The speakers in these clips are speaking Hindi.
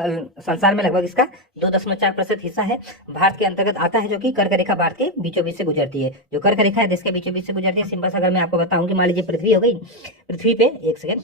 संसार में लगभग इसका 2.4% हिस्सा है भारत के अंतर्गत आता है, जो कि कर्क रेखा भारत के बीचों बीच से गुजरती है। जो कर्क रेखा है देश के बीचों बीच से गुजरती है। सिंपल सा अगर मैं आपको बताऊं कि मान लीजिए पृथ्वी हो गई, पृथ्वी पे एक सेकंड,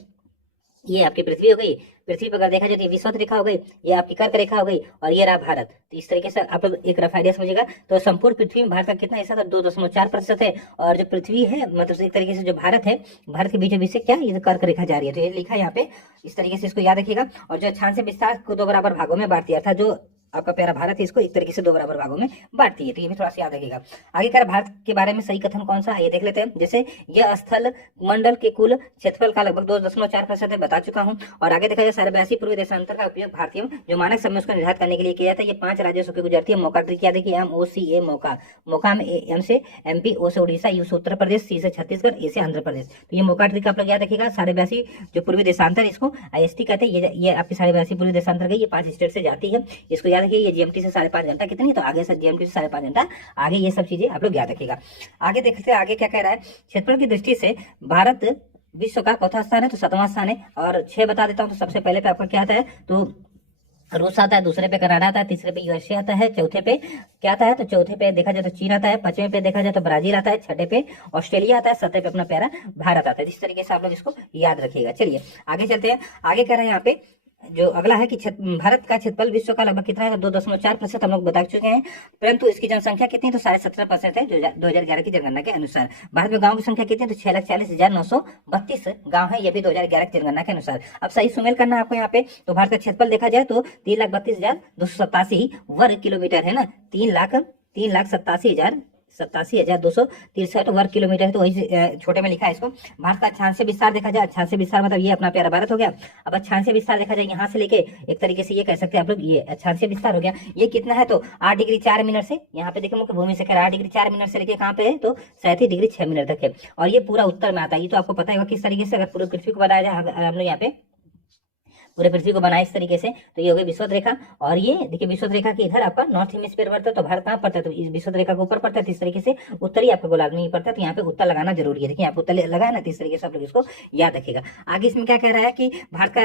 ये आपकी पृथ्वी हो गई, पृथ्वी पर अगर देखा जाए तो ये विषुवत रेखा हो गई, ये आपकी कर्क रेखा हो गई और ये रहा भारत। तो इस तरीके से आप लोग एक रफ आइडिया समझिएगा। तो संपूर्ण पृथ्वी में भारत का कितना हिस्सा था? 2.4% है। और जो पृथ्वी है मतलब एक तरीके से जो भारत है, भारत के बीचों बीच से क्या ये कर्क रेखा जा रही है। तो ये लिखा है यहाँ पे, इस तरीके से इसको याद रखिएगा। और जो अक्षांश विस्तार को 2 बराबर भागों में बांटती है, अर्थात जो आपका प्यारा भारत है इसको एक तरीके से 2 बराबर भागों में बांटती है। तो ये भी थोड़ा सा याद रखिएगा। आगे कर भारत के बारे में सही कथन कौन सा है ये देख लेते हैं। जैसे यह स्थल मंडल के कुल क्षेत्रफल का लगभग 2.4% है, बता चुका हूं। और आगे देखा जाए 82 पूर्वी देशांतर का उपयोग भारतीय जो मानक समय उसको निर्धारित करने के लिए किया जाता है। ये 5 राज्यों से गुजरती है। मौका ट्रिक याद है कि MOCA मौका, मौका में M से MP, O से उड़ीसा, U से उत्तर प्रदेश, C से छत्तीसगढ़, A से आंध्र प्रदेश। तो ये मौका ट्रिक आप लोग याद रखिएगा। 82 जो पूर्वी देशांतर इसको IST कहते हैं। ये आपकी 82 पूर्वी देशांतर गई, ये 5 स्टेट से जाती है। इसको याद रखिए। ये GMT से 5.5 घंटा कितनी, तो आगे से GMT से 5.5 घंटा आगे, ये सब चीजें आप लोग याद रखिएगा। आगे देखते हैं आगे क्या कह रहा है। क्षेत्रफल की दृष्टि से भारत विश्व का चौथा स्थान है, तो 7वां स्थान है। और 6 बता देता हूँ। तो सबसे पहले पे आपका क्या आता है, तो रूस आता है, दूसरे पे कनाडा आता है, तीसरे पे USA आता है, चौथे पे क्या आता है, तो चौथे पे देखा जाए तो चीन आता है, 5वें पे देखा जाए तो ब्राजील आता है, 6ठे पे ऑस्ट्रेलिया आता है, 7वें पे अपना प्यारा भारत आता है। इस तरीके से आप लोग इसको याद रखिएगा। चलिए आगे चलते हैं। आगे कह रहे हैं यहाँ पे जो अगला है कि भारत का क्षेत्रफल विश्व का लगभग कितना है, 2.4% हम लोग बता चुके हैं। परंतु इसकी जनसंख्या कितनी, तो 17.5% है 2011 की जनगणना के अनुसार। भारत में गांव की संख्या कितनी है, तो 6,40,932 गांव है, ये भी 2011 की जनगणना के अनुसार। अब सही सुमेल करना है आपको यहाँ पे। तो भारत का क्षेत्रफल देखा जाए तो 3,32,287 वर्ग किलोमीटर है ना, 3,87,263 वर्ग किलोमीटर है। तो वही छोटे में लिखा है इसको। भारत का अक्षांशीय विस्तार देखा जाए, अक्षांशीय विस्तार मतलब ये अपना प्यारा भारत हो गया। अब अक्षांशीय विस्तार देखा जाए यहाँ से लेके एक तरीके से ये कह सकते हैं आप लोग, ये अक्षांशीय विस्तार हो गया। ये कितना है, तो 8 डिग्री 4 मिनट से, यहाँ पे देखिए मुख्य भूमि से 8 डिग्री 4 मिनट से लेके कहाँ पे है, तो 37 डिग्री 6 मिनट तक है। और ये पूरा उत्तर में आता है। ये तो आपको पता है किस तरीके से, अगर पूरी पृथ्वी को बनाया जाए हम लोग यहाँ पे पूरे पृथ्वी को बनाए इस तरीके से, तो ये हो गई विषुवत रेखा। और ये देखिए विषुवत रेखा के इधर आपका नॉर्थ हेमिस्फीयर पड़ता है, तो भारत कहाँ पड़ता है, तो इस विषुवत रेखा के ऊपर पड़ता है। इस तरीके से उत्तरी आपका गोलार्ध में पड़ता है, तो यहाँ पे उत्तर लगाना जरूरी है। देखिए यहाँ पे उत्तर लगाया ना, इस तरीके से आप लोग इसको याद रखेगा। आगे इसमें क्या कह रहा है कि भारत का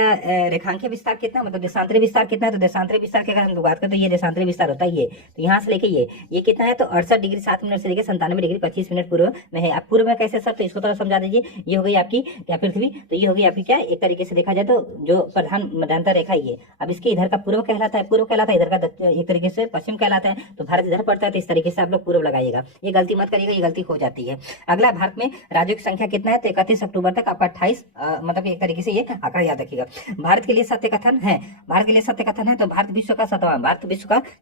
रेखांकीय विस्तार कितना, मतलब देशांतरी विस्तार कितना है, तो देशांतरी विस्तार की अगर हम बात करें तो ये देशांतरी विस्तार होता है ये, तो यहाँ से लेके ये कितना है, तो 68 डिग्री 7 मिनट से लेकर 97 डिग्री 25 मिनट पूर्व में है। आप पूर्व में कैसे सर, तो इसको थोड़ा समझा दीजिए। ये हो गई आपकी क्या पृथ्वी, तो ये हो गई आपकी क्या, एक तरीके से देखा जाए तो जो प्रधान मध्यांतर रेखा ये। अब इसके इधर का पूर्व कहलाता है, इधर का एक तरीके से पश्चिम कहलाता है। तो भारत इधर पड़ता है, तो इस तरीके से आप लोग पूर्व लगाइएगा। ये गलती मत करिएगा, ये गलती हो जाती है। अगला, भारत में राज्यों की संख्या कितना है, तो 31 अक्टूबर तक आपका 28 मतलब एक तरीके से ये आंकड़ा याद रखिएगा। भारत के लिए सत्य कथन है, तो भारत विश्व का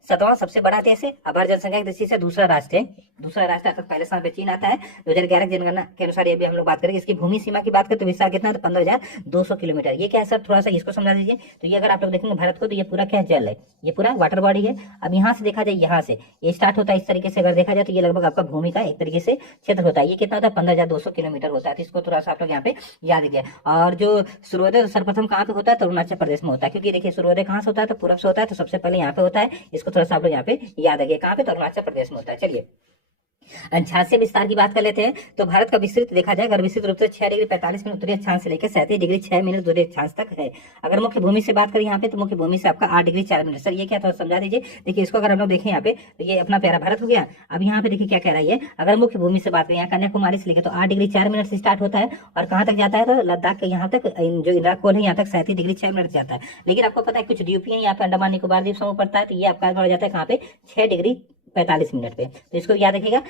7वां सबसे बड़ा देश है। आबादी जनसंख्या की दृष्टि से दूसरा राष्ट्र है, अर्थात पहले स्थान पे चीन आता है 2011 की जनगणना के अनुसार। ये भी हम लोग बात करेंगे। इसकी भूमि सीमा की बात करें तो विस्तार कितना है, तो 15,200 किलोमीटर। ये क्या है सर, थोड़ा सा इसको समझा दीजिए। तो ये अगर आप लोग देखेंगे भारत को, तो ये पूरा क्या जल है, ये पूरा वाटर बॉडी है। अब यहाँ से देखा जाए, यहाँ से ये स्टार्ट होता है इस तरीके से अगर देखा जाए, तो ये लगभग आपका भूमि का एक तरीके से क्षेत्र होता है। ये कितना होता है, 15,200 किलोमीटर होता है। तो इसको थोड़ा सा आप लोग यहाँ पे याद रखिए। और जो सूर्योदय सर्वप्रथम कहाँ पे होता है, तो अरुणाचल प्रदेश में होता है। क्योंकि देखिए सूर्योदय कहाँ से होता है, तो पूरब से होता है, तो सबसे पहले यहाँ पे होता है। इसको थोड़ा सा आप लोग यहाँ पे याद रखिए, कहाँ पे, तो अरुणाचल प्रदेश में होता है। चलिए अक्षांशीय विस्तार की बात कर लेते हैं। तो भारत का विस्तृत देखा जाए, अगर विस्तृत रूप से 6 डिग्री 45 मिनट उत्तरी अक्षांश से लेकर 37 डिग्री 6 मिनट उत्तरी अक्षांश तक है। अगर मुख्य भूमि से बात करें यहाँ पे, तो मुख्य भूमि से आपका 8 डिग्री 4 मिनट। सर ये क्या था समझा दीजिए। देखिए इसको अगर हम लोग देखें यहाँ पे, तो ये अपना प्यारा भारत हो गया। अब यहाँ पे देखिए क्या कह रहा है, अगर मुख्य भूमि से बात करें यहाँ कन्याकुमारी से लेकर, तो 8 डिग्री 4 मिनट से स्टार्ट होता है और कहाँ तक जाता है, तो लद्दाख के यहाँ तक, जो इंदिरा कोल है यहाँ तक 37 डिग्री 6 मिनट जाता है। लेकिन आपको पता है कुछ द्वीप है यहाँ पे, अंडमान निकोबार द्वीप समूह पड़ता है, तो ये आपका बढ़ जाता है कहाँ पे, 6 डिग्री 45 मिनट पे। तो इसको याद रखिएगा।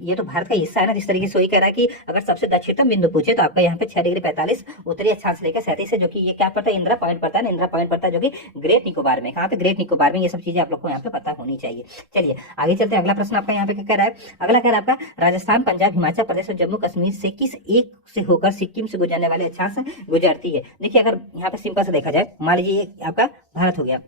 ये तो भारत का हिस्सा है ना, जिस तरीके से वही कह रहा है कि अगर सबसे दक्षिणतम बिंदु पूछे तो आपका यहाँ पे 6 डिग्री 45 उत्तरी अक्षांश से लेकर 37 है, जो कि ये क्या पड़ता है, इंदिरा पॉइंट पड़ता है। इंदिरा पॉइंट पड़ता है जो कि ग्रेट निकोबार में। कहाँ पे, ग्रेट निकोबार में। ये सब चीजें आप लोग को यहाँ पे पता होनी चाहिए। चलिए आगे चलते हैं। अगला प्रश्न आपका यहाँ पे क्या कह रहा है। अगला कह रहा है आपका, राजस्थान, पंजाब, हिमाचल प्रदेश और जम्मू कश्मीर से किस एक से होकर सिक्किम से गुजरने वाले अक्षांश गुजरती है। देखिए अगर यहाँ पे सिंपल से देखा जाए, मान लीजिए आपका भारत हो गया,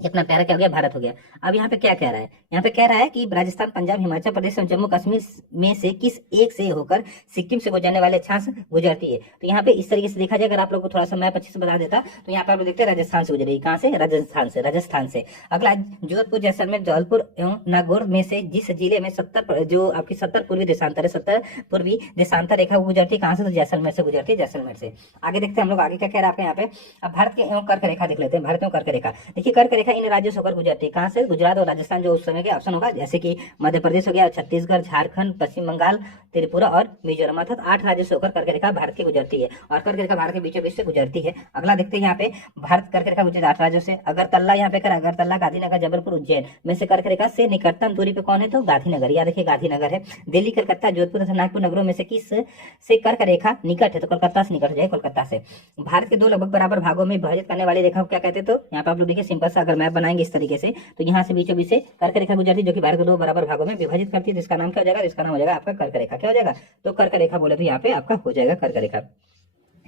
ये अपना प्यारा क्या हो गया, भारत हो गया। अब यहाँ पे क्या कह रहा है, यहाँ पे कह रहा है कि राजस्थान, पंजाब, हिमाचल प्रदेश और जम्मू कश्मीर में से किस एक से होकर सिक्किम से गुजरने वाले अक्षांश गुजरती है। तो यहाँ पे इस तरीके से देखा जाए, अगर आप लोग को थोड़ा सा मैप अच्छे से बता देता तो यहाँ पे आप लोग देखते हैं राजस्थान से गुजरेगी। कहाँ से? राजस्थान से, राजस्थान से। अगला, जोधपुर, जैसलमेर, जबलपुर एवं नागौर में से जिस जिले में 70 जो आपकी 70 पूर्वी देशांतर है, 70 पूर्वी देशांतर रेखा गुजरती है, कहाँ से? तो जैसलमेर से गुजरती है, जैसलमेर से। आगे देखते हैं हम लोग, आगे क्या कह रहा है आपके यहाँ पे। अब भारत के एवं कर्क रेखा देख लेते हैं, भारत एवं कर्क रेखा। देखिए कर्क रेखा इन राज्यों से होकर गुजरती है, कहाँ से? गुजरात और राजस्थान, जो उस समय के ऑप्शन होगा, जैसे कि मध्य प्रदेश हो गया, छत्तीसगढ़, झारखंड, पश्चिम बंगाल, त्रिपुरा और मिजोरम, अर्थात 8 राज्यों से होकर कर्क रेखा भारत की गुजरती है, और कर्क रेखा भारत के बीचों बीच से गुजरती है। अगला देखते हैं यहाँ पे, भारत कर्क रेखा गुजरती है 8 राज्यों से। अगरतला यहाँ पे कर, अगरतला, गांधीनगर, जबलपुर, उज्जैन में से कर्क रेखा से निकटतम दूरी पे कौन है? तो गांधीनगर, याद रखिए गांधीनगर है। दिल्ली, कलकत्ता, जोधपुर तथा नागपुर नगरों में से किस से कर्क रेखा निकट है? तो कोलकाता से निकट हो जाए, कोलकाता से। भारत के 2 लगभग बराबर भागों में विभाजित करने वाली रेखा को क्या कहते हैं? तो यहाँ पे आप लोग देखिए सिंपल सा अगर मैप बनाएंगे इस तरीके से, तो यहाँ से बीचों बीच से कर्क रेखा गुजरती है, जो कि भारत को 2 बराबर भागों में विभाजित करती है। तो इसका नाम क्या हो जाएगा? इसका नाम हो जाएगा आपका कर्क रेखा। क्या हो जाएगा? तो कर्क रेखा बोले तो यहाँ पे आपका हो जाएगा कर्क रेखा।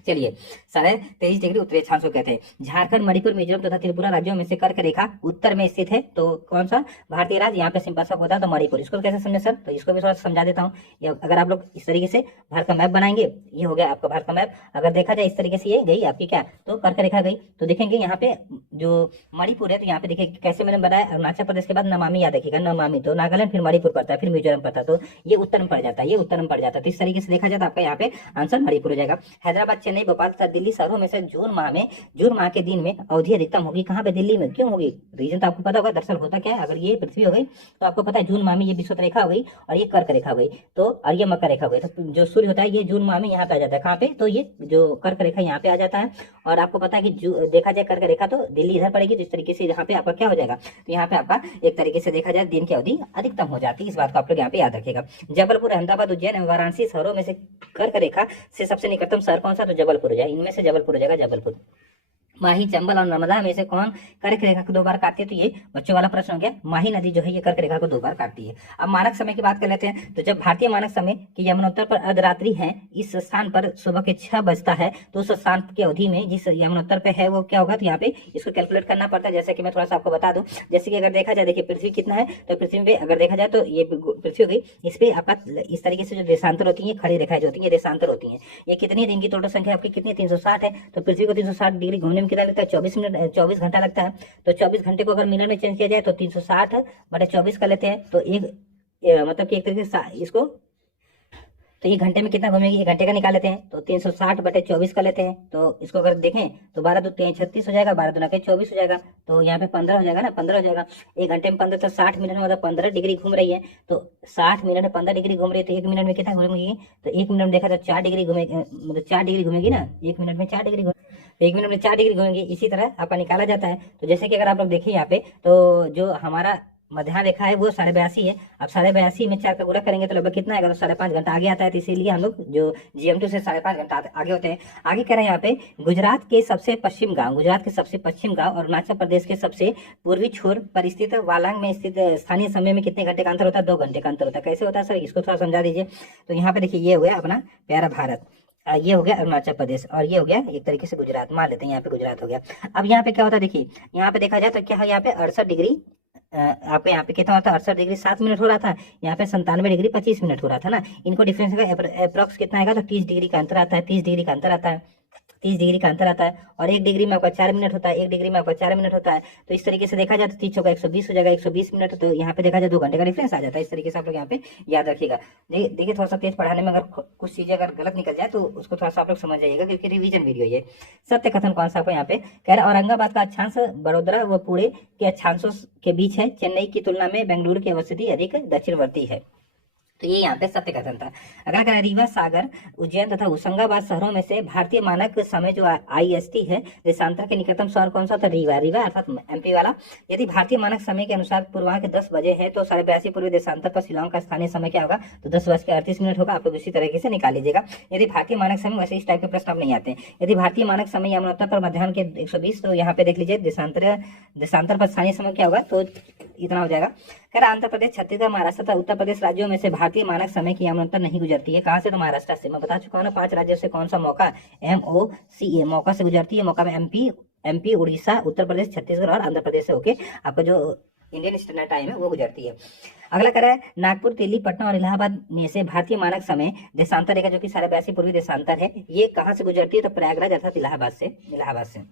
चलिए, 23.5 डिग्री उत्तरी अक्षांश को कहते हैं। झारखंड, मणिपुर, मिजोरम तथा त्रिपुरा राज्यों में से कर्क रेखा उत्तर में स्थित है, तो कौन सा भारतीय राज्य? यहाँ पे सिंपल सा होता है तो मणिपुर। इसको कैसे समझे सर? तो इसको भी थोड़ा समझा देता हूँ। अगर आप लोग इस तरीके से भारत का मैप बनाएंगे, ये हो गया आपका भारत का मैप। अगर देखा जाए इस तरीके से, ये गई आपकी क्या? तो कर्क रेखा गई। तो देखेंगे यहाँ पे जो मणिपुर है, तो यहाँ पे देखिए कैसे मैंने बनाया, अरुणाचल प्रदेश के बाद नमामि याद रखिएगा, नमामि, तो नागालैंड, फिर मणिपुर पड़ता है, फिर मिजोरम पड़ता है, तो ये उत्तर में पड़ जाता है, ये उत्तर में पड़ जाता है। तो इस तरीके से देखा जाए तो आपका यहाँ पे आंसर मणिपुर हो जाएगा। हैदराबाद, चेन्नई, भोपाल तथा दिल्ली शहरों में से जून माह के दिन में अवधि अधिकतम होगी, कहाँ पे? दिल्ली में। क्यों होगी? रीजन तो आपको पता होगा। दरअसल होता क्या है, अगर ये पृथ्वी हो गई तो आपको पता है जून माह में ये विषुवत रेखा हो गई, और ये कर्क रेखा हो गई, तो और ये मकर रेखा हो गई। तो जो सूर्य होता है ये जून माह में यहाँ पे आ जाता है, कहाँ पे? तो ये जो कर्क रेखा यहाँ पे आ जाता है। और आपको पता है कि देखा जाए कर्क रेखा तो दिल्ली इधर पड़ेगी, तो इस तरीके से यहाँ पे आपका क्या हो जाएगा? तो यहाँ पे आपका एक तरीके से देखा जाए दिन की अवधि अधिकतम हो जाती है। इस बात को आप लोग यहाँ पे याद रखिएगा। जबलपुर, अहमदाबाद, उज्जैन एवं वाराणसी शहरों में से कर्क रेखा से सबसे निकटतम शहर कौन सा? तो जबलपुर हो जाए, इनमें से जबलपुर हो जाएगा, जबलपुर। माही, चंबल और नर्मदा में से कौन कर्क रेखा को 2 बार काटती है? तो ये बच्चों वाला प्रश्न हो गया। माही नदी जो है ये कर्क रेखा को 2 बार काटती है। अब मानक समय की बात कर लेते हैं। तो जब भारतीय मानक समय की यमुनोत्तर पर अर्धरात्रि है, इस स्थान पर सुबह के 6 बजता है, तो उस स्थान की अवधि में जिस यमुनोत्तर पे है वो क्या होगा? तो यहाँ पे इसको कैलकुलेट करना पड़ता है। जैसे कि मैं थोड़ा सा आपको बता दूं, जैसे कि अगर देखा जाए, देखिए पृथ्वी कितना है, तो पृथ्वी पे अगर देखा जाए तो ये पृथ्वी हो गई, इस पे आपका इस तरीके से जो देशांतर होती है, खड़ी रेखाएं जो होती है, देशांतर होती है। ये कितनी दिन की टोटल संख्या आपकी कितनी? 360 है। तो पृथ्वी को 360 डिग्री घूमने में कितना लगता है? 24 घंटा लगता है। तो 24 घंटे को अगर मिनट में चेंज किया जाए तो 360/24 कर लेते हैं, तो मतलब कि एक तरीके से इसको, तो ये घंटे में कितना घूमेगी? ये घंटे का निकाल लेते हैं, तो 360/24 कर लेते हैं। तो इसको अगर देखें तो 12 दूनी 36 हो जाएगा, 12 दूना 24 हो जाएगा, तो यहाँ पे 15 हो जाएगा ना, 15 हो जाएगा। एक घंटे में 15, तो 60 मिनट में मतलब 15 डिग्री घूम रही है। तो 60 मिनट में 15 डिग्री घूम रही है, तो 1 मिनट में कितना घूमेगी? तो 1 मिनट में देखा तो 4 डिग्री घूमेगी, मतलब 4 डिग्री घूमेगी ना, 1 मिनट में 4 डिग्री, 1 मिनट में 4 डिग्री घूमेंगे। इसी तरह आपका निकाला जाता है। तो जैसे कि अगर आप लोग देखिए यहाँ पे, तो जो हमारा मध्याह्न रेखा है वो 82.5 है। अब 82.5 में 4 का गुणा करेंगे तो लगभग कितना आएगा? तो 5.5 घंटा आगे आता है। तो इसीलिए हम लोग जो GMT से 5.5 घंटा आगे होते हैं। आगे कह रहे हैं यहाँ पे, गुजरात के सबसे पश्चिम गांव, गुजरात के सबसे पश्चिम गांव और अरुणाचल प्रदेश के सबसे पूर्वी छोर पर स्थित वालांग में स्थित स्थानीय समय में कितने घंटे का अंतर होता है? 2 घंटे का अंतर होता है। कैसे होता है सर? इसको थोड़ा समझा दीजिए। तो यहाँ पे देखिए, ये हो गया अपना प्यारा भारत, ये हो गया अरुणाचल प्रदेश, और ये हो गया एक तरीके से गुजरात, मान लेते हैं यहाँ पे गुजरात हो गया। अब यहाँ पे क्या होता है? देखिए यहाँ पे देखा जाए तो क्या है, यहाँ पे 68 डिग्री, आपको यहाँ पे कितना होता है? 68 डिग्री 7 मिनट हो रहा था, यहाँ पे 97 डिग्री 25 मिनट हो रहा था ना। इनको डिफरेंस का अप्रोक्स कितना आएगा? तो 30 डिग्री का अंतर आता है, 30 डिग्री का अंतर आता है, 30 डिग्री का अंतर आता है। और 1 डिग्री में आपका 4 मिनट होता है, 1 डिग्री में आपका 4 मिनट होता है। तो इस तरीके से देखा जाए तो 30 चौका 120 हो जाएगा, 120 मिनट। तो यहाँ पे देखा जाए 2 घंटे का डिफरेंस आ जाता है। इस तरीके से आप लोग यहाँ पे याद रखिएगा। देखिए थोड़ा सा तेज पढ़ाने में अगर कुछ चीजें अगर गलत निकल जाए तो उसको थोड़ा सा आप लोग समझ जाइएगा, क्योंकि रिवीजन वीडियो ये। सत्य कथन कौन सा आपको यहाँ पे कह रहा है? औरंगाबाद का अक्षांश बड़ोदरा व पुणे के अक्षांशों के बीच है, चेन्नई की तुलना में बेंगलुरु की अवस्थिति अधिक दक्षिणवर्ती है। तो ये यहाँ पे सत्य कथन था। अगला कह रहा है, रीवा, सागर, उज्जैन तथा होशंगाबाद शहरों में से भारतीय मानक समय जो IST है, देशांतर के निकटतम शहर कौन सा? था रीवा, रीवा अर्थात MP वाला। यदि भारतीय मानक समय के अनुसार पूर्वाह के 10 बजे है तो 82.5 पूर्वी देशांतर पर शिलांग का स्थानीय समय क्या होगा? तो 10:38 होगा। आप लोग इसी तरीके से निकाल लीजिएगा। यदि भारतीय मानक समय, वैसे इस टाइप के प्रश्न अब नहीं आते हैं। यदि भारतीय मानक समय यमुनोत्तर पर मध्याह्न के 120, तो यहाँ पे देख लीजिए देशांतर पर स्थानीय समय क्या होगा? तो इतना हो जाएगा। कह रहा आंध्र प्रदेश, छत्तीसगढ़, महाराष्ट्र तथा उत्तर प्रदेश राज्यों में से भारतीय मानक समय की यमुनोत्तर नहीं गुजरती है। कहाँ से? तो महाराष्ट्र से। मैं बता चुका हूँ ना, 5 राज्यों से कौन सा मौका? MOCA मौका से गुजरती है। मौका में MP, MP, उड़ीसा, उत्तर प्रदेश, छत्तीसगढ़ और आंध्र प्रदेश से होके आपका जो इंडियन स्टैंडर्ड टाइम है वो गुजरती है। अगला कह रहा है नागपुर, दिल्ली, पटना और इलाहाबाद में से भारतीय मानक समय देशांतर रेखा जो कि 82.5 पूर्वी देशांतर है, ये कहाँ से गुजरती है? तो प्रयागराज अर्थात इलाहाबाद से।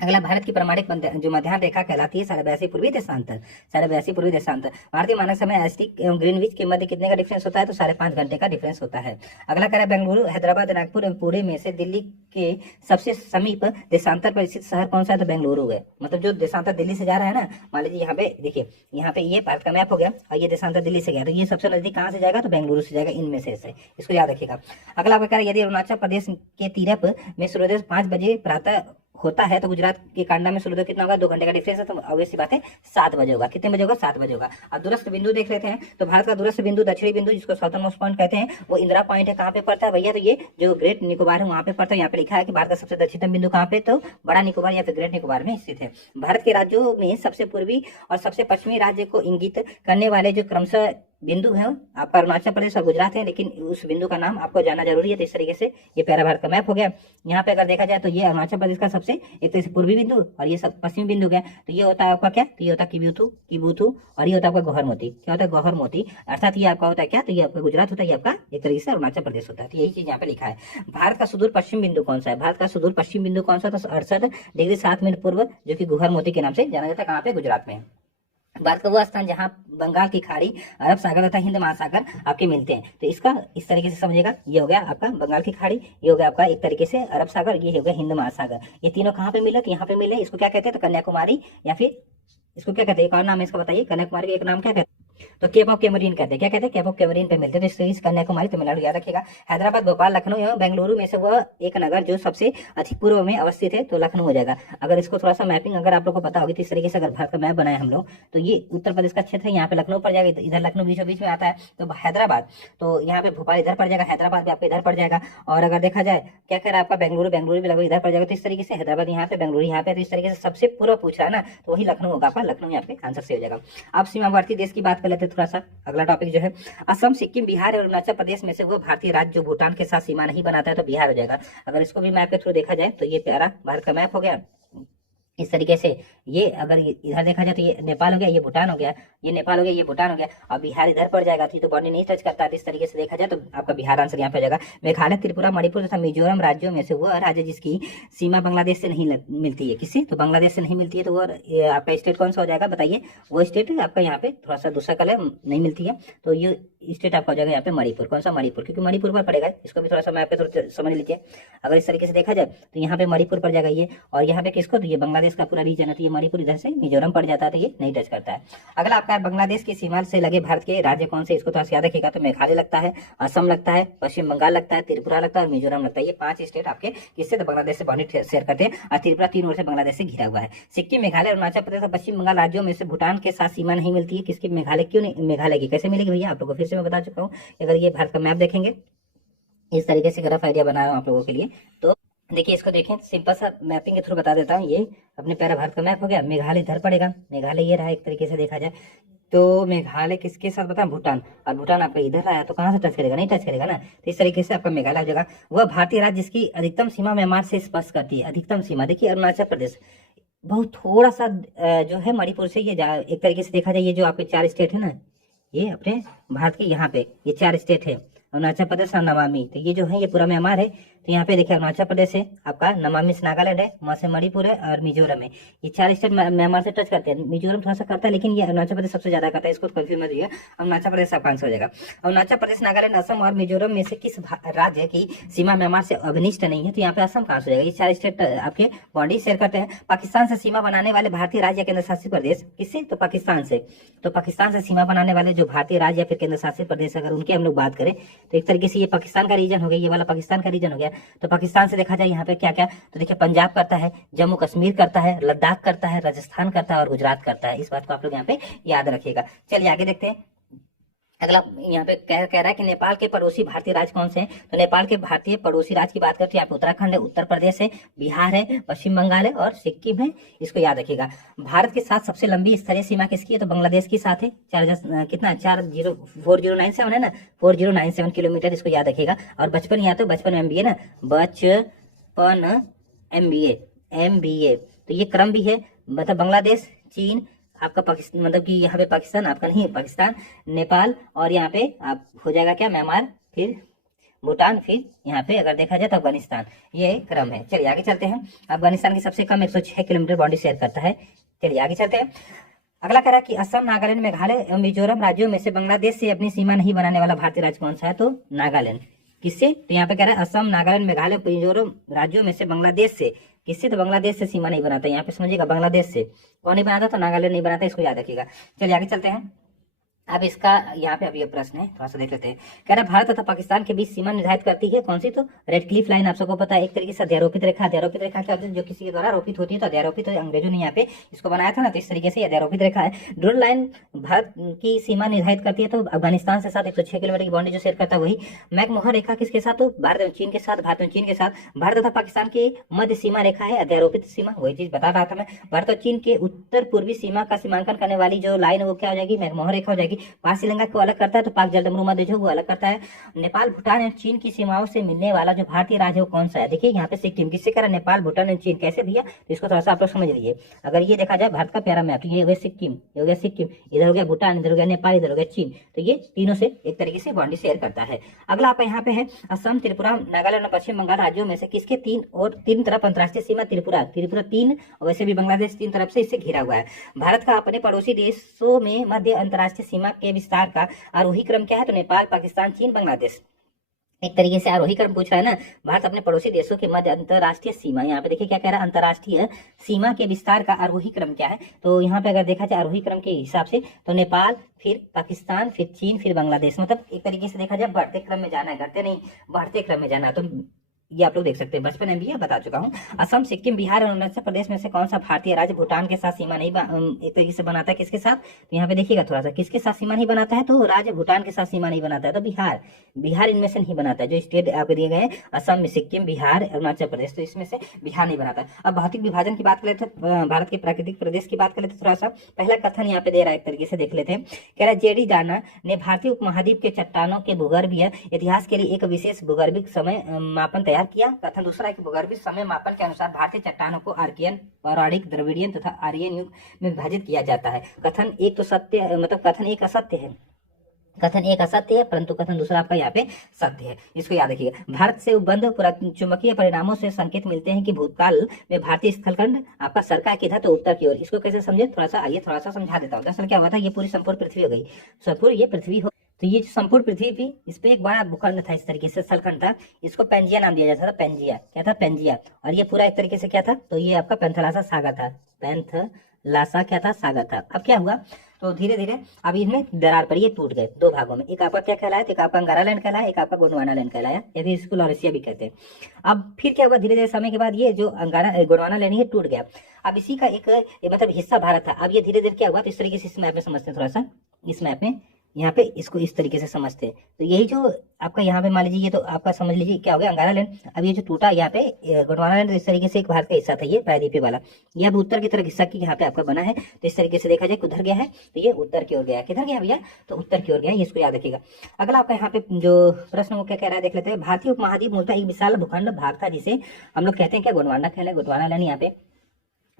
अगला भारत की प्रमाणिक जो मध्याह्न रेखा कहलाती है 82.5 पूर्वी देशांतर, 82.5 पूर्वी देशांतर। भारतीय मानक समय एसटी एवं ग्रीनविच के मध्य कितने का डिफरेंस होता है? तो 5.5 घंटे का डिफरेंस होता है। अगला कह रहा है बेंगलुरु, हैदराबाद, नागपुर एवं पुणे में से दिल्ली के सबसे समीप देशांतर पर स्थित शहर कौन सा है? तो बेंगलुरु है। मतलब जो देशांतर दिल्ली से जा रहा है ना, मान लीजिए यहाँ पे देखिए, यहाँ पे ये भारत का मैप हो गया और ये देशांतर दिल्ली से गया, तो ये सबसे नजदीक कहाँ से जाएगा? तो बेंगलुरु से जाएगा, इनमें से इसको याद रखिएगा। अगला आपका कह रहा है यदि अरुणाचल प्रदेश के तीरप में सूर्योदय 5 बजे प्रातः होता है तो गुजरात के कांडा में सूर्योदय कितना होगा? 2 घंटे का डिफरेंस है, तो ऑब्वियस सी बात है 7 बजे होगा। कितने बजे होगा? 7 बजे होगा। अब दूरस्थ बिंदु देख लेते हैं, तो भारत का दूरस्थ बिंदु, दक्षिणी बिंदु जिसको साउथर्न मोस्ट पॉइंट कहते हैं, वो इंदिरा पॉइंट है। कहाँ पे पड़ता है भैया? तो ये जो ग्रेट निकोबार है वहाँ पे पड़ता है। यहाँ पे लिखा है कि भारत का सबसे दक्षिणतम बिंदु कहाँ पे? तो बड़ा निकोबार या फिर ग्रेट निकोबार में स्थित है। भारत के राज्यों में सबसे पूर्वी और सबसे पश्चिमी राज्य को इंगित करने वाले जो क्रमशः बिंदु है आपका अरुणाचल प्रदेश और गुजरात है, लेकिन उस बिंदु का नाम आपको जानना जरूरी है। तो इस तरीके से ये प्यारा भारत का मैप हो गया। यहाँ पे अगर देखा जाए तो ये अरुणाचल प्रदेश का सबसे एक तरह से पूर्वी बिंदु और ये सब पश्चिमी बिंदु गया। तो ये होता है आपका क्या? तो ये होता है किबुथु और ये होता है आपका गौहरमोती। क्या होता है? गौहरमोती, अर्थात ये आपका होता है क्या? तो ये आपका गुजरात होता है, ये आपका एक तरीके से अरुणाचल प्रदेश होता है। तो यही चीज यहाँ पे लिखा है। भारत का सुदूर पश्चिम बिंदु कौन सा है? भारत का सुदूर पश्चिम बिंदु कौन सा? तो 68°7' पूर्व, जो कि गौहरमोती के नाम से जाना जाता है। कहाँ पे? गुजरात में। भारत का वो स्थान जहां बंगाल की खाड़ी, अरब सागर तथा हिंद महासागर आपके मिलते हैं। तो इसका इस तरीके से समझिएगा, ये हो गया आपका बंगाल की खाड़ी, ये हो गया आपका एक तरीके से अरब सागर, ये हो गया हिंद महासागर। ये तीनों कहाँ पे मिले? तो यहाँ पे मिले। इसको क्या कहते हैं? तो कन्याकुमारी, या फिर इसको क्या कहते हैं? एक और नाम है इसका, बताइए। कन्याकुमारी का एक नाम क्या कहते हैं? तो केप ऑफ कैमरीन कहते हैं। क्या कहते हैं? केप ऑफ कैमरीन पे मिलते हैं। तो इस कन्याकुमारी तमिलनाडु याद रखिएगा। हैदराबाद, भोपाल, लखनऊ एवं बेंगलुरु में से वह एक नगर जो सबसे अधिक पूर्व में अवस्थित है, तो लखनऊ हो जाएगा। अगर इसको थोड़ा सा मैपिंग अगर आप लोग को पता होगी तो इस तरीके से अगर भारत का मैप बनाए हम लोग, तो ये उत्तर प्रदेश का क्षेत्र है, यहाँ पे लखनऊ पड़ जाएगा, इधर लखनऊ बीचों बीच में आता है। तो हैदराबाद, तो यहाँ पे भोपाल इधर पड़ जाएगा, हैदराबाद भी आपको इधर पड़ जाएगा। और अगर देखा जाए क्या कह रहा है आपका बेंगलुरु भी लगभग इधर पड़ जाएगा। तो इस तरीके से हैदराबाद यहाँ पे, बेंगलुरु यहाँ पे, तो इस तरीके से सबसे पूर्व पूछ रहा है ना, तो वही लखनऊ होगा आपका। लखनऊ यहाँ पे आंसर से हो जाएगा। अब सीमावर्ती देश की बात कर लेते हैं थोड़ा सा। अगला टॉपिक जो है असम, सिक्किम, बिहार और अरुणाचल प्रदेश में से वो भारतीय राज्य जो भूटान के साथ सीमा नहीं बनाता है, तो बिहार हो जाएगा। अगर इसको भी मैप के थ्रू देखा जाए तो ये प्यारा भारत का मैप हो गया इस तरीके से। ये अगर इधर देखा जाए तो ये नेपाल हो गया, ये भूटान हो गया, ये नेपाल हो गया, ये भूटान हो गया, और बिहार इधर पड़ जाएगा। तो बॉर्डर नहीं टच करता है। तो इस तरीके से देखा जाए तो आपका बिहार आंसर यहाँ पे जाएगा। मेघालय, त्रिपुरा, मणिपुर तथा मिजोरम राज्यों में से वह राज्य जिसकी सीमा बांग्लादेश से नहीं मिलती है। किससे? तो बांग्लादेश से नहीं मिलती है। तो वो आपका स्टेट कौन सा हो जाएगा? बताइए। वो स्टेट आपका यहाँ पे थोड़ा सा दूसरा कलर नहीं मिलती है, तो ये स्टेट आपका हो जाएगा यहाँ पे मणिपुर। कौन सा? मणिपुर, क्योंकि मणिपुर पर पड़ेगा। इसको भी थोड़ा सा मैप पे थोड़ा समझ लीजिए। अगर इस तरीके से देखा जाए तो यहाँ पे मणिपुर पड़ जाएगा ये, और यहाँ पे किसको? तो ये बांग्लादेश का पूरा रीजन है। तो ये मणिपुर इधर से मिजोरम पड़ जाता है, तो ये नहीं टच करता है। अगला आपका बांग्लादेश की सीमा से लगे भारत के राज्य कौन से? इसको थोड़ा सा याद रखिएगा। तो मेघालय लगता है, असम लगता है, पश्चिम बंगाल लगता है, त्रिपुरा लगता है और मिजोरम लगता है। ये 5 स्टेट आपके किससे? तो बांग्लादेश से बाउंड्री शेयर करते हैं, और त्रिपुरा 3 ओर से बांग्लादेश से घिरा हुआ है। सिक्किम, मेघालय, अरुणाचल प्रदेश और पश्चिम बंगाल राज्यों में से भूटान के साथ सीमा नहीं मिलती है। किसकी? मेघालय। क्यों नहीं? मेघालय की कैसे मिलेगी भैया? आप लोगों को फिर से मैं बता चुका हूँ। अगर ये भारत का मैप देखेंगे इस तरीके से, रफ आइडिया बना रहा हूँ आप लोगों के लिए, तो देखिए इसको देखें, सिंपल सा मैपिंग के थ्रू बता देता हूँ। ये अपने प्यारा भारत का मैप हो गया। मेघालय इधर पड़ेगा, मेघालय ये रहा एक तरीके से देखा जाए तो। मेघालय किसके साथ बता? भूटान, और भूटान आपका इधर रहा है, तो कहाँ से टच करेगा? नहीं टच करेगा ना। तो इस तरीके से आपका मेघालय हो जाएगा। वह भारतीय राज्य जिसकी अधिकतम सीमा म्यांमार से स्पर्श करती है। अधिकतम सीमा देखिए अरुणाचल प्रदेश, बहुत थोड़ा सा जो है मणिपुर से ये एक तरीके से देखा जाए, ये जो आपके 4 स्टेट है ना, ये अपने भारत के यहाँ पे ये 4 स्टेट है, अरुणाचल प्रदेश और नमामि। तो ये जो है ये पूरा म्यांमार है। तो यहाँ पे देखिए अरुणाचल प्रदेश है आपका, नमामि से नागालैंड है, वहाँ से मणिपुर है और मिजोरम है। ये 4 स्टेट म्यांमार से टच करते हैं। मिजोरम थोड़ा सा करता है, लेकिन ये अरुणाचल प्रदेश सबसे ज्यादा करता है। इसको कंफ्यूज मत होइए, अरुणाचल प्रदेश आपका आंसर हो जाएगा। अरुणाचल प्रदेश, नागालैंड, असम और मिजोरम में से किस राज्य की सीमा म्यांमार से अघनिष्ठ नहीं है? तो यहाँ पे असम कहाँ से हो जाएगा? ये 4 स्टेट आपके बॉर्डर शेयर करते हैं। पाकिस्तान से सीमा बनाने वाले भारतीय राज्य केंद्र शासित प्रदेश किससे? तो पाकिस्तान से। तो पाकिस्तान से सीमा बनाने वाले जो भारतीय राज्य या फिर केंद्र शासित प्रदेश, अगर उनके हम लोग बात करें तो एक तरीके से ये पाकिस्तान का रीजन हो गया, ये वाला पाकिस्तान का रीजन हो गया। तो पाकिस्तान देखा जाए यहाँ पे क्या क्या, तो देखिए पंजाब करता है, जम्मू कश्मीर करता है, लद्दाख करता है, राजस्थान करता है और गुजरात करता है। इस बात को आप लोग यहाँ पे याद रखिएगा। चलिए आगे देखते हैं। अगला यहाँ पे कह रहा है कि नेपाल के पड़ोसी भारतीय राज्य कौन से हैं? तो नेपाल के भारतीय पड़ोसी राज्य की बात करते हैं यहाँ पे उत्तराखंड है, उत्तर प्रदेश है, बिहार है, पश्चिम बंगाल है और सिक्किम है। इसको याद रखिएगा। भारत के साथ सबसे लंबी स्तरीय सीमा किसकी है? तो बांग्लादेश के साथ है। कितना 4097 है ना, 4097 किलोमीटर। इसको याद रखिएगा। और बचपन यहाँ तो बचपन MBA ना, बचपन MBA MBA। तो ये क्रम भी है, मतलब बांग्लादेश, चीन, आपका पाकिस्तान, मतलब कि यहाँ पे पाकिस्तान, आपका नहीं पाकिस्तान, नेपाल, और यहाँ पे आप हो जाएगा क्या, म्यांमार, फिर भूटान, फिर यहाँ पे अगर देखा जाए तो अफगानिस्तान। ये क्रम है। चलिए आगे चलते हैं। अफगानिस्तान की सबसे कम 106 किलोमीटर बाउंड्री शेयर करता है। चलिए आगे चलते हैं। अगला कह रहा है कि असम, नागालैंड, मेघालय एवं मिजोरम राज्यों में से बांग्लादेश से अपनी सीमा नहीं बनाने वाला भारतीय राज्य कौन सा है? तो नागालैंड। किससे? तो यहाँ पे कह रहा है असम, नागालैंड, मेघालय, मिजोरम राज्यों में से बांग्लादेश से, किससे? तो बांग्लादेश से सीमा नहीं बनाता। यहाँ पे समझिएगा, बांग्लादेश से कौन नहीं बनाता? तो नागालैंड नहीं बनाता, इसको याद रखिएगा। चलिए आगे चलते हैं। अब इसका यहाँ पे अब ये प्रश्न है, थोड़ा सा देख लेते हैं। कह रहा है भारत तथा पाकिस्तान के बीच सीमा निर्धारित करती है कौन सी? तो रेड क्लिफ लाइन। आप सबको पता है, एक तरीके से अध्यारोपित रेखा। अध्यारोपित रेखा क्या होती है? जो किसी के द्वारा आरोपित होती है। तो अध्यारोपित अंग्रेजों ने यहाँ पे इसको बनाया था ना, तो इस तरीके से अध्यारोपित रेखा है। ड्रोन लाइन भारत की सीमा निर्धारित करती है, तो अफगानिस्तान से साथ 106 किलोमीटर की बाउंड्री जो शेयर करता है वही। मैकमोहन रेखा किसके साथ? तो भारत एवं चीन के साथ। भारत एवं चीन के साथ। भारत तथा पाकिस्तान की मध्य सीमा रेखा है अध्यारोपित सीमा, वही चीज बता रहा था मैं। भारत और चीन के उत्तर पूर्वी सीमा का सीमांकन करने वाली जो लाइन है वो क्या हो जाएगी? मैकमोहन रेखा हो जाएगी। पाक श्रीलंका को अलग करता है, तो पाक जलडमरू मध्य जो वो अलग करता है। नेपाल, भूटान एवं चीन की सीमाओं से मिलने वाला जो भारतीय राज्य है वो कौन सा है? देखिए यहाँ पे सिक्किम। किससे कह रहा है? नेपाल, भूटान एवं चीन। कैसे भैया? तो इसको थोड़ा सा आप लोग समझ लीजिए। अगर ये देखा जाए भारत का प्यारा मैप, ये हो गया सिक्किम, ये हो गया सिक्किम, इधर हो गया भूटान, इधर हो गया नेपाल, इधर हो गया चीन। तो ये तीनों से एक तरीके से बाउंड्री शेयर करता है। अगला आपका यहाँ पे है असम, त्रिपुरा, नागालैंड और पश्चिम बंगाल राज्यों में से किसके तीन तरफ अंतर्राष्ट्रीय सीमा? त्रिपुरा। त्रिपुरा 3, और वैसे भी बांग्लादेश 3 तरफ से इससे घिरा हुआ है। भारत का अपने पड़ोसी देशों में मध्य अंतर्राष्ट्रीय सीमा के विस्तार का आरोही क्रम क्या है? तो नेपाल, पाकिस्तान, चीन, बांग्लादेश। एक तरीके से आरोही क्रम पूछ रहा है ना। भारत अपने पड़ोसी देशों के मध्य अंतर्राष्ट्रीय सीमा, यहाँ पे देखिए क्या कह रहा है? अंतर्राष्ट्रीय सीमा के विस्तार का आरोही क्रम क्या है? तो यहाँ पे अगर देखा जाए आरोही क्रम के हिसाब से, तो नेपाल, फिर पाकिस्तान, फिर चीन, फिर बांग्लादेश। मतलब एक तरीके से देखा जाए बढ़ते क्रम में जाना है, घटते नहीं, बढ़ते क्रम में जाना है। तो ये आप लोग देख सकते हैं, बचपन में भी ये बता चुका हूँ। असम, सिक्किम, बिहार और अरुणाचल प्रदेश में से कौन सा भारतीय राज्य भूटान के साथ सीमा नहीं एक तरीके से बनाता है? किसके साथ? तो यहाँ पे देखिएगा थोड़ा सा, किसके साथ सीमा नहीं बनाता है? तो राज्य भूटान के साथ सीमा नहीं बनाता है, तो बिहार। बिहार इनमें से नहीं बनाता है। जो स्टेट आपको दिए गए हैं, असम, सिक्किम, बिहार, अरुणाचल प्रदेश, तो इसमें से बिहार नहीं बनाता। अब भौतिक विभाजन की बात कर लेते हैं, भारत के प्राकृतिक प्रदेश की बात कर लेते हैं। थोड़ा सा पहला कथन यहाँ पे दे रहा है, एक तरीके से देख लेते हैं। कह रहा है जेडी डाना ने भारतीय उपमहाद्वीप के चट्टानों के भूगर्भीय इतिहास के लिए एक विशेष भूगर्भिक समय मापन तैयार किया। कथन दूसरा है कि भूगर्भीय समय मापन के अनुसार भारतीय चट्टानों को आर्कियन, पौराणिक, द्रविडियन तथा आर्यन युग में विभाजित किया जाता है। कथन एक तो सत्य, मतलब कथन एक असत्य है, कथन एक असत्य है, परंतु कथन दूसरा आपका यहाँ पे सत्य है। इसको याद रखिएगा। भारत से उपबद्ध चुंबकीय परिणामों से संकेत मिलते हैं कि भूतकाल में भारतीय स्थलखंड आपका सरका किधर? तो उत्तर की ओर। इसको कैसे समझे? थोड़ा सा आइए थोड़ा सा समझा देता हूँ। दरअसल क्या हुआ था, ये पूरी संपूर्ण पृथ्वी हो गई, संपूर्ण ये पृथ्वी हो, तो ये जो संपूर्ण पृथ्वी थी, इस पे एक बड़ा भूखंड था, इस तरीके से स्थलखंड था। इसको पेंजिया नाम दिया जाता था। पेंजिया क्या था? पेंजिया। और ये पूरा एक तरीके से क्या था? तो ये आपका पैंथलासा सागर था। पैंथलासा क्या था? सागर था। अब क्या हुआ, तो धीरे धीरे अब इसमें दरार पर ये टूट गए दो भागों में। एक आपका क्या कहलाया? एक आपका अंगारा लैंड कहलाया, एक आपका गोंडवाना लैंड कहलाया, या फिर इसको लॉरेशिया भी कहते हैं। अब फिर क्या हुआ, धीरे धीरे समय के बाद ये जो गोंडवाना लैंड ये टूट गया। अब इसी का एक मतलब हिस्सा भारत था। अब ये धीरे धीरे क्या हुआ, तो इस तरीके से इस मैप में समझते हैं, थोड़ा सा इस मैप में यहाँ पे इसको इस तरीके से समझते हैं। तो यही जो आपका यहाँ पे मान लीजिए, ये तो आपका समझ लीजिए क्या हो गया, अंगारा लैंड। अब ये जो टूटा यहाँ पे गोंडवाना लैंड, इस तरीके से एक भारत का हिस्सा था ये प्रायद्वीपीय वाला। ये अब उत्तर की तरफ हिस्सा की यहाँ पे आपका बना है। तो इस तरीके से देखा जाए किधर गया है, तो ये उत्तर की ओर गया। किधर गया भैया? तो उत्तर की ओर गया। इसको याद रखिएगा। अगला आपका यहाँ पे जो प्रश्न वो क्या कह रहा है देख लेते हैं। भारतीय उपमहाद्वीप मूलतः एक विशाल भूखंड भाग था, जिसे हम लोग कहते हैं क्या? गोंडवाना कहलाए। गोंडवाना लैंड यहाँ पे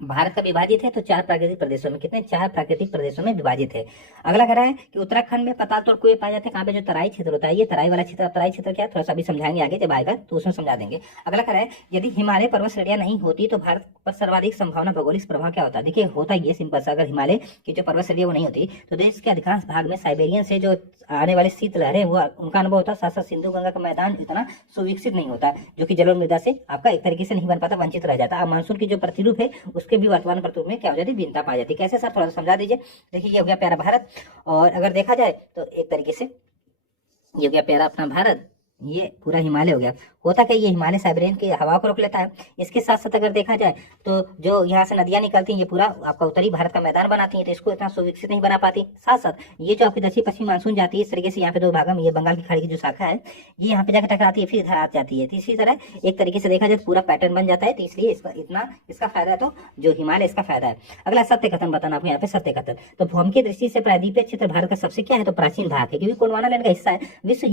भारत का विभाजित है, तो 4 प्राकृतिक प्रदेशों में। कितने? 4 प्राकृतिक प्रदेशों में विभाजित है। अगला कह रहा है कि उत्तराखंड में पताल तोड़ कुएं पाए जाते हैं। कहाँ पे? जो तराई क्षेत्र होता है, ये तराई वाला क्षेत्र। तराई क्षेत्र क्या है, थोड़ा सा भी समझाएंगे आगे जब आएगा तो उसमें समझा देंगे। अगला कह रहा है यदि हिमालय पर्वत श्रेणियां नहीं होती तो भारत पर सर्वाधिक संभावना भौगोलिक प्रभाव क्या होता है? देखिए होता ये सिंपल सा, अगर हिमालय की जो पर्वत श्रेणियां वो नहीं होती तो देश के अधिकांश भाग में साइबेरियन से जो आने वाले शीत लहरें वो उनका अनुभव होता है। साथ साथ सिंधु गंगा का मैदान इतना सुविकसित नहीं होता, जो कि जलोढ़ मृदा से आपका एक तरीके से नहीं बन पाता, वंचित रह जाता। अब मानसून की जो प्रतिरूप है उसके भी वर्तमान प्रतिरूप में क्या हो जाती? भिन्नता पा जाती। कैसे सर? थोड़ा सा समझा दीजिए। देखिए ये हो गया प्यारा भारत, और अगर देखा जाए तो एक तरीके से ये हो गया प्यारा अपना भारत, ये पूरा हिमालय हो गया। होता क्या, ये हिमालय साइबेरियन की हवा को रोक लेता है। इसके साथ साथ अगर देखा जाए तो जो यहाँ से नदियां निकलती हैं ये पूरा आपका उत्तरी भारत का मैदान बनाती हैं, तो इसको इतना सुविकसित नहीं बना पाती। साथ साथ ये जो आपकी दक्षिण पश्चिमी मानसून जाती है इस तरीके से यहाँ पे दो भागों में, ये बंगाल की खाड़ी की जो शाखा है ये यहाँ पे जाकर टकराती है, फिर इधर आ जाती है। तो इसी तरह एक तरीके से देखा जाए पूरा पैटर्न बन जाता है। तो इसलिए इसका इतना इसका फायदा है, तो जो हिमालय इसका फायदा है। अगला सत्य कथन बताना आपको यहाँ पे। सत्य कथन तो भूमि की दृष्टि से प्रायद्वीपीय क्षेत्र भारत का सबसे क्या है? तो प्राचीन भाग है, क्योंकि गोंडवाना लैंड का हिस्सा है। विश्व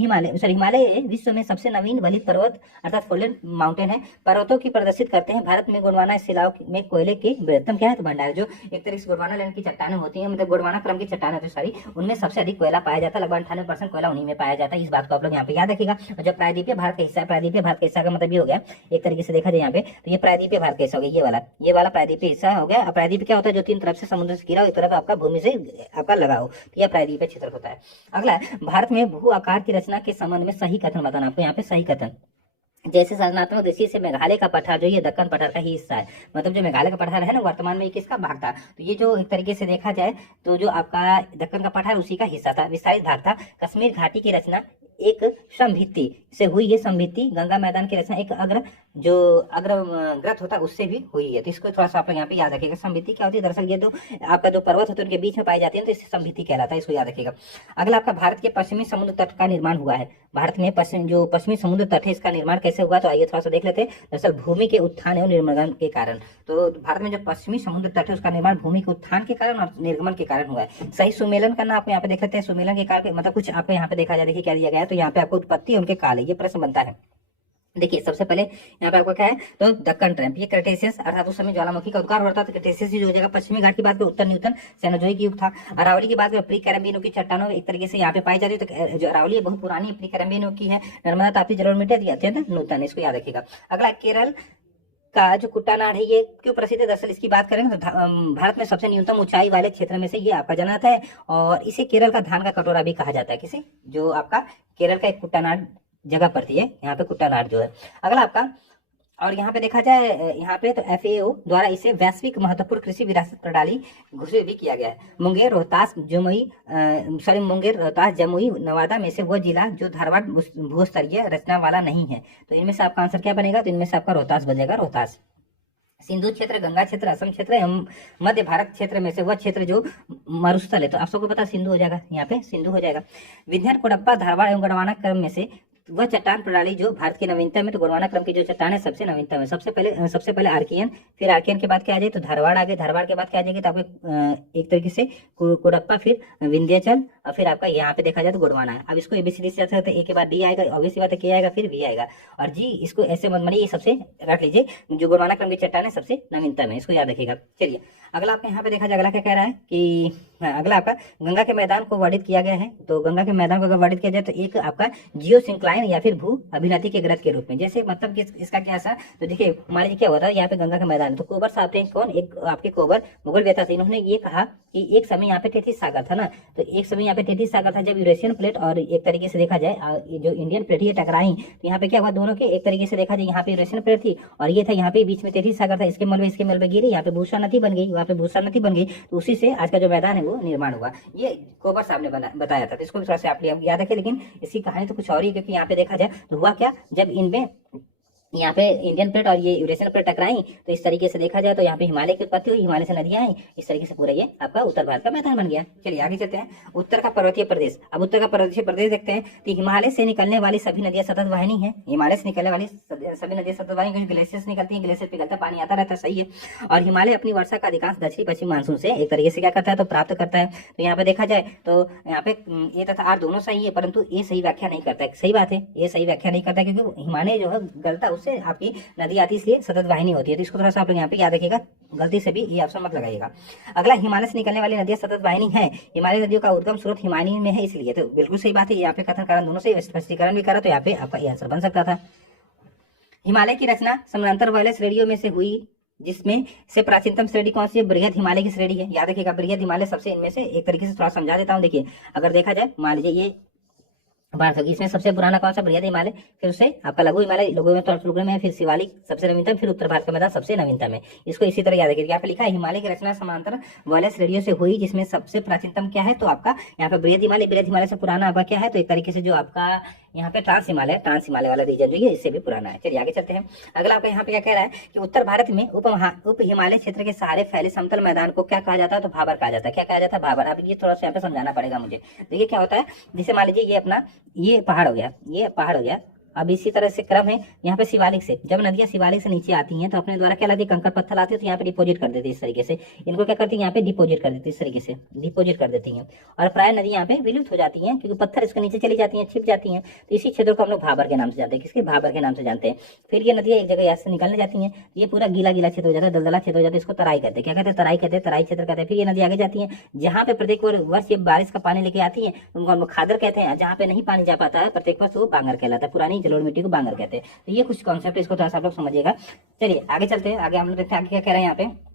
विश्व में सबसे नवीन बलित पर्वत अर्थात फोल्डेड माउंटेन है। पर्वतों की प्रदर्शित करते हैं। भारत में गोंडवाना शिलाओं में कोयले के बृहत्तम क्या है, तो भंडार। जो एक तरीके से गोंडवाना लैंड की चट्टानें होती है, मतलब गोंडवाना क्रम की चट्टानें होती है सारी, उनमें सबसे अधिक कोयला पाया जाता है। लगभग 98% कोयला उन्हीं में पाया जाता है। इस बात को आप लोग यहाँ पे याद रखिएगा। और जब प्रायद्वीपीय भारत का हिस्सा है, प्रायद्वीपीय भारत का हिस्सा का मतलब ये हो गया, एक तरीके से देखा जाए यहाँ पे, तो ये प्रायद्वीपीय भारत का हिस्सा हो गया, ये वाला प्रायद्वीपीय हिस्सा हो गया। प्रायद्वीप क्या होता है, जो तीन तरफ से समुद्र से घिरा हो, एक तरफ आपका भूमि से आपका लगा हो, तो यह प्रायद्वीपीय क्षेत्र होता है। अगला, भारत में भू आकार की रचना के संबंध में सही कथन बताना। आपको यहाँ पे सही कथन, जैसे संरचनात्मक दृष्टि से मेघालय का पठार जो ये दक्कन पठार का ही हिस्सा है, मतलब जो मेघालय का पठार है ना, वर्तमान में किसका भाग था, तो ये जो एक तरीके से देखा जाए तो जो आपका दक्कन का पठार उसी का हिस्सा था, विस्तारित भाग था। कश्मीर घाटी की रचना एक समभित्ति से हुई है। समभित्ति गंगा मैदान की रचना एक अग्रग्रथ होता है उससे भी हुई है। तो इसको थोड़ा सा आप लोग यहाँ पे याद रखिएगा। समभित्ति क्या होती है, दरअसल ये दो आपका जो पर्वत होते हैं उनके बीच में पाई जाती है, तो इससे समभित्ति कहलाता है, इसको याद रखिएगा। अगला आपका, भारत के पश्चिमी समुद्र तट का निर्माण हुआ है। भारत में पश्चिमी समुद्र तट है, इसका निर्माण कैसे हुआ, तो आइए थोड़ा सा देख लेते हैं। दरअसल भूमि के उत्थान एवं निर्गमन के कारण, तो भारत में जो पश्चिमी समुद्र तट है उसका निर्माण भूमि के उत्थान के कारण और निर्गमन के कारण हुआ है। सही सुमेलन करना आपको यहाँ पे देख लेते हैं। सुमेलन के कारण मतलब कुछ आपको यहाँ पे देखा जाए, देखिए क्या दिया गया है, तो यहाँ पे आपको उत्पत्ति उनके काल है, ये प्रश्न बनता है। देखिए सबसे पहले यहाँ पे आपको क्या है, तो दक्कन ट्रैप, ये क्रेटेशियस अर्थात उस समय ज्वालामुखी का उद्गार हो रहा था, तो क्रेटेशियस ही हो जाएगा। पश्चिमी घाट की बात करें, उत्तर न्यूटन सेनोजोइक युग था। अरावली की बात करें, प्री कैम्ब्रियन की चट्टानों एक तरीके से यहाँ पे पाई जाती है, तो जो अरावली बहुत पुरानी प्री कैम्ब्रियन की है। नर्मदा ताप्ती जलोढ़ अत्यंत नूतन, इसको याद रखिएगा। अगला, केरल का जो कुट्टानाड है ये क्यों प्रसिद्ध है, दरअसल इसकी बात करें तो भारत में सबसे न्यूनतम ऊंचाई वाले क्षेत्र में से ये आपका जाना जाता है, और इसे केरल का धान का कटोरा भी कहा जाता है। किसे, जो आपका केरल का एक कुट्टानाड जगह पड़ती है, यहाँ पे कुट्टानाड जो है। अगला आपका, और यहाँ पे देखा जाए यहाँ पे तो FAO द्वारा इसे वैश्विक महत्वपूर्ण कृषि विरासत प्रणाली घोषित भी किया गया है। मुंगेर रोहतास जमुई नवादा में से वह जिला जो धारवाड़ भूस्तरीय रचना वाला नहीं है, तो इनमें से आपका आंसर क्या बनेगा, तो इनमें से आपका रोहतास बनेगा, रोहतास। सिंधु क्षेत्र, गंगा क्षेत्र, असम क्षेत्र एवं मध्य भारत क्षेत्र में से वह क्षेत्र जो मरुस्थल है, तो आप सबको पता सिंधु हो जाएगा, यहाँ पे सिंधु हो जाएगा। विंध्य, कोडप्पा, धारवाड़ एवं गोंडवाना क्रम में से वह चट्टान प्रणाली जो भारत की नवीनतम है, तो गोंडवाना क्रम की जो चट्टान है सबसे नवीनतम है। सबसे पहले आर्कियन, फिर आर्कियन के बाद क्या आ जाए, तो धारवाड़ आ गए, धारवाड़ के बाद क्या आ जाएगी, तो आपको एक तरीके से कोडप्पा, फिर विंध्याचल, और फिर आपका यहाँ पे देखा जाए तो गोंडवाना है। अब इसको ABCD से जाते हैं, A के बाद D आएगा, ऑब्वियसली बात है, K आएगा, फिर V आएगा, और G इसको ऐसे मत मानिए, ये सबसे रख लीजिए, जो गोंडवाना क्रम की चट्टान है सबसे नवीनतम है, इसको याद रखिएगा। चलिए अगला आपके यहाँ पे देखा जाए, अगला क्या कह रहा है कि अगला आपका गंगा के मैदान को वर्णित किया गया है। तो गंगा के मैदान को अगर वर्णित किया जाए तो एक आपका जियोसिंक्लाइन या फिर भू अभिनति के ग्रथ के रूप में, जैसे मतलब कि इसका क्या ऐसा, तो देखिए मान लीजिए क्या होता है, यहाँ पे गंगा का मैदान, तो कोबर साहब थे कौन, एक आपके कोबर मुगल व्यता थे। इन्होंने ये कहा कि एक समय यहाँ पे तैतीस सागर था ना, तो एक समय यहाँ पे तैतीस सागर था, जब यूरेशियन प्लेट और एक तरीके से देखा जाए जो इंडियन प्लेट ये टकराई, तो यहाँ पे क्या हुआ, दोनों के एक तरीके से देखा जाए, यहाँ पे यूरेशियन प्लेट थी और ये था, यहाँ पे बीच में तैतीस सागर था, इसके मलबे गिरे, यहाँ पे भूषा नदी बन गई, वहाँ पे भूषा नदी बन गई, तो उसी से आज का जो मैदान है वो निर्माण हुआ। ये कोबर साहब ने बताया था, तो इसको थोड़ा सा आप याद रखें। लेकिन इसकी कहानी तो कुछ और ही, क्योंकि यहाँ पे देखा जाए तो हुआ क्या, जब इनमें यहाँ पे इंडियन प्लेट और ये यूरेशियन प्लेट टकराई, तो इस तरीके से देखा जाए तो यहाँ पे हिमालय की उत्पत्ति हुई, हिमालय से नदियां आई, इस तरीके से पूरा ये आपका उत्तर भारत का मैदान बन गया। चलिए आगे चलते हैं। उत्तर का पर्वतीय प्रदेश, अब उत्तर का पर्वतीय प्रदेश देखते हैं, तो हिमालय से निकलने वाली सभी नदियां सतत वाहिनी है। हिमालय से निकलने वाली सभी नदियां सतत वाहिनी, क्योंकि ग्लेशियर से निकलती है, ग्लेशियर पिघलता पानी आता रहता है, सही है। और हिमालय अपनी वर्षा का अधिकांश दक्षिणी पश्चिम मानसून से एक तरीके से क्या करता है, तो प्राप्त करता है। तो यहाँ पे देखा जाए तो यहाँ पे ए तथा आर दोनों सही है, परंतु ये सही व्याख्या नहीं करता है। सही बात है, ये सही व्याख्या नहीं करता, क्योंकि हिमालय जो है गलता उससे आपकी नदी आती, इसलिए सतत वाहिनी होती है। तो इसको थोड़ा सा आप लोग यहाँ पे याद रखिएगा, गलती से भी ये ऑप्शन मत लगाइएगा। अगला, हिमालय से निकलने वाली नदियां सतत वाहिनी है, हिमालय नदियों का उद्गम स्रोत हिमालय में है, इसलिए। तो बिल्कुल सही बात है, यहाँ पे कथन कारण दोनों से स्पष्टीकरण भी करा, तो यहाँ पे आपका ये आंसर बन सकता था। हिमालय की रचना समानांतर वाले श्रेणियों में से हुई, जिसमें से प्राचीनतम श्रेणी कौन सी है, बृहद हिमालय की श्रेणी है, याद रखिएगा। बृहद हिमालय सबसे इनमें से एक तरीके से थोड़ा समझा देता हूँ। देखिए अगर देखा जाए, मान लीजिए ये भारत होगी, इसमें सबसे पुराना कौन सा, बृहद हिमालय, फिर उससे आपका लघु हिमालय, लघु में टुकड़े में है, फिर शिवालिक सबसे नवीनतम, फिर उत्तर भारत का मैदान सबसे नवीनतम है। इसको इसी तरह याद रखिए। यहाँ पे लिखा है हिमालय की रचना समांतर वाले श्रेणियों से हुई, जिसमें सबसे प्राचीनतम क्या है, तो आपका यहाँ पे बृहद हिमालय से पुराना आपका क्या है, तो एक तरीके से जो आपका यहाँ पे ट्रांस हिमालय वाला रीजन जो है इससे भी पुराना है। चलिए आगे चलते हैं। अगला आपका यहाँ पे क्या कह रहा है कि उत्तर भारत में उप हिमालय क्षेत्र के सहारे फैले समतल मैदान को क्या कहा जाता है, तो भाबर कहा जाता है। क्या कहा जाता है, भाबर। अब ये थोड़ा सा यहाँ पे समझाना पड़ेगा मुझे। देखिए क्या होता है, जैसे मान लीजिए ये अपना ये पहाड़ हो गया, ये पहाड़ हो गया, अब इसी तरह से क्रम है यहाँ पे शिवालिक से, जब नदियां शिवालिक से नीचे आती हैं तो अपने द्वारा क्या लाती है, कंकड़ पत्थर आते हैं तो यहाँ पे डिपोजिट कर देती है इस तरीके से, इनको क्या करती है यहाँ पे डिपोजिट कर देती है, इस तरीके से डिपोजिट कर देती हैं, और प्राय नदी यहाँ पे विलुप्त हो जाती हैं क्योंकि पत्थर इसके नीचे चली जाती हैं, छिप जाती हैं। तो इसी क्षेत्र को हम लोग भाबर के नाम से जानते हैं, किसके, भाबर के नाम से जानते हैं। फिर ये नदियां एक जगह यहाँ से निकलने जाती हैं, ये पूरा गीला गीला क्षेत्र हो जाता है, दलदला क्षेत्र हो जाता है, इसको तराई कहते हैं, क्या कहते हैं, तराई कहते हैं, तराई क्षेत्र कहते हैं। फिर ये नदी आगे जाती है, जहाँ पे प्रत्येक वर्ष ये बारिश का पानी लेके आती है उनको हम लोग खादर कहते हैं, जहाँ पे नहीं पानी जा पाता है प्रत्येक वर्ष वो बांगर कहलाता है, पुरानी जलोढ़ मिट्टी को बांगर कहते हैं। तो ये कुछ कॉन्सेप्ट, इसको थोड़ा सा आप लोग समझिएगा। चलिए आगे चलते हैं, आगे हम लोग देखते हैं आगे क्या कह रहे हैं यहाँ पे।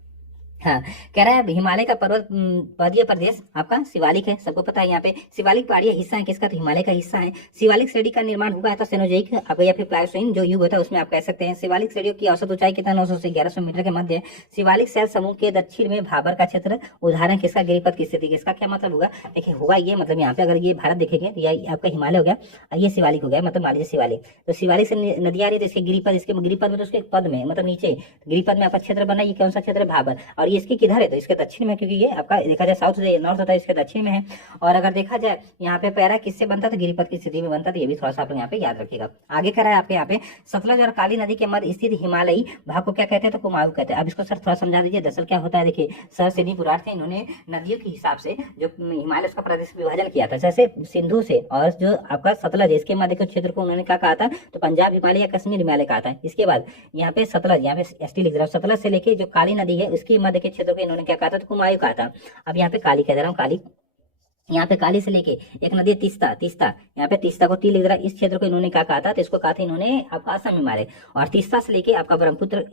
हाँ, कह रहा है हिमालय का पर्वतीय प्रदेश आपका शिवालिक है, सबको पता है। यहाँ पे शिवालिक पहाड़ी हिस्सा है किसका, तो हिमालय का हिस्सा है। शिवालिक श्रेणी का निर्माण हुआ है तो सेनोजोइक आपका या फिर प्लायोसोइन जो युग होता है उसमें आप कह सकते हैं। शिवालिक श्रेणियों की औसत ऊंचाई कितना, 900 से 1100 मीटर के मध्य है। शिवालिक शैल समूह के दक्षिण में भाबर का क्षेत्र, उदाहरण किसका, गिरिपथ की स्थिति। इसका क्या मतलब होगा, देखिए होगा ये मतलब यहाँ पे अगर ये भारत देखेंगे तो ये आपका हिमालय हो गया, ये शिवालिक हो गया, मतलब मान लीजिए शिवालिक, तो शिवालिक से नदी आ रही है तो इसके गिरिपथ, इसके गिरिपथ में तो उसके पद में मतलब नीचे गिरिपथ में आपका क्षेत्र बना, ये कौन सा क्षेत्र है, भाबर, और ये इसकी किधर है, तो इसके दक्षिण में, क्योंकि ये आपका देखा जाए साउथ से नॉर्थ होता है, इसके दक्षिण में है। और अगर देखा जाए यहाँ पे पैरा किससे बनता है, तो गिरिपथ की स्थिति में बनता है, तो ये भी थोड़ा सा आप लोग यहाँ पे याद रखिएगा। आगे कह रहा है आपके यहाँ पे सतलज और काली नदी के मध्य स्थित हिमालयी भाग को क्या कहते हैं, तो कुमाऊं कहते हैं। अब इसको सर थोड़ा समझा दीजिए, दरअसल क्या होता है, देखिए सर सिनी पुराण थे, इन्होंने नदियों के हिसाब से जो हिमालय उसका प्रदेश विभाजन किया था, जैसे सिंधु से और जो आपका सतलज इसके मध्य के क्षेत्र को उन्होंने क्या कहा था, तो पंजाब हिमालय या कश्मीर हिमालय कहा था। इसके बाद यहाँ पे सतलज, यहाँ पे एसटी लिख रहा हूँ, सतलज से लेके जो काली नदी है उसके मध्य के क्षेत्र को इन्होंने क्या कहा था, तो कुमाऊं कहा था। अब यहाँ पे काली कह दे रहा हूँ, काली, यहाँ पे काली से लेके एक नदी तीस्ता, तीस्ता यहाँ पे तीस्ता को ती लिख रहा है, इस क्षेत्र को इन्होंने क्या कहा था, तो इसको कहा था इन्होंने आपका असम हिमालय। और तीस्ता से लेके आपका ब्रह्मपुत्र,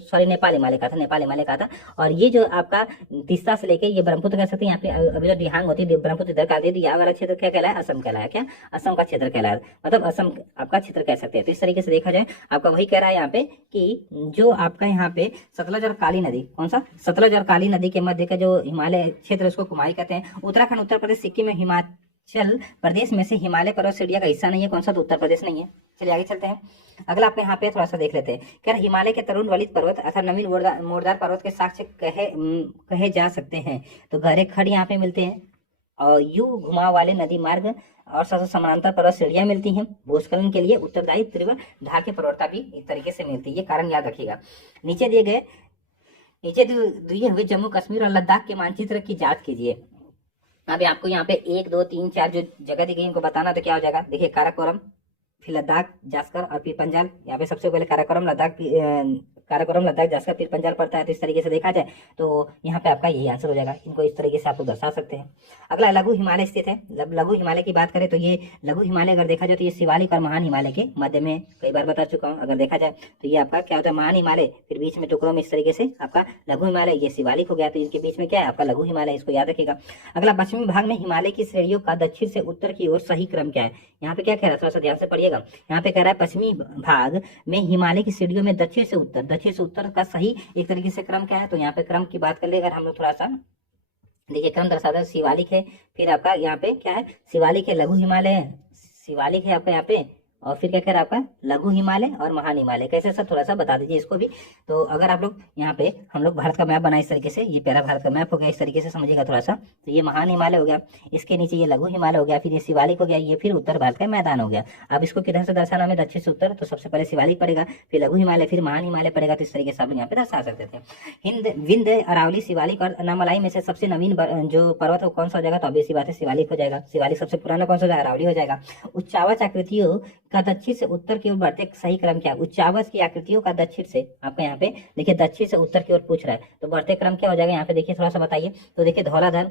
सॉरी नेपाल हिमालय कहा था, नेपाल हिमालय कहा था। और ये जो आपका तीस्ता से लेके ये ब्रह्मपुत्र कह सकते हैं, यहाँ पे अभी जो दिहांग होती है ब्रह्मपुत्र इधर का दे दिया, वाला क्षेत्र क्या कहलाया, असम कहलाया, क्या असम का क्षेत्र कहलाया, मतलब असम आपका क्षेत्र कह सकते हैं। तो इस तरीके से देखा जाए आपका वही कह रहा है यहाँ पे कि जो आपका यहाँ पे सतलज और काली नदी, कौन सा, सतलज और काली नदी के मध्य का जो हिमालय क्षेत्र उसको कुमाऊं कहते हैं। उत्तराखंड, उत्तर प्रदेश, सिक्किम में हिमाचल प्रदेश में से हिमालय पर्वत श्रेणी का हिस्सा नहीं है, कौन सा, तो उत्तर प्रदेश नहीं है। चलिए आगे चलते हैं, अगला आपके यहाँ पे थोड़ा सा देख लेते हैं। क्या हिमालय के तरुण वलित पर्वत अर्थात नवीन मोरदार पर्वत के साक्ष्य कहे जा सकते हैं, तो गहरे खड़ यहाँ पे मिलते हैं, और यू घुमाव वाले नदी मार्ग और समानांतर पर्वत श्रेणियां मिलती हैं। भूस्खलन के लिए उत्तरदायी तीव्र ढाल की प्रवणता भी एक तरीके से मिलती है, ये कारण याद रखिएगा। नीचे दिए हुए जम्मू कश्मीर और लद्दाख के मानचित्र की जांच कीजिए। अभी आपको यहाँ पे 1 2 3 4 जो जगह दी गई इनको बताना, तो क्या हो जाएगा, देखिए काराकोरम, फिर लद्दाख, जास्कर और पीर पंजाल। यहाँ पे सबसे पहले काराकोरम, लद्दाख, जास्कर, पीर पंजाल पड़ता है। तो इस तरीके से देखा जाए तो यहाँ पे आपका यही आंसर हो जाएगा, इनको इस तरीके से आप लोग दर्शा सकते हैं। अगला लघु हिमालय स्थित है। लघु हिमालय की बात करें तो ये लघु हिमालय अगर देखा जाए तो ये शिवालिक और महान हिमालय के मध्य में, कई बार बता चुका हूँ। अगर देखा जाए तो ये आपका क्या होता है, महान हिमालय, फिर बीच में टुकड़ों में इस तरीके से आपका लघु हिमालय, ये शिवालिक हो गया, तो इनके बीच में क्या है आपका लघु हिमालय, इसको याद रखिएगा। अगला पश्चिमी भाग में हिमालय की श्रेणियों का दक्षिण से उत्तर की ओर सही क्रम क्या है, यहाँ पे क्या कह रहा है, थोड़ा सा ध्यान से पढ़िएगा। यहाँ पे कह रहा है पश्चिमी भाग में हिमालय की श्रेणियों में दक्षिण से उत्तर का सही एक तरीके से क्रम क्या है, तो यहाँ पे क्रम की बात कर ले अगर हम लोग थोड़ा सा देखिए, क्रम दर्शाता है शिवालिक है, फिर आपका यहाँ पे क्या है, शिवालिक है, लघु हिमालय है, शिवालिक है आपका यहाँ पे, और फिर क्या कह रहा है आपका लघु हिमालय और महान हिमालय, कैसे सब थोड़ा सा बता दीजिए इसको भी। तो अगर आप लोग यहाँ पे हम लोग भारत का मैप बनाए इस तरीके से, ये प्यारा भारत का मैप हो गया, इस तरीके से समझिएगा थोड़ा सा। तो ये महान हिमालय हो गया, इसके नीचे ये लघु हिमालय हो गया, फिर ये शिवालिक हो गया, ये फिर उत्तर भारत का मैदान हो गया। अब इसको किधर से दर्शाना हमें, दक्षिण से उत्तर, तो सबसे पहले शिवालिक पड़ेगा, फिर लघु हिमालय, फिर महान हिमालय पड़ेगा। तो इस तरीके से आप लोग यहाँ पे दर्शा सकते थे। विंध्य, अरावली, शिवालिक और अनामलाई में से सबसे नवीन जो पर्वत है वो कौन सा हो जाएगा, तो ऑब्वियस सी बात है शिवालिक हो जाएगा। शिवालिक सबसे पुराना कौन सा हो जाएगा, अरावली हो जाएगा। उच्चावच आकृतियों का दक्षिण से उत्तर की ओर बढ़ते सही क्रम क्या है, उच्चावच की आकृतियों का दक्षिण से, आपका यहाँ पे देखिए दक्षिण से उत्तर की ओर पूछ रहा है, तो बढ़ते क्रम क्या हो जाएगा, यहाँ पे देखिए थोड़ा सा बताइए। तो देखिए धौलाधर,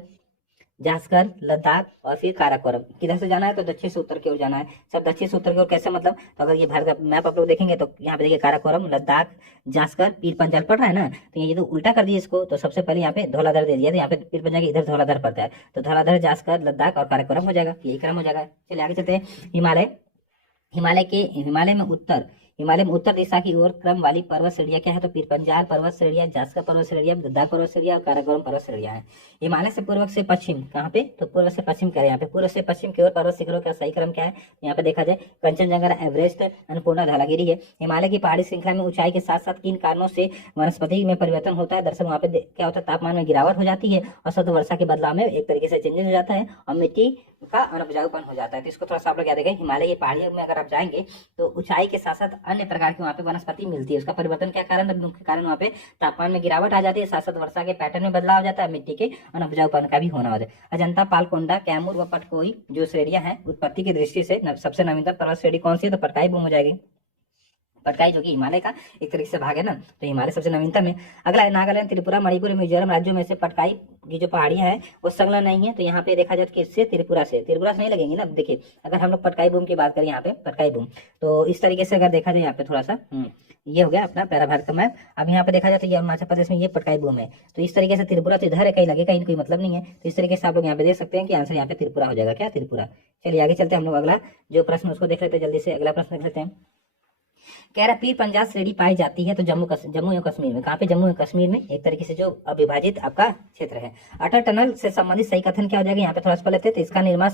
जास्कर, लद्दाख और फिर काराकोरम, किधर से जाना है, तो दक्षिण से उत्तर की ओर जाना है। सब दक्षिण से उत्तर की ओर कैसे मतलब, तो अगर ये भारत का मैप आप लोग देखेंगे तो यहाँ पे देखिए काराकोरम, लद्दाख, जास्कर, पीर पंजाल पड़ रहा है ना, तो ये तो उल्टा कर दिए इसको, तो सबसे पहले यहाँ पे धौलाधर दे दिया, तो यहाँ पे पीर पंजाल इधर धौलाधर पड़ता है, तो धौलाधर, जास्कर, लद्दाख और काराकोरम हो जाएगा, यही क्रम हो जाएगा। चलिए आगे चलते हैं। हिमालय में उत्तर दिशा की ओर क्रम वाली पर्वत श्रेणियां क्या है, तो पीर पंजाल पर्वत श्रेणियां, जास्कर पर्वत श्रेणियां, लद्दाख पर्वत श्रेणियां और काराकोरम पर्वत श्रेणियां हैं। हिमालय से पूर्व से पश्चिम कहाँ पे, तो पूर्व से पश्चिम कह रहे हैं यहाँ पे, पूर्व से पश्चिम की ओर पर्वत शिखरों का सही क्रम क्या है, यहाँ पे देखा जाए कंचनजंगा, एवरेस्ट, अन्नपूर्णा, धौलागिरी है। हिमालय की पहाड़ी श्रृंखला में ऊंचाई के साथ साथ किन कारणों से वनस्पति में परिवर्तन होता है, दरअसल वहाँ पे क्या होता है, तापमान में गिरावट हो जाती है और सतत वर्षा के बदलाव में एक तरीके से चेंजेस हो जाता है, और मिट्टी का अनउपजाऊपन हो जाता है। तो इसको थोड़ा सा आप लोग याद रखें। हिमालय की पहाड़ियों में अगर आप जाएंगे तो ऊंचाई के साथ साथ अन्य प्रकार की वहाँ पे वनस्पति मिलती है। उसका परिवर्तन क्या कारण, मुख्य कारण वहाँ पे तापमान में गिरावट आ जाती है, साथ साथ वर्षा के पैटर्न में बदलाव हो जाता है, मिट्टी के अनउपजाऊपन का भी होना होता है। अजंता, पालकोंडा, कैमूर व पटकोई जो श्रेणियां हैं उत्पत्ति की दृष्टि से सबसे नवीनतम पर्वत श्रेणी कौन सी है, तो पटकाई बूम हो जाएगी। पटकाई जो कि हिमालय का एक तरीके से भाग है ना, तो हिमालय सबसे नवीनतम है। अगला है नागालैंड, त्रिपुरा, मणिपुर, मिजोरम राज्यों में से पटकाई की जो पहाड़ियां हैं वो संलग्न नहीं है। तो यहाँ पे देखा जाए तो किससे, त्रिपुरा से नहीं लगेंगी ना। देखिए अगर हम लोग पटकाई बूम की बात करें, यहाँ पे पटकाई बूम, तो इस तरीके से अगर देखा जाए यहाँ पे थोड़ा सा ये हो गया अपना पैरा भारत का मैप। अब यहाँ पे देखा जाए तो ये अरुणाचल प्रदेश में ये पटकाई बूम है। तो इस तरीके से त्रिपुरा तो इधर है, कहीं लगे कहीं कोई मतलब नहीं है। तो इस तरीके से आप लोग यहाँ पे देख सकते हैं कि आंसर यहाँ पे त्रिपुरा हो जाएगा। क्या, त्रिपुरा। चलिए आगे चलते हैं हम लोग, अगला जो प्रश्न उसको देख लेते हैं जल्दी से। अगला प्रश्न देख लेते हैं। कह रहा पीर पंजाब श्रेणी पाई जाती है तो जम्मू एवं कश्मीर में। कहाँ पे, जम्मू एवं कश्मीर में, एक तरीके से जो अविभाजित आपका क्षेत्र है। अटल टनल से संबंधित सही कथन क्या हो जाएगा, यहाँ पे थोड़ा सा लेते हैं। तो इसका निर्माण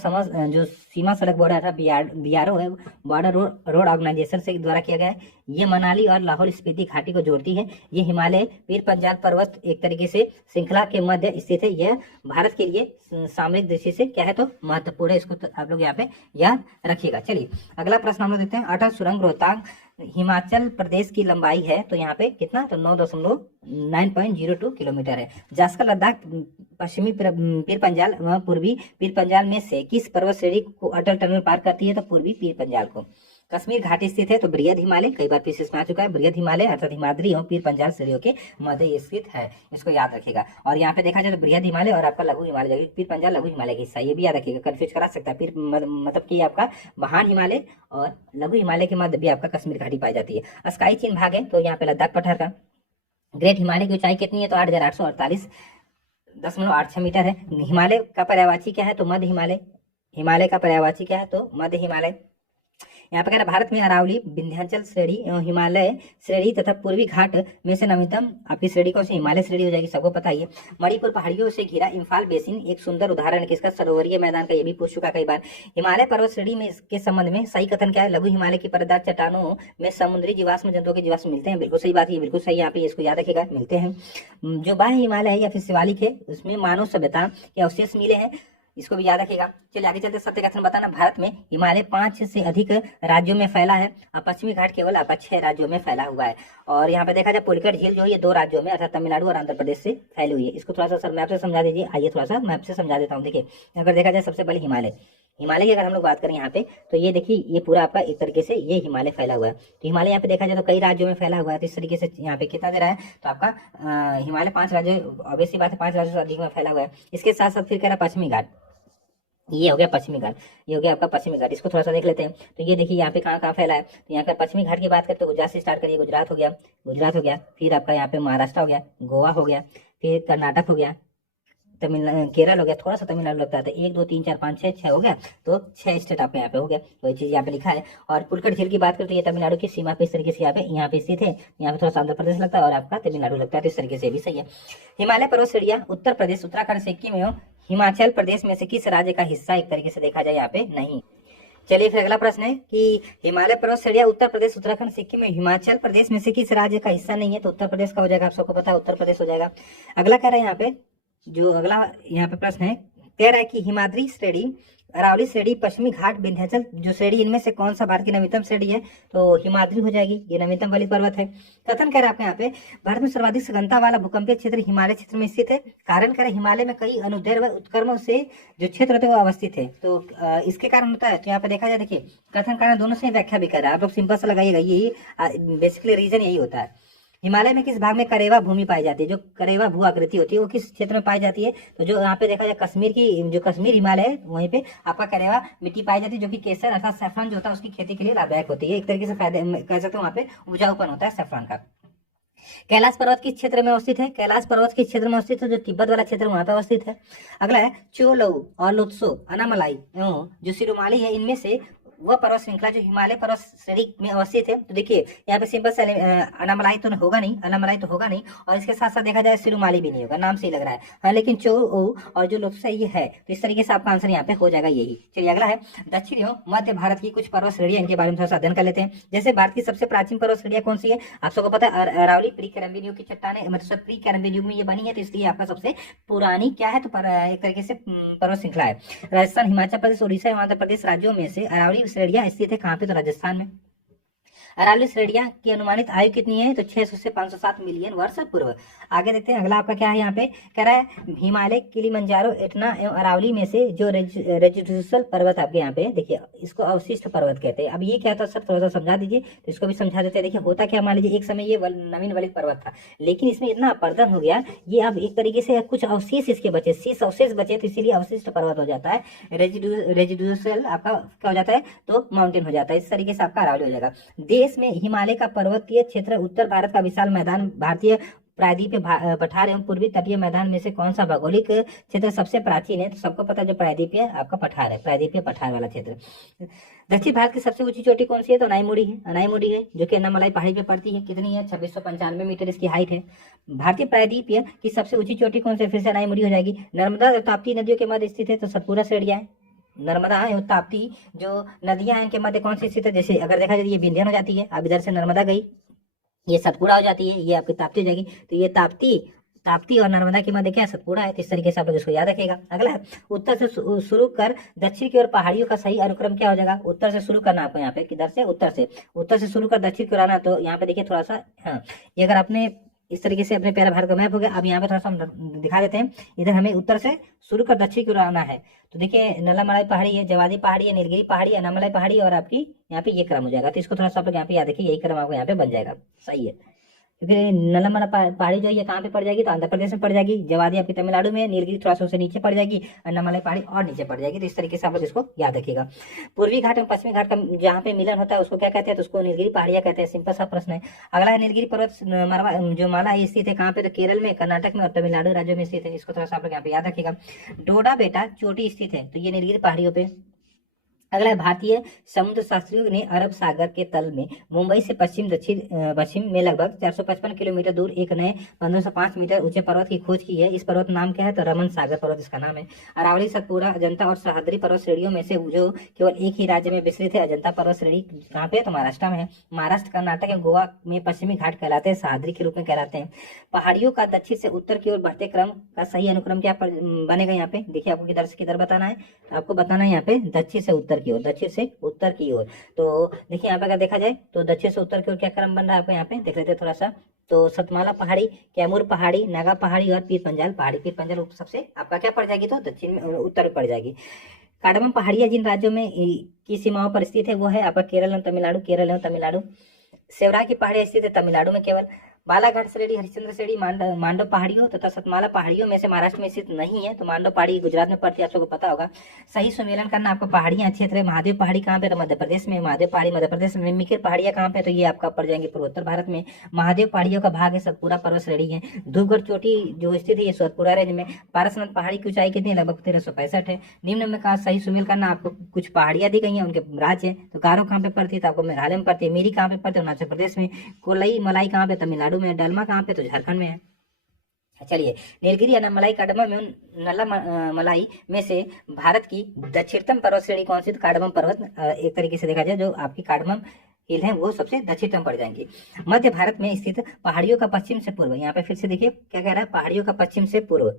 जो सीमा सड़क बॉर्डर था बीआरओ है, बॉर्डर रोड ऑर्गेनाइजेशन से द्वारा किया गया है। ये मनाली और लाहौल स्पीति घाटी को जोड़ती है। ये हिमालय पीर पंजाब पर्वत एक तरीके से श्रृंखला के मध्य स्थित है। यह भारत के लिए सामरिक दृष्टि से क्या है तो महत्वपूर्ण है। इसको तो आप लोग यहाँ पे याद रखिएगा। चलिए अगला प्रश्न हम लोग देखते हैं। अटल सुरंग रोहतांग हिमाचल प्रदेश की लंबाई है तो यहाँ पे कितना, तो 9.02 किलोमीटर है। जास्कर लद्दाख पश्चिमी पीर पंजाल पूर्वी पीर पंजाल में से किस पर्वत श्रेणी को अटल टनल पार करती है, तो पूर्वी पीर पंजाल को। कश्मीर घाटी स्थित है तो बृहद हिमालय, कई बार पीछे में आ चुका है। बृहद हिमालय अर्थात हिमाद्री और पीर पंजाल श्रेणियों के मध्य स्थित है, इसको याद रखिएगा। और यहाँ पे देखा जाए तो बृहद हिमालय और आपका लघु हिमालय, पीर पंजाल लघु हिमालय का हिस्सा, ये भी याद रखिएगा, कंफ्यूज करा सकता है। पीर मतलब कि आपका महान हिमालय और लघु हिमालय के मध्य भी आपका कश्मीर घाटी पाई जाती है। स्काई चीन भाग है तो यहाँ पे लद्दाख पठार का। ग्रेट हिमालय की ऊंचाई कितनी है, तो 8,848.86 मीटर है। हिमालय का पर्यायवाची क्या है, तो मध्य हिमालय। हिमालय का पर्यायवाची क्या है, तो मध्य हिमालय। यहाँ पे कह रहा भारत में अरावली, विंध्याचल श्रेणी, हिमालय श्रेणी तथा पूर्वी घाट में से नवीनतम आपकी श्रेणी कौन सी, हिमालय श्रेणी हो जाएगी, सबको पता ही है। मणिपुर पहाड़ियों से घिरा इम्फाल बेसिन एक सुंदर उदाहरण है किसका, सरोवरीय मैदान का, ये भी पूछ चुका कई बार। हिमालय पर्वत श्रेणी में के संबंध में सही कथन क्या है, लघु हिमालय की परतदार चट्टानों में समुद्री जीवाश्म जंतुओं के जीवाश्म मिलते हैं। बिल्कुल सही बात है, बिल्कुल सही, यहाँ पे इसको याद रखेगा, मिलते हैं। जो बाह्य हिमालय है या फिर शिवालिक है उसमें मानव सभ्यता के अवशेष मिले हैं, इसको भी याद रखेगा। चलिए आगे चलते, सत्य कथन बताना। भारत में हिमालय 5 से अधिक राज्यों में फैला है और पश्चिमी घाट केवल आपका 6 राज्यों में फैला हुआ है। और यहाँ पे देखा जाए पुलिकट झील जो है ये 2 राज्यों में अर्थात तमिलनाडु और आंध्र प्रदेश से फैली हुई है। इसको थोड़ा सा सर मैप से समझा दीजिए। आइए थोड़ा सा मैप से समझा देता हूँ। देखिए अगर देखा जाए सबसे पहले हिमालय की अगर हम लोग बात करें यहाँ पे, तो ये देखिए ये पूरा आपका एक तरीके से ये हिमालय फैला हुआ है। तो हिमालय यहाँ पे देखा जाए तो कई राज्यों में फैला हुआ है। तो इस तरीके से यहाँ पे कितना दे रहा है, तो आपका हिमालय 5 राज्यों, ऑब्वियसली बात है 5 राज्यों से अधिक में फैला हुआ है। इसके साथ साथ फिर कह रहा है पश्चिमी घाट, ये हो गया पश्चिमी घाट, ये हो गया आपका पश्चिमी घाट। इसको थोड़ा सा देख लेते हैं। तो ये देखिए यहाँ पे कहाँ कहाँ फैला है। तो यहाँ पे पश्चिमी घाट की बात करते हैं तो गुजरात से स्टार्ट करिए, गुजरात हो गया, फिर आपका यहाँ पे महाराष्ट्र हो गया, गोवा हो गया, फिर कर्नाटक हो गया, केरल हो गया, थोड़ा सा तमिलनाडु लगता है। 1 2 3 4 5 6 हो गया, तो 6 स्टेट आपके यहाँ पे हो गया। तो ये चीज यहाँ पे लिखा है। और पुलकट झील की बात करें तो ये तमिलनाडु की सीमा पे इस तरीके से यहाँ पे स्थित है। यहाँ पे थोड़ा सा आंध्र प्रदेश लगता है और आपका तमिलनाडु लगता है, तो इस तरीके से भी सही है। हिमालय पर्वत श्रेणियां उत्तर प्रदेश, उत्तराखंड, सिक्किम एवं हिमाचल प्रदेश में से किस राज्य का हिस्सा एक तरीके से देखा जाए यहाँ पे नहीं। चलिए फिर अगला प्रश्न है कि हिमालय पर्वत श्रेणियां उत्तर प्रदेश, उत्तराखंड, सिक्किम में हिमाचल प्रदेश में से किस राज्य का हिस्सा नहीं है, तो उत्तर प्रदेश का हो जाएगा। आप सबको पता है उत्तर प्रदेश हो जाएगा। अगला कह रहा है यहाँ पे, जो अगला यहाँ पे प्रश्न है, कह रहा है कि हिमाद्री श्रेणी, अरावली श्रेणी, पश्चिमी घाट, विंध्याचल जो श्रेणी, इनमें से कौन सा भारत की नवीनतम श्रेणी है, तो हिमाद्री हो जाएगी, ये नवीनतम वाली पर्वत है। कथन कह रहा है आपके यहाँ पे, भारत में सर्वाधिक सघनता वाला भूकंपीय क्षेत्र हिमालय क्षेत्र में स्थित है। कारण कह रहा है हिमालय में कई अनुदैर्ध्य व उत्कर्मों से जो क्षेत्र होते हैं वो अवस्थित है, तो इसके कारण होता है। तो यहाँ पे देखा जाए, देखिए कथन कारण दोनों से व्याख्या भी कर रहा है, आप लोग सिंपल सा लगाइएगा, यही बेसिकली रीजन यही होता है। हिमालय में किस भाग में करेवा भूमि पाई जाती है, जो करेवा भू आकृति होती है वो किस क्षेत्र में पाई जाती है, तो जो यहाँ पे देखा जाए कश्मीर की, जो कश्मीर हिमालय है वहीं पे आपका करेवा मिट्टी पाई जाती है, जो कि केसर अर्थात सैफरन जो होता है उसकी खेती के लिए लाभदायक होती है। एक तरीके से फायदे कह सकते हैं, वहाँ पे उपजाऊपन होता है सैफरन का। कैलाश पर्वत किस क्षेत्र में अवस्थित है, कैलाश पर्वत किस क्षेत्र में अवस्थित है, जो तिब्बत वाला क्षेत्र वहां पे अवस्थित है। अगला है चोलऊ और लोत्सो, अनामलाई एवं जो सिरोमाली है, इनमें से वह पर्वत श्रृंखला जो हिमालय पर्वत श्रेणी में अवस्थित है। तो देखिए यहाँ पे सिंपल से अनामलाई तो होगा नहीं, अनामलाई तो होगा नहीं, और इसके साथ साथ देखा जाए सिरुमाली भी नहीं होगा, नाम से ही लग रहा है। हाँ, लेकिन चो और जो लोकसा ये है, तो इस तरीके से आपका आंसर यहाँ पे हो जाएगा यही। चलिए अगला है दक्षिण एवं मध्य भारत की कुछ पर्वत श्रेणियां, इनके बारे में थोड़ा सा अध्ययन कर लेते हैं। जैसे भारत की सबसे प्राचीन पर्वत श्रेणियां कौन सी है, आप सबको पता है अरावली प्री कैम्ब्रियन युग की चट्टाने, मतलब प्री कैम्ब्रियन युग में ये बनी है, तो इसलिए आपका सबसे पुरानी क्या है, तो एक तरीके से पर्वत श्रृंखला है। राजस्थान, हिमाचल प्रदेश, उड़ीसा एवं आंध्र प्रदेश राज्यों में से अरावली श्रेणियां स्थित है कहाँ पे, तो राजस्थान में। अरावली श्रेणियां की अनुमानित आयु कितनी है, तो 600 से 507 मिलियन वर्ष पूर्व। आगे देखते हैं अगला आपका क्या है, यहाँ पे कह रहा है हिमालय, किलिमंजारो, एटना एवं अरावली में से जो रेजिडुअल पर्वत आपके यहाँ पे देखिए, इसको अवशिष्ट पर्वत कहते हैं। अब ये क्या था सर, थोड़ा सा समझा दीजिए, तो इसको भी समझा देते हैं। देखिए होता क्या, मान लीजिए एक समय ये नवीन वलित पर्वत था, लेकिन इसमें इतना अपरदन हो गया, ये अब एक तरीके से कुछ अवशेष इसके बचे, शेष अवशेष बचे, तो इसीलिए अवशिष्ट पर्वत हो जाता है। रेजिडुअल आपका क्या हो जाता है, तो माउंटेन हो जाता है। इस तरीके से आपका अरावली हो जाएगा। देश में हिमालय का पर्वतीय क्षेत्र, उत्तर भारत का विशाल मैदान, भारतीय प्रायद्वीपीय पठार एवं पूर्वी तटीय मैदान में से कौन सा भौगोलिक क्षेत्र सबसे प्राचीन है, तो सबको पता जो प्रायद्वीपीय आपका पठार है, प्रायद्वीपीय पठार वाला क्षेत्र। दक्षिण भारत की सबसे ऊंची चोटी कौन सी है, तो अनाईमुड़ी है, अनाईमुड़ी है, जो कि अन्नामलाई पहाड़ी पे पड़ती है। कितनी है, 2695 मीटर इसकी हाइट है। भारतीय प्रायद्वीपीय की सबसे ऊंची चोटी कौन सी है, फिर से अनाईमुड़ी हो जाएगी। नर्मदा और ताप्ती नदियों के मध्य स्थित है, तो सतपुरा श्रेणियां है। नर्मदा एवं ताप्ती जो नदियां हैं इनके मध्य कौन सी स्थित है, जैसे अगर देखा जाए ये विंध्य हो जाती है, अब इधर से नर्मदा गई, ये सतपुड़ा हो जाती है, ये आपकी ताप्ती हो जाएगी, तो ये ताप्ती और नर्मदा के मध्य क्या है, सतपुड़ा है। तो इस तरीके से आप लोग इसको याद रखेगा। अगला है उत्तर से शुरू कर दक्षिण की ओर पहाड़ियों का सही अनुक्रम क्या हो जाएगा, उत्तर से शुरू करना आपको यहाँ पे, किधर से, उत्तर से शुरू कर दक्षिण की ओर आना। तो यहाँ पे देखिए थोड़ा सा, हाँ ये अगर आपने इस तरीके से अपने प्यारा भारत का मैप हो गया। अब यहाँ पे थोड़ा सा हम दिखा देते हैं, इधर हमें उत्तर से शुरू कर दक्षिण की ओर आना है। तो देखिए नल्लामलाई पहाड़ी है, जवादी पहाड़ी है, नीलगिरी पहाड़ी है, अनामलाई पहाड़ी और आपकी यहाँ पे ये क्रम हो जाएगा। तो इसको थोड़ा सा आप लोग यहाँ पे याद रखिए, यही क्रम आपको यहाँ पे बन जाएगा, सही है। क्योंकि नल्लामला पहाड़ी जो है ये कहाँ पे पड़ जाएगी, तो आंध्र प्रदेश में पड़ जाएगी। जवादी आपकी तमिलनाडु में, नीलगिरी थोड़ा सा उससे नीचे पड़ जाएगी, अन्नामलाई पहाड़ी और नीचे पड़ जाएगी। तो इस तरीके से आप लोग इसको याद रखिएगा। पूर्वी घाट और पश्चिमी घाट का जहाँ पे मिलन होता है उसको क्या कहते हैं, तो उसको नीलगिरी पहाड़ियाँ कहते हैं। सिंपल सा प्रश्न है। अगला है नीलगिरी पर्वत जो माला है स्थित है कहाँ पे, तो केरल में, कर्नाटक में और तमिलनाडु राज्यों में स्थित है। इसको थोड़ा सा आप लोग यहाँ पे याद रखिएगा। डोडा बेटा चोटी स्थित है, तो ये नीलगिरी पहाड़ियों पे। अगला है भारतीय समुद्र शास्त्रियों ने अरब सागर के तल में मुंबई से पश्चिम में लगभग 455 किलोमीटर दूर एक नए 1505 मीटर ऊंचे पर्वत की खोज की है। इस पर्वत नाम क्या है, तो रमन सागर पर्वत इसका नाम है। अरावली, सतपुड़ा, अजंता और सह्याद्री पर्वत श्रेणियों में से जो केवल एक ही राज्य में विस्तृत है। अजंता पर्वत श्रेणी कहाँ पे, तो महाराष्ट्र में है। महाराष्ट्र, कर्नाटक एवं गोवा में पश्चिमी घाट कहलाते हैं, सह्याद्री के रूप में कहलाते हैं। पहाड़ियों का दक्षिण से उत्तर की ओर बढ़ते क्रम का सही अनुक्रम क्या बनेगा, यहाँ पे देखिए आपको किधर से किधर बताना है, आपको बताना है यहाँ पे दक्षिण से उत्तर की ओर, दक्षिण से उत्तर की ओर। तो देखिए यहाँ पे अगर देखा जाए तो दक्षिण से उत्तर की ओर क्या क्रम बन रहा है आपको यहाँ पे देख लेते हैं थोड़ा सा। तो सतमाला पहाड़ी, कैमूर पहाड़ी, नागा पहाड़ी और पीर पंजाल पहाड़ी। पीर पंजाल सबसे आपका क्या पड़ जाएगी, तो दक्षिण में, उत्तर में पड़ जाएगी। कार्डमम पहाड़ियां जिन राज्यों में की सीमाओं पर स्थित है वो है आपका केरल एवं तमिलनाडु, केरल एवं तमिलनाडु। सेवरा की पहाड़ी स्थित है तमिलनाडु में केवल। बालाघाट श्रेणी, हरिश्चंद्र श्रेणी, मांडव पहाड़ियों तथा सतमाला पहाड़ियों में से महाराष्ट्र में स्थित नहीं है। तो मांडव पहाड़ी गुजरात में पड़ती है, आप सबको पता होगा। सही सुमेलन करना आपको पहाड़ियां क्षेत्र है। महादेव पहाड़ी कहाँ पे, तो मध्य प्रदेश में। महादेव पहाड़ी मध्य प्रदेश में। मिकिर पहाड़ियां कहाँ पे, तो ये आपका पड़ जाएंगे पूर्वोत्तर भारत में। महादेव पहाड़ियों का भाग है सतपुड़ा पर्वत श्रेणी है। धूपगढ़ चोटी जो स्थित है ये सतपुड़ा रेंज में। पारसनाथ पहाड़ी की ऊंचाई कितनी है, लगभग 1365 है। निम्न में कहा सही सुमेल करना, आपको कुछ पहाड़ियां दी गई है, उनके राज्य है। तो गारो कहाँ पे पड़ती है, तो आपको मेघालय में पड़ती है। मेरी कहाँ पे पड़ती है, अरुणाचल प्रदेश में। कोलई मलाई कहाँ पे, तमिलनाडु में। डलमा कहाँ पे, तो झारखंड में है। चलिए नीलगिरी, अन्नामलाई, कार्डमम एवं नल्ला मलाई में से भारत की दक्षिणतम पर्वत श्रेणी कौन सी, तो कार्डमम पर्वत। एक तरीके से देखा जाए जो आपकी कार्डमम हिल है वो सबसे दक्षिणतम पड़ जाएंगी। मध्य भारत में स्थित पहाड़ियों का पश्चिम से पूर्व, यहाँ पे फिर से देखिए क्या कह रहा है, पहाड़ियों का पश्चिम से पूर्व।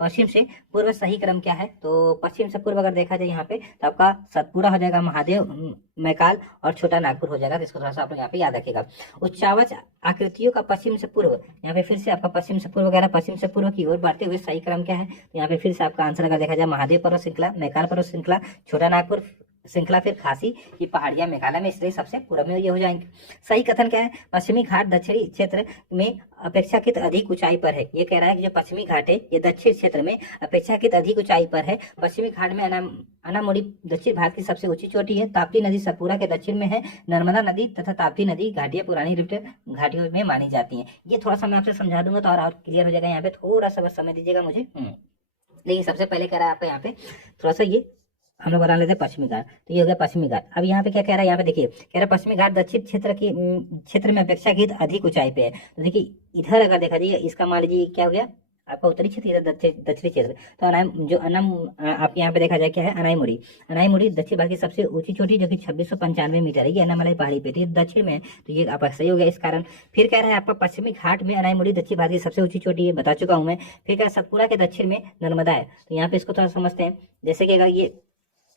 पश्चिम से पूर्व सही क्रम क्या है, तो पश्चिम से पूर्व अगर देखा जाए यहाँ पे तो आपका सतपुड़ा हो जाएगा, महादेव, मैकाल और छोटा नागपुर हो जाएगा। तो इसको थोड़ा सा आप लोग यहाँ पे याद रखिएगा। उच्चावच आकृतियों का पश्चिम से पूर्व, यहाँ पे फिर से आपका पश्चिम से पूर्व वगैरह पश्चिम से पूर्व की ओर बढ़ते हुए सही क्रम क्या है, तो यहाँ पे फिर से आपका आंसर अगर देखा जाए महादेव पर्वत श्रृंखला, मैकाल पर्वत श्रृंखला, छोटा नागपुर श्रृंखला, फिर खासी की पहाड़ियां मेघालय में, इसलिए सबसे पूर्व में ये हो जाएंगे। सही कथन क्या है, पश्चिमी घाट दक्षिणी क्षेत्र में अपेक्षाकृत अधिक ऊंचाई पर है। ये कह रहा है कि जो पश्चिमी घाट है ये दक्षिण क्षेत्र में अपेक्षाकृत अधिक ऊंचाई पर है। पश्चिमी घाट में अनामुड़ी दक्षिण भारत की सबसे ऊंची चोटी है। ताप्ती नदी सतपुड़ा के दक्षिण में है। नर्मदा नदी तथा ताप्ती नदी घाटियां पुरानी रिफ्ट घाटियों में मानी जाती हैं। ये थोड़ा सा मैं आपसे समझा दूंगा तो और क्लियर हो जाएगा। यहाँ पे थोड़ा सा बस समय दीजिएगा मुझे। लेकिन सबसे पहले कह रहा है आपको यहाँ पे थोड़ा सा ये हम लोग बना लेते हैं पश्चिमी घाट। तो ये हो गया पश्चिमी घाट। अब यहाँ पे क्या कह रहा है, यहाँ पे देखिए कह रहा है पश्चिमी घाट दक्षिण क्षेत्र की क्षेत्र में अपेक्षाकृत अधिक ऊंचाई पे है। तो देखिए इधर अगर देखा जाए इसका मान लीजिए क्या हो गया आपका उत्तरी क्षेत्र, इधर दक्षिणी क्षेत्र। तो आप यहाँ पे देखा जाए क्या है अनाईमुड़ी। अनाईमुड़ी दक्षिण भारत की सबसे ऊंची चोटी जो कि 2695 मीटर है, ये अनामलाई पहाड़ी पे थी दक्षिण में, तो ये आपका सही हो गया इस कारण। फिर कह रहा है आपका पश्चिमी घाट में अनाईमुड़ी दक्षिण भारत की सबसे ऊंची चोटी है, बता चुका हूँ मैं। फिर कह रहा है सतपुड़ा के दक्षिण में नर्मदा है। तो यहाँ पे इसको थोड़ा समझते हैं। जैसे कि अगर ये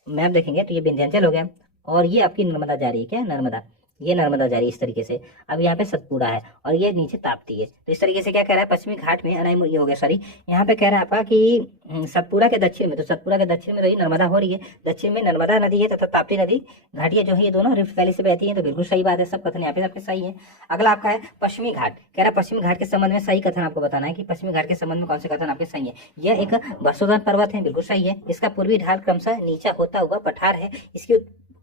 मैप देखेंगे तो ये विंध्याचल हो गया और ये आपकी नर्मदा जा रही है, क्या नर्मदा, ये नर्मदा जा रही है इस तरीके से। अब यहाँ पे सतपुड़ा है और ये नीचे ताप्ती है। तो इस तरीके से क्या कह रहा है पश्चिमी घाट में ये हो गया सॉरी, यहाँ पे कह रहा है आपका कि सतपुड़ा के दक्षिण में, तो सतपुड़ा के दक्षिण में तो ये नर्मदा हो रही है, दक्षिण में नर्मदा नदी है तथा ताप्ती नदी घाटियां जो है ये दोनों रिफ्ट वैली से बहती है। तो बिल्कुल सही बात है, सब कथन यहाँ पे आपके सही है। अगला आपका है पश्चिमी घाट। कह रहा है पश्चिमी घाट के संबंध में सही कथन आपको बताना है कि पश्चिमी घाट के संबंध में कौन से कथन आपके सही है। यह एक वर्षोत्तम पर्वत है, बिल्कुल सही है। इसका पूर्वी ढाल क्रमशः नीचा होता हुआ पठार है। इसकी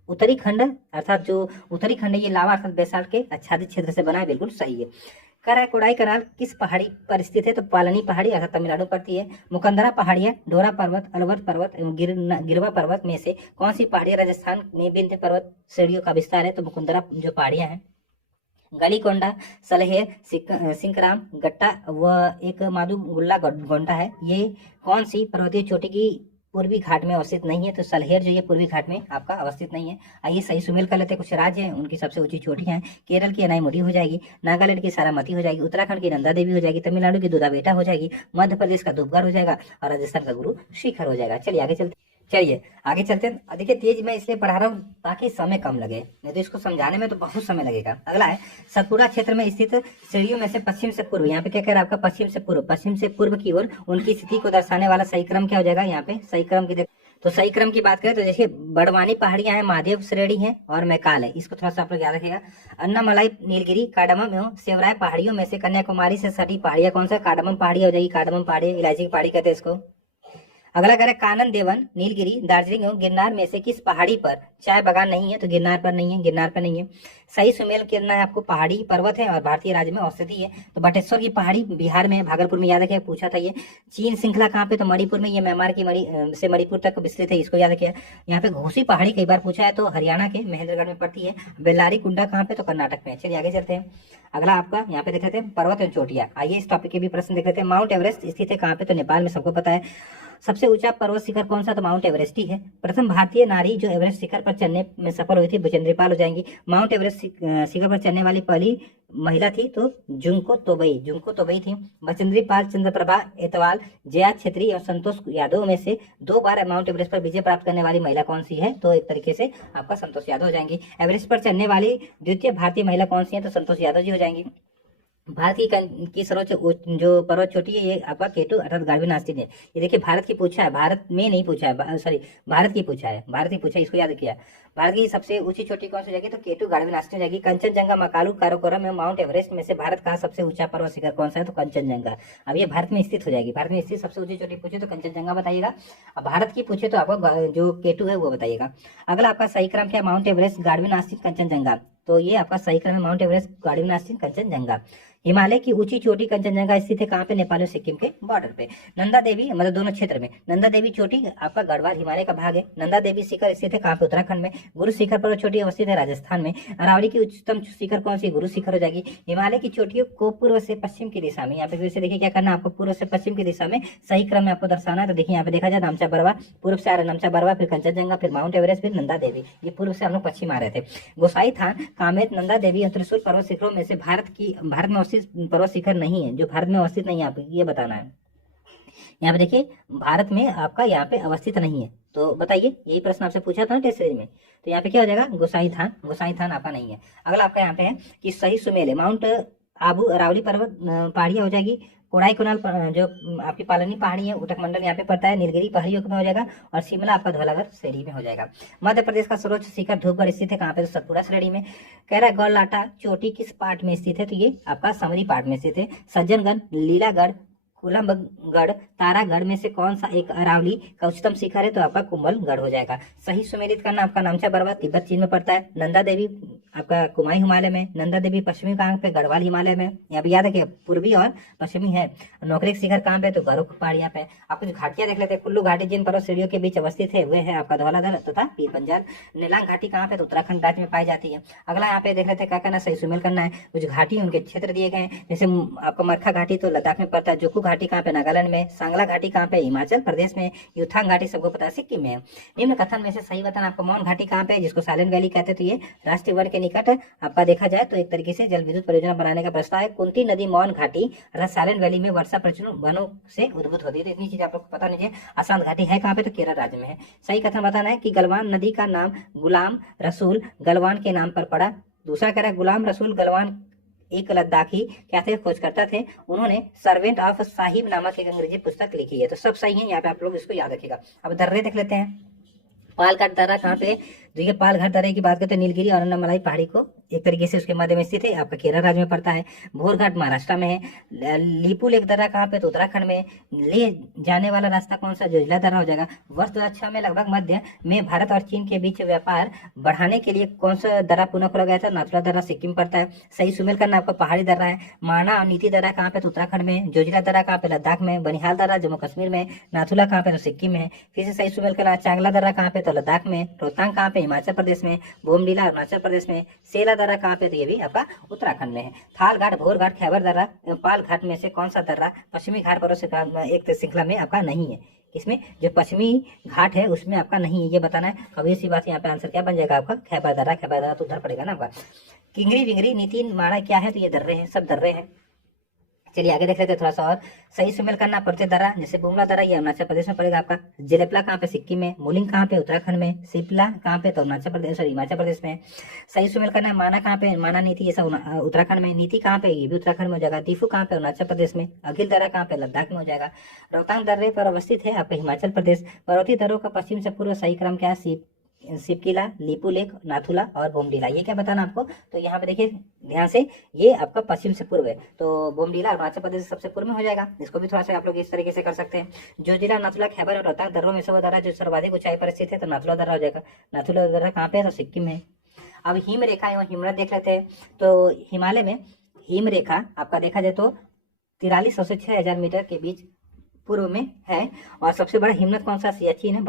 उत्तरी खंड अर्थात जो उत्तरी खंड है ये लावा अर्थात बेसाल्ट के आच्छादित क्षेत्र से बना है, बिल्कुल सही है। कह रहा है कोडाई कनाल किस पहाड़ी पर स्थित है, तो पालनी पहाड़ी अर्थात तमिलनाडु पड़ती है। मुकंदरा पहाड़ियां, डोरा पर्वत, अलवर पर्वत एवं गिरवा पर्वत में से कौन सी पहाड़ी राजस्थान में विंध्य पर्वत श्रेणियों का विस्तार है, तो मुकुंदरा जो पहाड़ियां हैं। गलीकोंडा, सलहेर, सिंकराम गट्टा व एक माधुगुल्ला गोंडा है, ये कौन सी पर्वतीय चोटी की पूर्वी घाट में अवस्थित नहीं है, तो सलहेर जो ये पूर्वी घाट में आपका अवस्थित नहीं है। आइए सही सुमेल कर लेते हैं। कुछ राज्य हैं उनकी सबसे ऊंची चोटियां हैं। केरल की अनाईमुड़ी हो जाएगी, नागालैंड की सारामती हो जाएगी, उत्तराखंड की नंदा देवी हो जाएगी, तमिलनाडु की दुधाबेटा हो जाएगी, मध्य प्रदेश का धूपगढ़ हो जाएगा और राजस्थान का गुरु शिखर हो जाएगा। चलिए आगे चलते हैं। देखिए तेज मैं इसलिए पढ़ा रहा हूँ ताकि समय कम लगे, नहीं तो इसको समझाने में तो बहुत समय लगेगा। अगला है सतपुड़ा क्षेत्र में स्थित श्रेणियों में से पश्चिम से पूर्व। यहाँ पे क्या कह रहा है आपका पश्चिम से पूर्व की ओर उनकी स्थिति को दर्शाने वाला सही क्रम क्या हो जाएगा। यहाँ पे सही क्रम की तो सही क्रम की बात करें तो देखिए बड़वानी पहाड़ियां हैं, महादेव श्रेणी है और मैकाल है। इसको थोड़ा सा आप लोग याद रखिएगा। अन्नामलाई, नीलगिरी, कार्डमम एवं सेवराय पहाड़ियों में से कन्याकुमारी से सटी पहाड़ियां कौन सा, कार्डमम पहाड़ी हो जाएगी। कार्डमम पहाड़ी इलायची की पहाड़ी कहते हैं इसको। अगला कह रहा है कानन देवन, नीलगिरी, दार्जिलिंग एवं गिरनार में से किस पहाड़ी पर चाय बागान नहीं है, तो गिरनार पर नहीं है, गिरनार पर नहीं है। सही सुमेल करना है आपको, पहाड़ी पर्वत है और भारतीय राज्य में अवस्थित है। तो बटेश्वर की पहाड़ी बिहार में, भागलपुर में, याद रखिए पूछा था ये। चीन श्रृंखला कहाँ पे, तो मणिपुर में, ये म्यांमार की से मणिपुर तक विस्तृत है, इसको याद रखिए। यहाँ पे घोसी पहाड़ी कई बार पूछा है, तो हरियाणा के महेंद्रगढ़ में पड़ती है। बेल्लारी कुंडा कहाँ पे, तो कर्नाटक में। चलिए आगे चलते हैं। अगला आपका यहाँ पे देख लेते हैं पर्वत एवं चोटियां। आइए इस टॉपिक के भी प्रश्न देख लेते हैं। माउंट एवरेस्ट स्थित है कहाँ पे, तो नेपाल में, सबको पता है। सबसे ऊंचा पर्वत शिखर कौन सा, तो माउंट एवरेस्ट ही है। प्रथम भारतीय नारी जो एवरेस्ट शिखर पर चढ़ने में सफल हुई थी बचेंद्री पाल हो जाएंगी। माउंट एवरेस्ट शिखर पर चढ़ने वाली पहली महिला थी तो जुंको तोबई थी। बचेंद्री पाल, चंद्रप्रभा एतवाल, जया छेत्री और संतोष यादव में से 2 बार माउंट एवरेस्ट पर विजय प्राप्त करने वाली महिला कौन सी है, तो एक तरीके से आपका संतोष यादव हो जाएंगी। एवरेस्ट पर चढ़ने वाली द्वितीय भारतीय महिला कौन सी है, तो संतोष यादव जी हो जाएंगी। भारत की सर्वोच्च जो पर्वत चोटी है ये आपका केटू अर्थात गार्विन आस्तीन है। ये देखिए भारत की पूछा है, भारत में नहीं पूछा है, सॉरी भारत की पूछा है, इसको याद किया। भारत की सबसे ऊंची चोटी कौन सी जाएगी, तो केटू गार्विन आस्तीन जाएगी। कंचनजंगा, मकालू, काराकोरम एवं माउंट एवरेस्ट में से भारत का सबसे ऊंचा पर्वत शिखर कौन सा है, तो कंचनजंगा। अब ये भारत में स्थित हो जाएगी। भारत में स्थित सबसे ऊंची चोटी पूछे तो कंचनजंगा बताइएगा। अब भारत की पूछे तो आपको जो केटू है वो बताइएगा। अगला आपका सही क्रम क्या, माउंट एवरेस्ट, गार्विन आस्तीन, कंचनजंगा। तो ये आपका सही क्रम है माउंट एवरेस्ट, गार्विन आस्तीन, कंचनजंगा। हिमालय की ऊंची चोटी कंचनजंगा स्थित है कहाँ पे, नेपाल और सिक्किम के बॉर्डर पे। नंदा देवी मतलब दोनों क्षेत्र में। नंदा देवी चोटी आपका गढ़वाल हिमालय का भाग है। नंदा देवी शिखर स्थित है कहाँ पे, उत्तराखंड में। गुरु शिखर पर्वत चोटी अवस्थित है राजस्थान में। अरावली की उच्चतम शिखर कौन सी, गुरु शिखर हो जाएगी। हिमालय की चोटियों को पूर्व से पश्चिम की दिशा में, यहाँ पे फिर से देखिए क्या करना है आपको, पूर्व से पश्चिम की दिशा में सही क्रम में आपको दर्शाना है। तो देखिए यहाँ पे देखा जाए नामचा बरवा पूर्व से आ रहा है, नामचा बरवा फिर कंचनजंगा फिर माउंट एवरेस्ट फिर नंदा देवी, ये पूर्व से हम लोग पश्चिम आ रहे थे। गोसाई थान, कामेत, नंदा देवी और त्रिशूल पर्वत शिखरों में से भारत में अवस्थित पर्वत शिखर नहीं है, जो भारत में अवस्थित नहीं है, आपको ये बताना है। यहाँ पे देखिए भारत में आपका यहाँ पे अवस्थित नहीं है, तो बताइए, यही प्रश्न आपसे पूछा था ना टेस्ट सीरीज में। तो यहाँ पे क्या हो जाएगा, गोसाई थान आपका नहीं है। अगला आपका यहाँ पे है कि सही सुमेल है, माउंट आबू अरावली पर्वत पहाड़ियाँ हो जाएगी। कोडाई कनाल जो आपकी पालनी पहाड़ी है उटक मंडल यहाँ पे पड़ता है, नीलगिरी पहाड़ियों में हो जाएगा और शिमला आपका धौलागढ़ श्रेणी में हो जाएगा। मध्य प्रदेश का सर्वोच्च शिखर धूपगढ़ स्थित है कहाँ पे, तो सतपुड़ा श्रेणी में। कह रहा है गौलाटा चोटी किस पार्ट में स्थित है, तो ये आपका समरी पार्ट में स्थित है। सज्जनगढ़, लीलागढ़, कुलमगढ़, तारागढ़ में से कौन सा एक अरावली का उच्चतम शिखर है, तो आपका कुंभलगढ़ हो जाएगा। सही सुमेलित करना आपका नामचा बरवा तिब्बत चीन में पड़ता है। नंदा देवी आपका कुमाऊं हिमालय में, नंदा देवी पश्चिमी कहाँ पे, गढ़वाल हिमालय में। यहाँ पे याद रखिए पूर्वी और पश्चिमी है। नौकरी शिखर कहाँ पे, तो गरुड़ पहाड़ियाँ पे। आप कुछ घाटियां देख लेते हैं। कुल्लू घाटी जिन पर्वत श्रेणियों के बीच अवस्थित है वे है आपका धौलाधर तथा पीर पंजाल। नीलांग घाटी कहाँ पे, तो उत्तराखंड राज्य में पाई जाती है। अगला यहाँ पे देख लेते हैं क्या करना, सही सुमेल करना है। कुछ घाटी उनके क्षेत्र दिए गए हैं, जैसे आपका मरखा घाटी तो लद्दाख में पड़ता है, जोकू घाटी कहाँ पे, नागालैंड में, सांगला घाटी कहाँ पे, हिमाचल प्रदेश में, युथांग घाटी सबको पता है सिक्किम में। निम्न कथन में से सही बताना आपको। मौन घाटी कहाँ पे, जिसको साइलेंट वैली कहते हैं, तो ये राष्ट्रीय वन के निकट आपका देखा जाए तो एक तरीके से जल विद्युत परियोजना बनाने का प्रस्ताव है। कुंती नदी मौन घाटी साइलेंट वैली में वर्षा प्रचुर वनों से उद्भूत होती है। तो इतनी चीज आप लोग को पता नहीं है। आसाम घाटी है कहाँ पे, तो केरल राज्य में है। सही कथन बताना है कि गलवान नदी का नाम गुलाम रसूल गलवान के नाम पर पड़ा। दूसरा कह रहा है गुलाम रसूल गलवान एक लद्दाखी क्या थे, खोजकर्ता थे। उन्होंने सर्वेंट ऑफ साहिब नामक एक अंग्रेजी पुस्तक लिखी है। तो सब सही है, यहाँ पे आप लोग इसको याद रखिएगा। अब दर्रे देख लेते हैं। पालघाट दर्रा कहाँ पे, तो ये पालघाट दर्रे की बात करते हैं, नीलगिरी और अन्नामलाई पहाड़ी को एक तरीके से उसके मध्य में स्थित है, आपका केरल राज्य में पड़ता है। भोरघाट महाराष्ट्र में है। लीपू लेक दर्रा कहाँ पे, तो उत्तराखंड में। ले जाने वाला रास्ता कौन सा, जोजिला दर्रा हो जाएगा। वर्ष 2006 में लगभग मध्य में भारत और चीन के बीच व्यापार बढ़ाने के लिए कौन सा दर्रा पुनः खोला गया था, नाथुला दर्रा सिक्किम पड़ता है। सही सुमेल करना आपका पहाड़ी दर्रा है। माना और नीति दर्रा कहाँ पे, तो उत्तराखंड में। जोजिला दर्रा कहाँ पे, लद्दाख में। बनिहाल दर्रा जम्मू कश्मीर में। नाथुला कहाँ पे, तो सिक्किम में। फिर से सही सुमेल करना। चांगला दर्रा कहाँ पे, तो लद्दाख में। रोहतांग कहाँ पे, हिमाचल प्रदेश में। बोमडीला अरुणाचल प्रदेश में। सेला दर्रा कहाँ पे, तो ये भी आपका उत्तराखंड में है। थाल घाट, भोर घाट, खैबर दर्रा, पाल घाट में से कौन सा दर्रा पश्चिमी घाट पर्वत एक श्रृंखला में आपका नहीं है। इसमें जो पश्चिमी घाट है उसमें आपका नहीं है, ये बताना है। अब सी बात, यहाँ पे आंसर क्या बन जाएगा आपका, खैबर दर्रा। खैबर दर्रा तो उधर पड़ेगा ना आपका। किंगरी विंगरी नीति माना क्या है, तो ये दर्रे हैं, सब दर्रे हैं। चलिए आगे देख लेते हैं थोड़ा सा और। सही सुमेल करना। परते दर्रा जैसे बुमला दर्रा ये अरुणाचल प्रदेश में पड़ेगा आपका। जिलेपला कहाँ पे, सिक्किम में। मुलिंग कहाँ पे, उत्तराखंड में। सिपला कहाँ पे, तो अरुणाचल प्रदेश, सॉरी हिमाचल प्रदेश में। सही सुमेल करना है। माना कहाँ पे, माना नीति ये सब उत्तराखंड में। नीति कहाँ पे, ये भी उत्तराखंड में हो जाएगा। दीफू कहाँ पे, अरुणाचल प्रदेश में। अखिल दर्रा कहाँ पे, लद्दाख में हो जाएगा। रोहतांग दर्रे पर अवस्थित है आपका हिमाचल प्रदेश। पर्वतीय दर्रों का पश्चिम से पूर्व सही क्रम क्या है, सिपकिला, लीपू लेक, नाथुला और बोमडीला। ये क्या बताना आपको, तो यहाँ पे देखिए ध्यान से, ये आपका पश्चिम से पूर्व है, तो बोमडीला अरुणाचल प्रदेश सबसे पूर्व में हो जाएगा। इसको भी थोड़ा सा आप लोग इस तरीके से कर सकते हैं। जो जिला नाथुला, खैबर और रोहतांग दर्रों में से वो दर्रा जो सर्वाधिक ऊंचाई पर स्थित है, तो नाथुला दर्रा हो जाएगा। नाथुला दर्रा कहाँ पे है, तो सिक्किम में। अब हिम रेखा एवं हिमनद देख लेते हैं। तो हिमालय में हिम रेखा आपका देखा जाए तो 4300 से 6000 मीटर के बीच पूर्व में है। और सबसे बड़ा हिमनद कौन सा, सियाचिन है।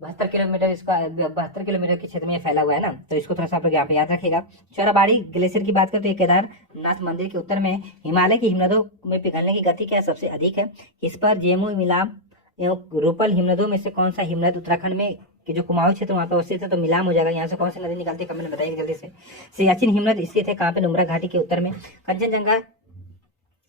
72 किलोमीटर, इसका 72 किलोमीटर के क्षेत्र में फैला हुआ है ना, तो इसको थोड़ा सा आप लोग यहाँ पे याद रखिएगा। चौराबाड़ी ग्लेशियर की बात करते हैं, केदारनाथ मंदिर के उत्तर में। हिमालय की हिमनदों में पिघलने की गति क्या सबसे अधिक है, इस पर जेमू, मिलाम एवं रूपल हिमनदों में से कौन सा हिमनद उत्तराखंड में कि जो कुमाऊं क्षेत्र वहाँ पे अवस्थित है, तो मिलाम हो जाएगा। यहाँ से कौन सी नदी निकलती है कमेंट में बताइए जल्दी से। सियाचिन हिमनद स्थित है कहाँ पे, नुब्रा घाटी के उत्तर में। कंचनजंगा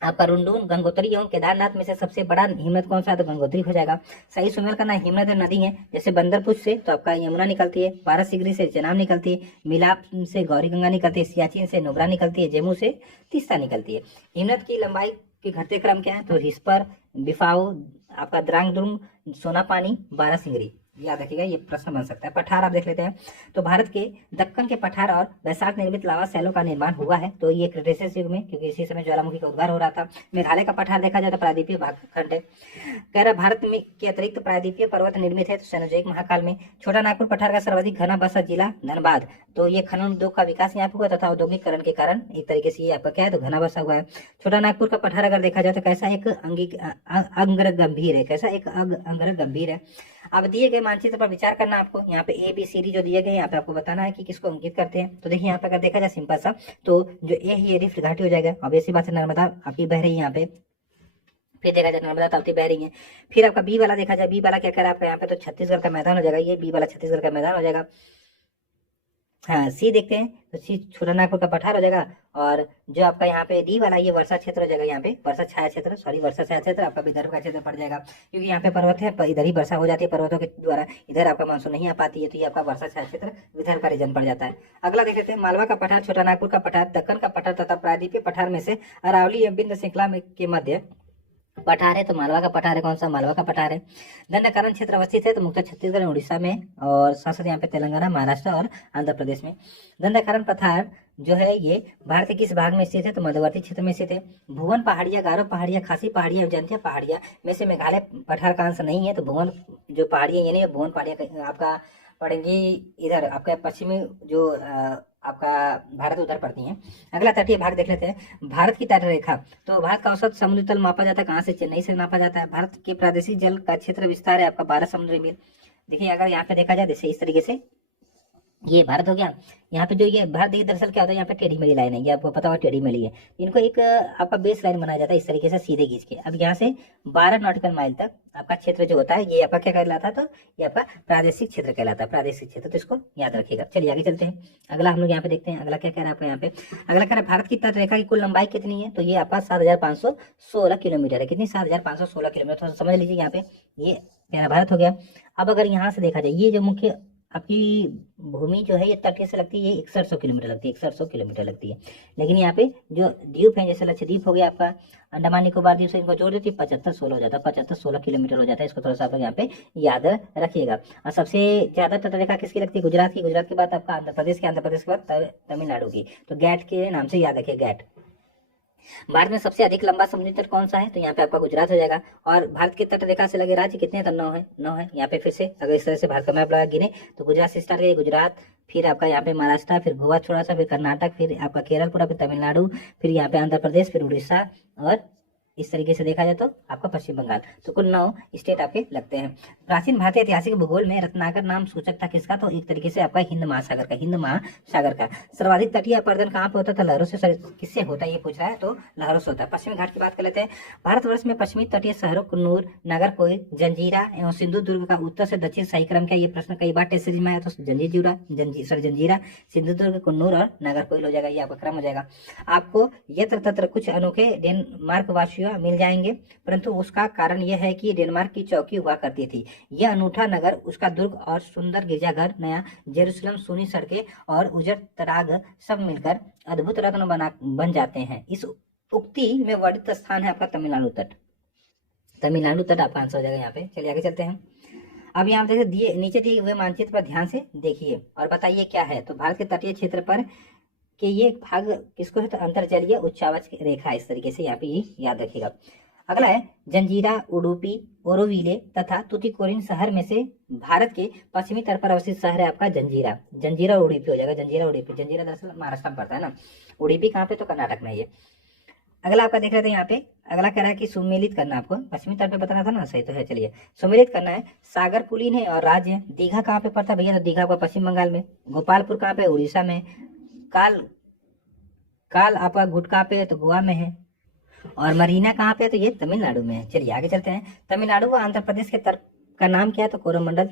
आपका रुंडून, गंगोत्री एवं केदारनाथ में से सबसे बड़ा हिमनद कौन सा है, तो गंगोत्री हो जाएगा। सही सुमेल करना। हिमनद नदी है जैसे बंदरपुर से तो आपका यमुना निकलती है, बारासिगरी से चेनाब निकलती है, मिलाप से गौरी गंगा निकलती है, सियाचिन से नुब्रा निकलती है, जेमू से तीस्ता निकलती है। हिमनद की लंबाई के घटते क्रम क्या है, तो हिस्पर, बिफाओ, आपका द्रांग दुर्ग, सोनापानी, बारासिंगरी। याद रखिएगा, ये प्रश्न बन सकता है। पठार आप देख लेते हैं। तो भारत के दक्कन के पठार और वैशाख निर्मित लावा शैलों का निर्माण हुआ है, तो ये क्रिटेशियस युग में, क्योंकि इसी समय ज्वालामुखी का उद्गार हो रहा था। मेघालय का पठार देखा जाए तो प्रायद्वीपीय भागखंड है। कह रहा भारत में के अतिरिक्त प्रायद्वीपीय पर्वत निर्मित है, तो सेनोजोइक महाकाल में। छोटा नागपुर पठार का सर्वाधिक घना बसा जिला धनबाद, तो ये खनन उद्योग का विकास यहाँ पे हुआ तथा औद्योगिकरण के कारण एक तरीके से ये आपका क्या है, तो घना बसा हुआ है। छोटा नागपुर का पठार अगर देखा जाए तो कैसा एक अंगर गंभीर है, कैसा एक अंगर गंभीर है। अब दिए गए मानचित्र पर विचार करना आपको। यहाँ पे ABCD जो दिए गए यहाँ पे आपको बताना है कि किसको अंकित करते हैं। तो देखिए यहाँ पे अगर देखा जाए सिंपल सा, तो जो ए है ये रिफ्ट घाटी हो जाएगा। अब ऐसी बात है, नर्मदा आपकी बह रही है यहाँ पे। फिर देखा जाए नर्मदा ताप्ती बह रही है। फिर आपका बी वाला देखा जाए, बी वाला क्या कह रहा है आपका यहाँ पे, तो छत्तीसगढ़ का मैदान हो जाएगा। ये बी वाला छत्तीसगढ़ का मैदान हो जाएगा। हाँ, सी देखते हैं तो सी छोटा नागपुर का पठार हो जाएगा। और जो आपका यहाँ पे डी वाला ये वर्षा क्षेत्र हो जाएगा। यहाँ पे वर्षा छाया क्षेत्र, सॉरी वर्षा छाया क्षेत्र आपका विदर्भ का क्षेत्र पड़ जाएगा, क्योंकि यहाँ पे पर्वत है, इधर ही वर्षा हो जाती है पर्वतों के द्वारा, इधर आपका मानसून नहीं आ पाती है, तो ये आपका वर्षा छाया क्षेत्र विदर्भ का रीजन पड़ जाता है। अगला देख लेते हैं, मालवा का पठार, छोटा नागपुर का पठार, दक्कन का पठार तथा प्रायद्वीपीय पठार में से अरावली एवं बिंद श्रृंखला के मध्य पठार है, तो मालवा का पठार है। कौन सा, मालवा का पठार है। दंडकारण्य क्षेत्र अवस्थित है, तो मुख्यतः छत्तीसगढ़ उड़ीसा में, और साथ साथ यहाँ पे तेलंगाना, महाराष्ट्र और आंध्र प्रदेश में। दंडकारण्य पठार जो है ये भारत के किस भाग में स्थित है, तो मध्यवर्ती क्षेत्र में स्थित है। भुवन पहाड़िया, गारो पहाड़िया, खासी पहाड़िया, जयंतिया पहाड़िया में से मेघालय पठार का अंश नहीं है, तो भुवन जो पहाड़िया यानी भुवन पहाड़िया आपका पड़ेंगी इधर आपका पश्चिमी जो आपका भारत उधर पड़ती हैं। अगला तटीय भाग देख लेते हैं, भारत की तट रेखा। तो भारत का औसत समुद्री तल मापा जाता है कहाँ से? चेन्नई से नापा जाता है। भारत के प्रादेशिक जल का क्षेत्र विस्तार है आपका 12 समुद्री मील। देखिए अगर यहाँ पे देखा जाए जैसे इस तरीके से ये भारत हो गया। यहाँ पे जो ये भारत देखिए दरअसल क्या होता है, यहाँ पे टेढ़ी मेढ़ी लाइन है, ये आपको पता होगा टेढ़ी मेढ़ी है। इनको एक आपका बेस लाइन बनाया जाता है इस तरीके से सीधे खींच के। अब यहाँ से 12 नॉटिकल माइल तक आपका क्षेत्र जो होता है ये आपका क्या कहलाता है? तो ये आपका प्रादेशिक क्षेत्र कहलाता है, प्रादेशिक क्षेत्र। तो इसको याद रखिएगा। चलिए आगे चलते हैं। अगला हम लोग यहाँ पे देखते हैं, अगला क्या कह रहा है आपका यहाँ पे। अगला कह रहा है भारत की तट रेखा की कुल लंबाई कितनी है? तो ये आपका 7516 किलोमीटर है। कितनी? 7516 किलोमीटर। थोड़ा समझ लीजिए यहाँ पे, ये प्यारा भारत हो गया। अब अगर यहाँ से देखा जाए, ये जो मुख्य आपकी भूमि जो है ये तट से लगती है, ये 6100 किलोमीटर लगती है, 6100 किलोमीटर लगती है। लेकिन यहाँ पे जो द्वीप है, जैसे लक्षद्वीप हो गया आपका, अंडमान निकोबार द्वीप से इनको जोड़ देती है, 7516 हो जाता है, 7516 किलोमीटर हो जाता है। इसको थोड़ा सा आप लोग यहाँ पे याद रखिएगा। और सबसे ज्यादा तटरेखा किसकी लगती है? गुजरात की। गुजरात के बाद आपका आंध्र प्रदेश की, आंध्र प्रदेश के बाद तमिलनाडु की। तो गैट के नाम से याद रखिए, गैट। भारत में सबसे अधिक लंबा समुद्री तट कौन सा है? तो यहाँ पे आपका गुजरात हो जाएगा। और भारत की तट रेखा से लगे राज्य कितने हैं? तो 9 है, 9 है। यहाँ पे फिर से अगर इस तरह से भारत का मैप लगा गिने तो गुजरात से स्टार्ट करिए, गुजरात, फिर आपका यहाँ पे महाराष्ट्र, फिर गोवा थोड़ा सा, फिर कर्नाटक, फिर आपका केरल पूरा, फिर तमिलनाडु, फिर यहाँ पे आंध्र प्रदेश, फिर उड़ीसा, और इस तरीके से देखा जाए तो आपका पश्चिम बंगाल। तो कुल 9 स्टेट आपके लगते हैं। प्राचीन भारतीय ऐतिहासिक भूगोल में रत्नाकर नाम सूचक था किसका? तो एक तरीके से आपका हिंद महासागर का, हिंद महासागर का। सर्वाधिक तटीय अपर्दन कहाँ पे होता था? लहरों से। किससे होता है ये पूछ रहा है, तो लहरों से होता है। पश्चिमी घाट की बात कर लेते हैं। भारतवर्ष में पश्चिमी तटीय शहरों कुन्नूर, नागरकोइल, जंजीरा एवं सिंधु दुर्ग का उत्तर से दक्षिण सही क्रम क्या? ये प्रश्न कई बार टेस्ट सीरीज में आया। तो जंजीरा, सिंधु दुर्ग, कुन्नूर और नागरकोइल हो जाएगा, ये आपका क्रम हो जाएगा। आपको यत्र तत्र कुछ अनोखे डेनमार्क वासियों मिल जाएंगे, परंतु उसका कारण यह है कि डेनमार्क की चौकी हुआ करती थी। यह अनूठा नगर, उसका दुर्ग और सुंदर गिरजाघर, नया जेरूसलम, सूनी सड़कें और उजड़ तराग सब मिलकर अद्भुत रत्न बन जाते हैं। इस उक्ति में वर्णित स्थान है आपका तमिलनाडु तट। तमिलनाडु तट आपका आंसर हो जाएगा यहाँ पे। चलिए आगे चलते हैं। अब यहाँ देखिए दिए नीचे दिए हुए मानचित्र पर ध्यान से देखिए और बताइए क्या है। तो भारत के तटीय क्षेत्र पर कि ये भाग किसको है? तो अंतरजलीय उच्चावच रेखा, इस तरीके से यहाँ पे ये याद रखिएगा। अगला है जंजीरा, उडुपी, ओरोविले तथा तुतिकोरिन शहर में से भारत के पश्चिमी तट पर अवस्थित शहर है आपका जंजीरा। जंजीरा उडुपी हो जाएगा, जंजीरा उडुपी। जंजीरा दरअसल महाराष्ट्र में पड़ता है ना, उडुपी कहाँ पे? तो कर्नाटक में ये। अगला आपका देख रहे थे यहाँ पे, अगला कह रहा है कि सुमेलित करना, आपको पश्चिमी तट पे बताना था ना, सही तो है। चलिए सुमेलित करना है। सागर कुलीन है और राज्य है। दीघा कहाँ पे पड़ता है भैया? तो दीघा आपका पश्चिम बंगाल में। गोपालपुर कहाँ पे? उड़ीसा में। काल आपका गुटका पे है तो गोवा में है। और मरीना कहाँ पे है? तो ये तमिलनाडु में है। चलिए आगे चलते हैं। तमिलनाडु व आंध्र प्रदेश के तट का नाम क्या है? तो कोरोमंडल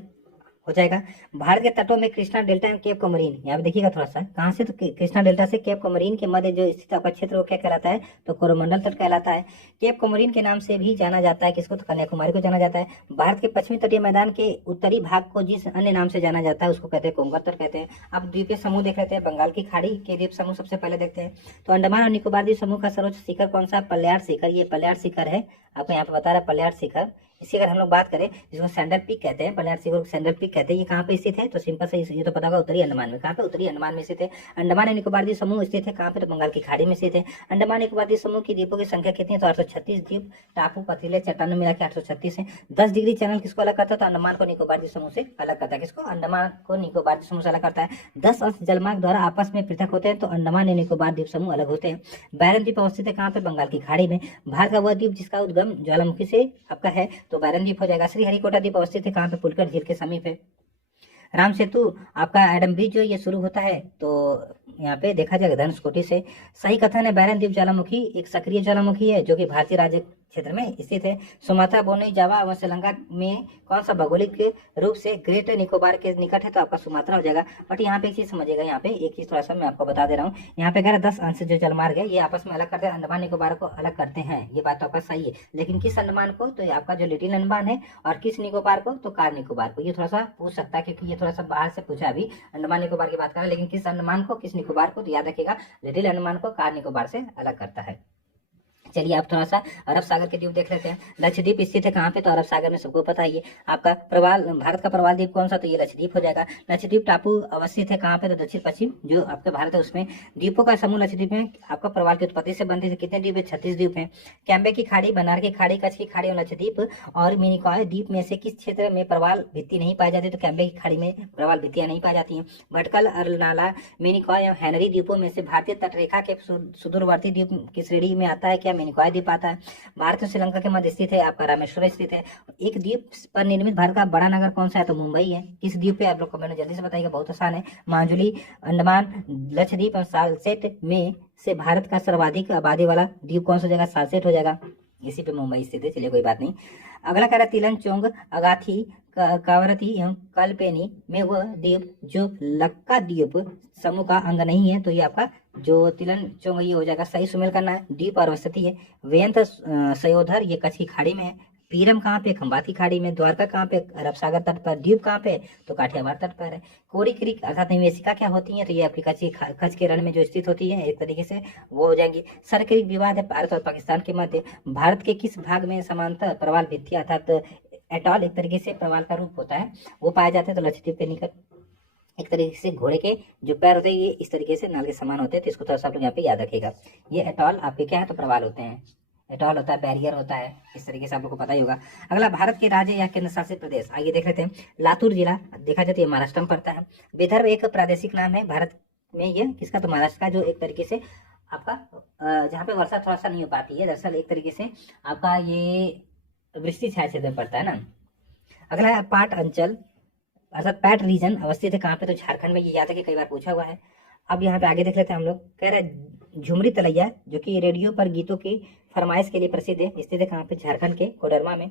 हो जाएगा। भारत के तटों में कृष्णा डेल्टा एवं केप कमरीन, यहाँ पे देखिएगा थोड़ा सा, कहाँ से? तो कृष्णा डेल्टा से केप कमरीन के मध्य जो स्थित आपका क्षेत्र वो क्या कहलाता है? तो कोरोमंडल तट कहलाता है। केप कमरीन के नाम से भी जाना जाता है किसको? तो कन्याकुमारी को जाना जाता है। भारत के पश्चिमी तटीय मैदान के उत्तरी भाग को जिस अन्य नाम से जाना जाता है उसको कहते हैं कोंगण तट कहते हैं। अब द्वीपीय समूह देख लेते हैं। बंगाल की खाड़ी के द्वीप समूह सबसे पहले देखते हैं। तो अंडमान और निकोबार द्वीप समूह का सर्वोच्च शिखर कौन सा? पल्यार शिखर। ये पल्यार शिखर है, आपको यहाँ पे बता रहा है पल्यार शिखर। इसी अगर हम लोग बात करें जिसको सैंडल पीक कहते हैं, पल्यार शिखर को सैंडल पीक कहते हैं, ये कहाँ पे स्थित है? तो सिंपल से ये तो पता होगा, उत्तरी अंडमान में। कहाँ पे? उत्तरी अंडमान में स्थित है। अंडमान और निकोबार द्वीप समूह स्थित है कहाँ पे? तो बंगाल की खाड़ी में स्थित है। अंडमान निकोबार द्वीप समूह की द्वीपों की संख्या कितनी है? तो 836 द्वीप, टापू, पथरीले, चट्टानों मिला के 836 है। 10 डिग्री चैनल किसको अलग करता है? तो अंडमान को निकोबार द्वीप समूह से अलग करता है। किसको? अंडमान को निकोबार द्वीप समूह से अलग करता है। 10 अंश जलमार्ग द्वारा आपस में पृथक होते हैं तो अंडमान और निकोबार द्वीप समूह अलग होते हैं। बैरन द्वीप अवस्थित है कहाँ पे? बंगाल की खाड़ी में। भारत का वह द्वीप जिसका उद्गम ज्वालामुखी से आपका है तो बैरन द्वीप हो जाएगा। श्रीहरिकोटा द्वीप अवस्थित है कहाँ पे? पुलकर झील के समीप है। राम सेतु आपका एडम ब्रिज जो ये शुरू होता है तो यहाँ पे देखा जाएगा धनुषकोटी से। सही कथन है, बैरन द्वीप ज्वालामुखी एक सक्रिय ज्वालामुखी है जो कि भारतीय राज्य क्षेत्र में स्थित है। सुमात्रा, बोर्नियो, जावा व श्रीलंका में कौन सा भौगोलिक रूप से ग्रेट निकोबार के निकट है? तो आपका सुमात्रा हो जाएगा। बट यहाँ पे एक चीज समझिएगा, यहाँ पे एक चीज थोड़ा सा मैं आपको बता दे रहा हूँ। यहाँ पे 10 अंश जो जलमार्ग है ये आपस में अलग करते हैं, अंडमान निकोबार को अलग करते हैं, ये बात तो आपका सही है। लेकिन किस अंडमान को? तो आपका जो लिटिल अंडमान है। और किस निकोबार को? तो कार निकोबार को। ये थोड़ा सा पूछ सकता है क्योंकि ये थोड़ा सा बाहर से पूछा, अभी अंडमान निकोबार की बात कर रहा है, लेकिन किस अंडमान को, किस निकोबार को? तो याद रखिएगा लिटिल अंडमान को कार निकोबार से अलग करता है। चलिए आप थोड़ा सा अरब सागर के द्वीप देख लेते हैं। लक्षद्वीप स्थित है कहाँ पे, तो अरब सागर में, सबको पता है। ये आपका प्रवाल, भारत का प्रवाल द्वीप कौन सा, तो ये लक्षद्वीप हो जाएगा। लक्षद्वीप टापू अवस्थित है कहाँ पे, तो दक्षिण पश्चिम जो आपका भारत है उसमें। द्वीपों का समूह लक्षद्वीप में आपका प्रवाल की उत्पत्ति से बनते थे। कितने द्वीप है, 36 द्वीप है। कैम्बे की खाड़ी, बनार की खाड़ी, कच्छ की खाड़ी और लक्षद्वीप और मिनिकॉय द्वीप में से किस क्षेत्र में प्रवाल भित्ति नहीं पाई जाती, तो कैम्बे की खाड़ी में प्रवाल भित्तियां नहीं पाई जाती है। भटकल, अरनाला, मिनिकॉय और हैनरी द्वीपों में से भारतीय तटरेखा के सुदूरवर्ती द्वीप की श्रेणी में आता है क्या, मिनिकॉय द्वीप आता है। भारत और श्रीलंका के मध्य स्थित है आपका रामेश्वर स्थित है। एक द्वीप पर निर्मित भारत का बड़ा नगर कौन सा है, तो मुंबई है। किस द्वीप पे, आप लोग कमेंट में जल्दी से बताइएगा, बहुत आसान है। माजुली, अंडमान, लक्षद्वीप और सालसेट में से भारत का सर्वाधिक आबादी वाला द्वीप कौन सा जगह, सालसेट हो जाएगा। इसी पे मुंबई स्थित है। चलिए कोई बात नहीं। अगला कह रहा है तिलन, चोंग, अगाथी, कावरती एवं कल्पेनी में वह द्वीप जो लक्का द्वीप समूह का अंग नहीं है, तो ये आपका जो तिलन चोंग ये हो जाएगा। सही सुमेल करना है। द्वीप और वसति है। वेयंत, सयोधर ये कच्छ की खाड़ी में है। पीरम कहाँ पे, खंबात की खाड़ी में। द्वारका कहाँ पे, अरब सागर तट पर। द्वीप कहाँ पे, तो काठियावाड़ तट पर है। कोरी क्रीक अर्थात निवेशिका क्या होती है, तो ये आपकी कच्छ के रण में जो स्थित होती है, एक तरीके से वो हो जाएंगी। सर क्रीक विवाद है भारत और पाकिस्तान के मध्य। भारत के किस भाग में समांतर प्रवाल भित्ति अर्थात एटॉल एक तरीके से प्रवाल का रूप होता है, वो पाए जाते हैं, तो लक्षद्वीप के निकट। एक तरीके से घोड़े के जो पैर होते हैं ये इस तरीके से नाल के समान होते हैं, तो इसको थोड़ा सा आप लोग यहाँ पे याद रखिएगा। ये एटॉल आपके क्या है, तो प्रवाल होते हैं। एटॉल होता है, बैरियर होता है, इस तरीके से आप लोग को पता ही होगा। अगला भारत के राज्य या केंद्र शासित प्रदेश, आइए देख लेते हैं। लातूर जिला देखा जाए तो ये महाराष्ट्र में पड़ता है। विदर्भ एक प्रादेशिक नाम है भारत में, ये किसका, तो महाराष्ट्र का, जो एक तरीके से आपका जहाँ पे वर्षा थोड़ा सा नहीं हो पाती है, दरअसल एक तरीके से आपका ये वृष्टि छाया क्षेत्र में पड़ता है ना। अगला है पाट अंचल अर्थात पैट रीजन अवस्थित है कहाँ पे, तो झारखंड में। ये याद है कि कई बार पूछा हुआ है। अब यहाँ पे आगे देख लेते हैं हम लोग। कह रहे हैं झुमरी तलैया जो कि रेडियो पर गीतों की फरमाइश के लिए प्रसिद्ध है, स्थित है कहाँ पे, झारखंड के कोडरमा में।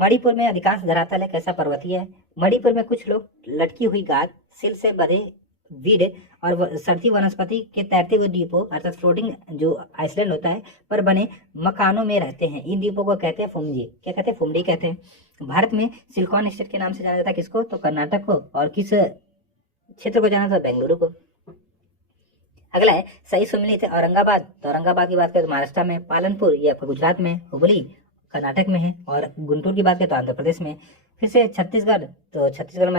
मणिपुर में अधिकांश धरातल है कैसा, पर्वतीय है। मणिपुर में कुछ लोग लटकी हुई गाद, सिल से बधे वीड और सड़ती वनस्पति के तैरते हुए द्वीपों अर्थात फ्लोटिंग जो आइसलैंड होता है पर बने मकानों में रहते हैं। इन द्वीपों को कहते हैं फुमजी। क्या कहते हैं, फुमडी कहते हैं। भारत में सिलिकॉन स्टेट के नाम से जाना जाता है किसको, तो कर्नाटक को। और किस क्षेत्र को जाना था, बेंगलुरु को। अगला है सही सुमेलित है औरंगाबाद, तो औरंगाबाद की बात करें तो महाराष्ट्र में। पालनपुर ये आपका गुजरात में। हुबली कर्नाटक में है। और गुंटूर की बात करें तो आंध्र प्रदेश में। फिर से छत्तीसगढ़, तो छत्तीसगढ़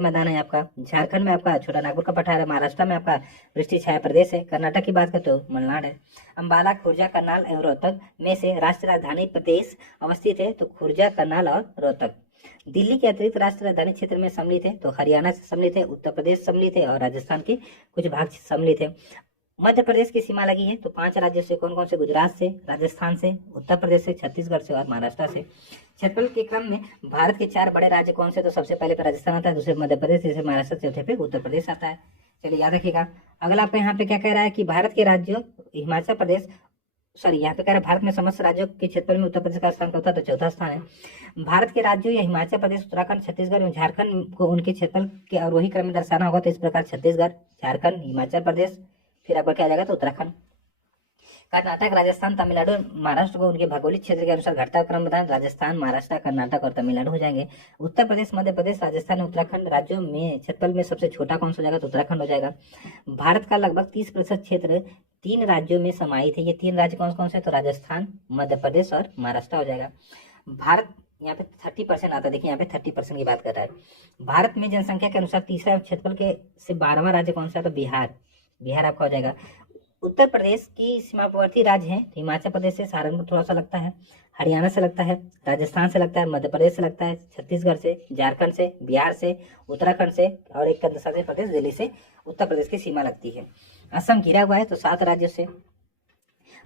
मैदान है आपका। झारखंड में आपका छोटा नागपुर का पठार है। महाराष्ट्र में आपका वृष्टि छाया प्रदेश है। कर्नाटक की बात करें तो मलनाड है। अंबाला, खुर्जा, करनाल एवं रोहतक में से राष्ट्रीय राजधानी प्रदेश अवस्थित है, तो खुर्जा, करनाल और रोहतक। दिल्ली के अतिरिक्त राष्ट्रीय राजधानी क्षेत्र में सम्मिलित है, तो हरियाणा से सम्मिलित है, उत्तर प्रदेश सम्मिलित है और राजस्थान के कुछ भाग सम्मिलित है। मध्य प्रदेश की सीमा लगी है, तो 5 राज्यों से कौन कौन से, गुजरात से, राजस्थान से, उत्तर प्रदेश से, छत्तीसगढ़ से और महाराष्ट्र से। क्षेत्रफल के क्रम में भारत के 4 बड़े राज्य कौन से, तो सबसे पहले पे राजस्थान आता है, दूसरे मध्य प्रदेश, तीसरे महाराष्ट्र, चौथे पे उत्तर प्रदेश आता है। चलिए याद रखिएगा। अगला आपको यहाँ पे क्या कह रहा है कि भारत के राज्यों हिमाचल प्रदेश, यहाँ पे कह रहा है भारत में समस्त राज्यों के क्षेत्रफल में उत्तर प्रदेश का स्थान होता है, तो चौथा स्थान है। भारत के राज्यों या हिमाचल प्रदेश, उत्तराखंड, छत्तीसगढ़ एवं झारखंड को उनके क्षेत्रफल के अवरोही क्रम में दर्शाना होगा, तो इस प्रकार छत्तीसगढ़, झारखंड, हिमाचल प्रदेश, फिर आपका क्या आ जाएगा, तो उत्तराखंड। कर्नाटक, राजस्थान, तमिलनाडु, महाराष्ट्र को उनके भौगोलिक क्षेत्र के अनुसार घटता क्रम बताएं। राजस्थान, महाराष्ट्र, कर्नाटक और तमिलनाडु हो जाएंगे। उत्तर प्रदेश, मध्य प्रदेश, राजस्थान, उत्तराखंड राज्यों में क्षेत्रफल में सबसे छोटा कौन सा हो जाएगा, तो उत्तराखंड हो जाएगा। भारत का लगभग 30% क्षेत्र 3 राज्यों में समाहित है। ये 3 राज्य कौन कौन से, तो राजस्थान, मध्य प्रदेश और महाराष्ट्र हो जाएगा। भारत यहाँ पे 30% आता है, देखिए यहाँ पे 30% की बात कर रहा है। भारत में जनसंख्या के अनुसार तीसरा क्षेत्रफल के से 12वां राज्य कौन सा है, तो बिहार आपका हो जाएगा। उत्तर प्रदेश की सीमावर्ती राज्य है, हिमाचल प्रदेश से, सहारनपुर थोड़ा सा लगता है, हरियाणा से लगता है, राजस्थान से लगता है, मध्य प्रदेश से लगता है, छत्तीसगढ़ से, झारखंड से, बिहार से, उत्तराखंड से और एक केंद्र शासित प्रदेश दिल्ली से उत्तर प्रदेश की सीमा लगती है। असम घिरा हुआ है, तो 7 राज्यों से।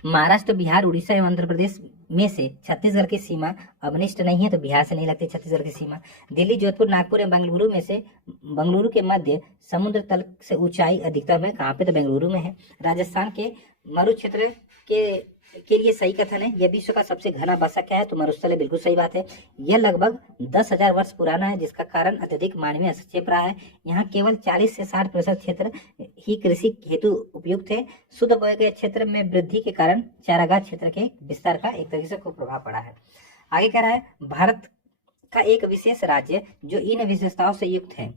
महाराष्ट्र, बिहार, उड़ीसा एवं आंध्र प्रदेश में से छत्तीसगढ़ की सीमा अवनिष्ट नहीं है, तो बिहार से नहीं लगती छत्तीसगढ़ की सीमा। दिल्ली, जोधपुर, नागपुर एवं बेंगलुरु में से बेंगलुरु के मध्य समुद्र तल से ऊंचाई अधिकतम है, कहाँ पे, तो बेंगलुरु में है। राजस्थान के मरु क्षेत्र के लिए सही कथन है। यह विश्व का सबसे घना बसा क्या है, तो मरुस्थल है, बिल्कुल सही बात है। यह लगभग 10,000 वर्ष पुराना है, जिसका कारण अत्यधिक मानवीय हस्तक्षेप रहा है। यहाँ केवल 40 से 60% क्षेत्र ही कृषि हेतु उपयुक्त है। शुद्ध बोए गए क्षेत्र में वृद्धि के कारण चारागाह क्षेत्र के विस्तार का एक तरीके से खूब प्रभाव पड़ा है। आगे कह रहा है भारत का एक विशेष राज्य जो इन विशेषताओं से युक्त है,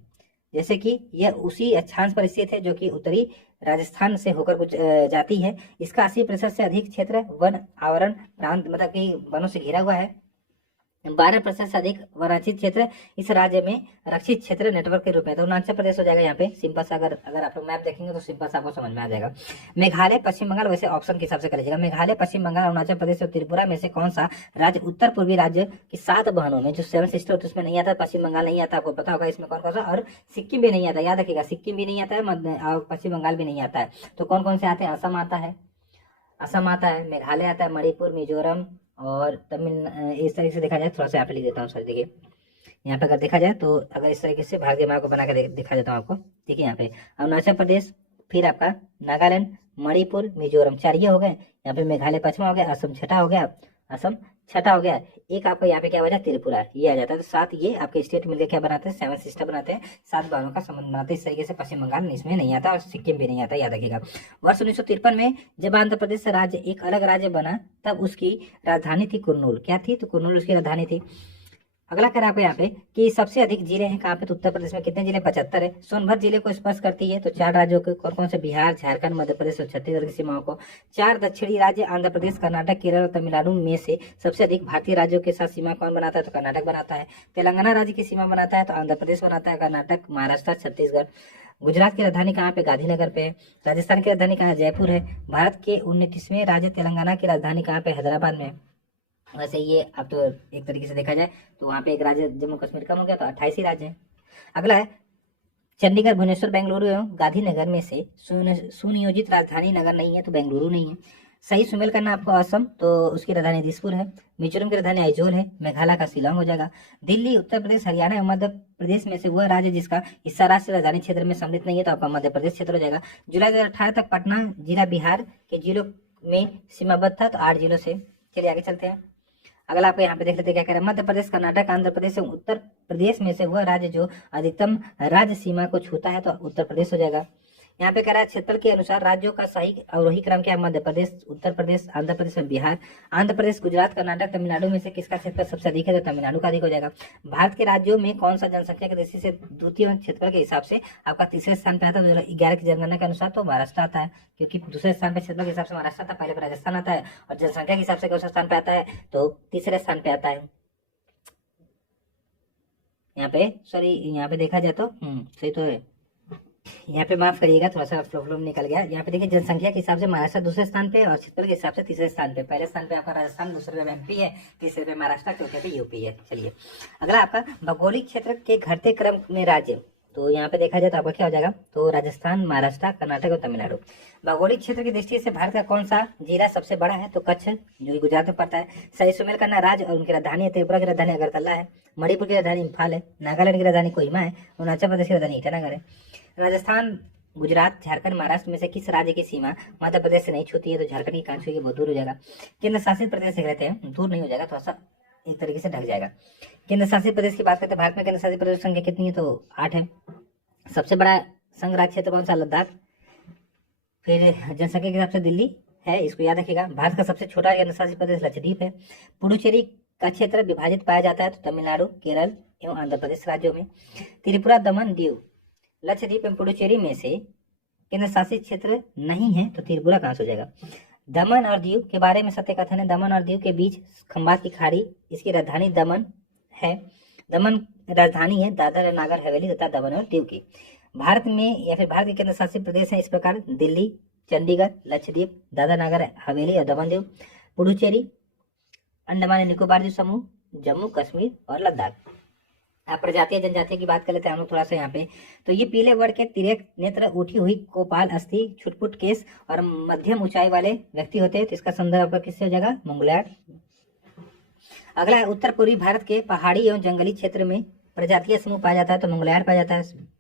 जैसे कि यह उसी अक्षांश पर स्थित है जो कि उत्तरी राजस्थान से होकर जाती है। इसका 80% से अधिक क्षेत्र वन आवरण प्रांत मतलब कि वनों से घिरा हुआ है। 12% से अधिक वनांचित क्षेत्र इस राज्य में रक्षित क्षेत्र नेटवर्क के रूप में। तो अरुणाचल प्रदेश हो जाएगा यहाँ पे सिंपल सा। अगर आप लोग मैप देखेंगे तो सिंपल सा आपको समझ में आ जाएगा। मेघालय, पश्चिम बंगाल, वैसे ऑप्शन के हिसाब से करिएगा। मेघालय, पश्चिम बंगाल, अरुणाचल प्रदेश और त्रिपुरा में से कौन सा राज्य उत्तर पूर्वी राज्य की 7 बहनों में, जो 7 सिस्टर होती है उसमें नहीं आता, पश्चिम बंगाल नहीं आता, आपको पता होगा इसमें कौन कौन सा, और सिक्किम भी नहीं आता, याद रखिएगा सिक्किम भी नहीं आता है, पश्चिम बंगाल भी नहीं आता है। तो कौन कौन से आते हैं? असम आता है, असम आता है, मेघालय आता है, मणिपुर, मिजोरम और तमिल। इस तरीके से देखा जाए, थोड़ा सा यहाँ पे लिख देता हूँ सर। देखिए यहाँ पे अगर देखा जाए तो अगर इस तरीके से भारतीय मैप को बना कर दिखा देता हूँ आपको। देखिए यहाँ पे अरुणाचल प्रदेश, फिर आपका नागालैंड, मणिपुर, मिजोरम, 4 ये हो गए। यहाँ पे मेघालय 5वां हो गया, असम 6ठा हो गया, असम 6ठा हो गया। एक आपका यहाँ पे क्या बचा? त्रिपुरा, ये आ जाता है। तो 7 ये आपके स्टेट मिलकर क्या बनाते हैं? 7 सिस्टर बनाते हैं, 7 बानों का संबंध बनाते हैं। इस तरीके से पश्चिम बंगाल इसमें नहीं आता और सिक्किम भी नहीं आता, याद रखिएगा। वर्ष 1953 में जब आंध्र प्रदेश राज्य एक अलग राज्य बना तब उसकी राजधानी थी कुर्नूल। क्या थी? तो कुर्नूल उसकी राजधानी थी। अगला कह रहा आपको यहाँ पे कि सबसे अधिक जिले हैं कहाँ पे? तो उत्तर प्रदेश में कितने जिले? 75 है। सोनभद्र जिले को स्पर्श करती है। तो 4 राज्यों के कौन कौन से? बिहार, झारखंड, मध्य प्रदेश और छत्तीसगढ़ की सीमाओं को। 4 दक्षिणी राज्य आंध्र प्रदेश, कर्नाटक, केरल और तमिलनाडु में से सबसे अधिक भारतीय राज्यों के साथ सीमा कौन बनाता है? तो कर्नाटक बनाता है। तेलंगाना राज्य की सीमा बनाता है तो आंध्र प्रदेश बनाता है, कर्नाटक, महाराष्ट्र, छत्तीसगढ़। गुजरात की राजधानी कहाँ पे? गांधीनगर पे। राजस्थान की राजधानी कहाँ? जयपुर है। भारत के 29वें राज्य तेलंगाना की राजधानी कहाँ पे? हैदराबाद में। वैसे ये अब तो एक तरीके से देखा जाए तो वहाँ पे एक राज्य जम्मू कश्मीर कम हो गया, तो 28 ही राज्य है। अगला है चंडीगढ़, भुवनेश्वर, बेंगलुरु एवं गांधीनगर में से सुनियोजित राजधानी नगर नहीं है, तो बेंगलुरु नहीं है। सही सुमेल करना आपको। असम, तो उसकी राजधानी दिसपुर है। मिजोरम की राजधानी आइजोल है। मेघालय का शिलांग हो जाएगा। दिल्ली, उत्तर प्रदेश, हरियाणा एवं मध्य प्रदेश में से वह राज्य जिसका हिस्सा राष्ट्रीय राजधानी क्षेत्र में सम्मिलित नहीं है, तो आपका मध्य प्रदेश क्षेत्र हो जाएगा। जुलाई 2018 तक पटना जिला बिहार के जिलों में सीमाबद्ध था, तो 8 जिलों से। चलिए आगे चलते हैं। अगला आपको यहाँ पे देख लेते हैं क्या कह रहा है। मध्य प्रदेश, कर्नाटक, आंध्र प्रदेश एवं उत्तर प्रदेश में से वह राज्य जो अधिकतम राज्य सीमा को छूता है, तो उत्तर प्रदेश हो जाएगा। यहाँ पे कह रहा है क्षेत्रफल के अनुसार राज्यों का सही अवरोही क्रम क्या है? मध्य प्रदेश, उत्तर प्रदेश, आंध्र प्रदेश और बिहार। आंध्र प्रदेश, गुजरात, कर्नाटक, तमिलनाडु में से किसका क्षेत्रफल सबसे अधिक है? तो तमिलनाडु का अधिक हो जाएगा। भारत के राज्यों में कौन सा जनसंख्या की दृष्टि से द्वितीय क्षेत्रफल के हिसाब से आपका तीसरे स्थान पे आता है? 2011 की जनगणना के अनुसार तो महाराष्ट्र आता है, क्योंकि दूसरे स्थान पे क्षेत्रफल के हिसाब से महाराष्ट्र आता है, पहले पे राजस्थान आता है, और जनसंख्या के हिसाब से कौन सा स्थान पे आता है? तो तीसरे स्थान पे आता है। यहाँ पे सॉरी, यहाँ पे देखा जाए तो सही तो है। यहाँ पे माफ करिएगा, थोड़ा सा प्रॉब्लम निकल गया। यहाँ पे देखिए जनसंख्या के हिसाब से महाराष्ट्र दूसरे स्थान पे और क्षेत्रफल के हिसाब से तीसरे स्थान पे। पहले स्थान पे आपका राजस्थान, दूसरे पे एमपी है, तीसरे पे महाराष्ट्र, चौथे पे यूपी है। चलिए अगला आपका भौगोलिक क्षेत्र के घटते क्रम में राज्य। तो यहाँ पे देखा जाए तो आपका क्या हो जाएगा? तो राजस्थान, महाराष्ट्र, कर्नाटक और तमिलनाडु। भौगोलिक क्षेत्र की दृष्टि से भारत का कौन सा जिला सबसे बड़ा है? तो कच्छ, जो गुजरात में पड़ता है। सही सुमेल करना। राज्य और उनकी राजधानी है। त्रिपुरा की राजधानी अगरतला है। मणिपुर की राजधानी इम्फाल है। नागालैंड की राजधानी कोहिमा है। अरुणाचल प्रदेश की राजधानी ईटानगर है। राजस्थान, गुजरात, झारखंड, महाराष्ट्र में से किस राज्य की सीमा मध्य प्रदेश से नहीं छूती है? तो झारखंड की कहाँ छूएगी? बहुत दूर हो जाएगा। केंद्र शासित प्रदेश देख लेते हैं, दूर नहीं हो जाएगा, थोड़ा सा एक तरीके से ढक जाएगा। केंद्र शासित प्रदेश की बात करते हैं। भारत में केंद्र शासित प्रदेश संख्या कितनी है? तो 8 है। सबसे बड़ा संघ राज्य क्षेत्र कौन सा? लद्दाख। फिर जनसंख्या के हिसाब से दिल्ली है, इसको याद रखिएगा। भारत का सबसे छोटा केंद्र शासित प्रदेश लक्षद्वीप है। पुडुचेरी का क्षेत्र विभाजित पाया जाता है, तो तमिलनाडु, केरल एवं आंध्र प्रदेश राज्यों में। त्रिपुरा, दमन, दीव, लक्षद्वीप एवं पुडुचेरी में से केंद्र शासित क्षेत्र नहीं है, तो त्रिपुरा कहाँ से हो जाएगा? दमन और दीव के बारे में सत्य कथन है। दमन और दीव के बीच खंबात की खाड़ी, इसकी राजधानी दमन है। दमन राजधानी है दादर और नागर हवेली तथा दमन और दीव की। भारत में या फिर भारत के केंद्र शासित प्रदेश है इस प्रकार: दिल्ली, चंडीगढ़, लक्षद्वीप, दादर नगर हवेली और दमन दीव, पुडुचेरी, अंडमान और निकोबार द्वीप समूह, जम्मू कश्मीर और लद्दाख। आप प्रजातीय जनजातीय की बात कर लेते हैं हम लोग थोड़ा सा यहाँ पे। तो ये पीले वर्ण के तिर्यक नेत्र, उठी हुई कोपाल अस्थि, छुटपुट केस और मध्यम ऊंचाई वाले व्यक्ति होते हैं। तो इसका संदर्भ आपका किससे हो जाएगा? मंगोलियड। अगला है उत्तर पूर्वी भारत के पहाड़ी एवं जंगली क्षेत्र में प्रजातीय समूह पाया जाता है, तो मंगोलियड पाया जाता है।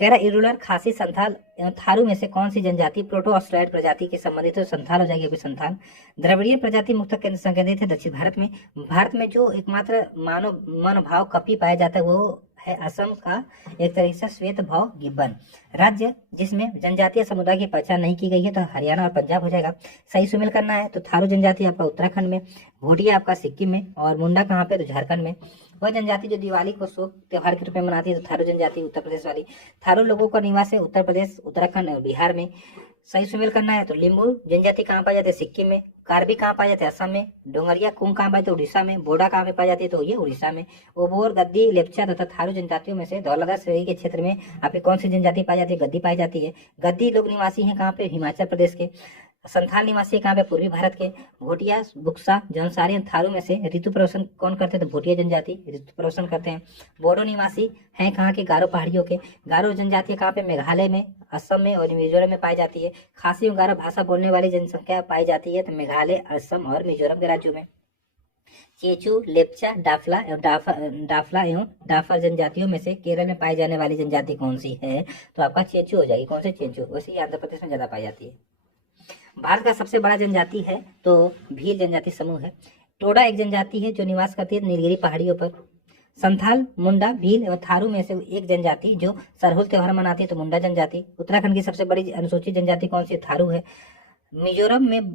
कह रहा इरुलर, खासी, संथाल एवं थारू में से कौन सी जनजाति प्रोटो ऑस्ट्रेलाइड प्रजाति के संबंधित? तो संथाल हो जाएगी, संथाल। द्रविड़ीय प्रजाति मुख्यतः केंद्र संकेंद्रित है दक्षिण भारत में। भारत में जो एकमात्र मानव मनोभाव कपी पाया जाता है वो है असम का एक तरीके से श्वेत भाव गिब्बन। राज्य जिसमें जनजातीय समुदाय की पहचान नहीं की गई है, तो हरियाणा और पंजाब हो जाएगा। सही सुमेल करना है तो थारू जनजाति आपका उत्तराखंड में, भोटिया आपका सिक्किम में और मुंडा कहाँ पे? तो झारखंड में। वह जनजाति जो दिवाली को शोक त्योहार के रूप में मनाती है, तो थारू जनजाति उत्तर प्रदेश वाली। थारू लोगों का निवास है उत्तर प्रदेश, उत्तराखंड और बिहार में। सही सुमेल करना है तो लिम्बू जनजाति कहाँ पाई जाती है? सिक्किम में। कार्बी कहाँ पाई जाती है? असम में। डोंगरिया कुंग कहाँ पाई जाती है? उड़ीसा में। बोडा कहाँ पे पाई जाती है? तो ये उड़ीसा में। ओबोर, गद्दी, लेप्चा तथा थारू जनजातियों में से धौलाधार श्रेणी के क्षेत्र में आपकी कौन सी जनजाति पाई जाती है? गद्दी पाई जाती है। गद्दी लोग निवासी है कहाँ पे? हिमाचल प्रदेश के। संथाल निवासी कहाँ पे? पूर्वी भारत के। भोटिया, बुक्सा, जौनसारी, थारू में से ऋतु प्रवेशन कौन करते हैं? तो भोटिया जनजाति ऋतु प्रवेशन करते हैं। बोडो निवासी हैं कहाँ के? गारो पहाड़ियों के। गारो जनजाति कहाँ पे? मेघालय में, असम में और मिजोरम में पाई जाती है। खासी और गारो भाषा बोलने वाली जनसंख्या पाई जाती है तो मेघालय, असम और मिजोरम के राज्यों में। चेचू, लेप्चा, डाफला एवं डाफर जनजातियों में से केरल में पाई जाने वाली जनजाति कौन सी है? तो आपका चेचू हो जाएगी। कौन से? चेचू। वैसे ही आंध्र प्रदेश में ज्यादा पाई जाती है। भारत का सबसे बड़ा जनजाति है तो भील जनजाति समूह है। टोडा एक जनजाति है जो निवास करती है नीलगिरी पहाड़ियों पर। संथाल, मुंडा, भील एवं थारू में से एक जनजाति जो सरहुल त्योहार मनाती है तो मुंडा जनजाति। उत्तराखंड की सबसे बड़ी अनुसूचित जनजाति कौन सी? थारू है। मिजोरम में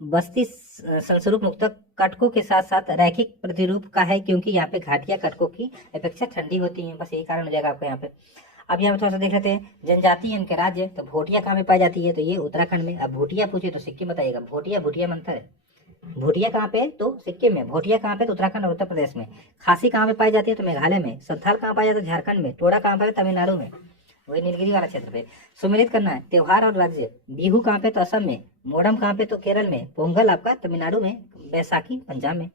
बस्ती संस्वरूप मुक्त कटकों के साथ साथ रैखिक प्रतिरूप का है, क्योंकि यहाँ पे घाटियां कटकों की अपेक्षा ठंडी होती हैं। बस यही कारण हो जाएगा आपको यहाँ पे। अब यहाँ पे थोड़ा सा देख लेते हैं जनजाति इनके राज्य। तो भोटिया कहाँ पे पाई जाती है? तो ये उत्तराखंड में। अब भूटिया पूछे तो सिक्किम बताइएगा। भूटिया में अंतर है। भूटिया कहाँ पे? तो सिक्किम में। भोटिया कहाँ पे? तो उत्तराखंड और उत्तर प्रदेश में। खासी कहाँ पे पाई जाती है? तो मेघालय में। संथाल कहाँ पाया जाता है? झारखंड में। टोडा कहाँ पे? तमिलनाडु में, वही नीलगिरी वाला क्षेत्र पे। सुमेलित करना है त्योहार और राज्य। बिहू कहाँ पे? तो असम में। मोडम कहाँ पे? तो केरल में। पोंगल आपका तमिलनाडु में। बैसाखी पंजाब में।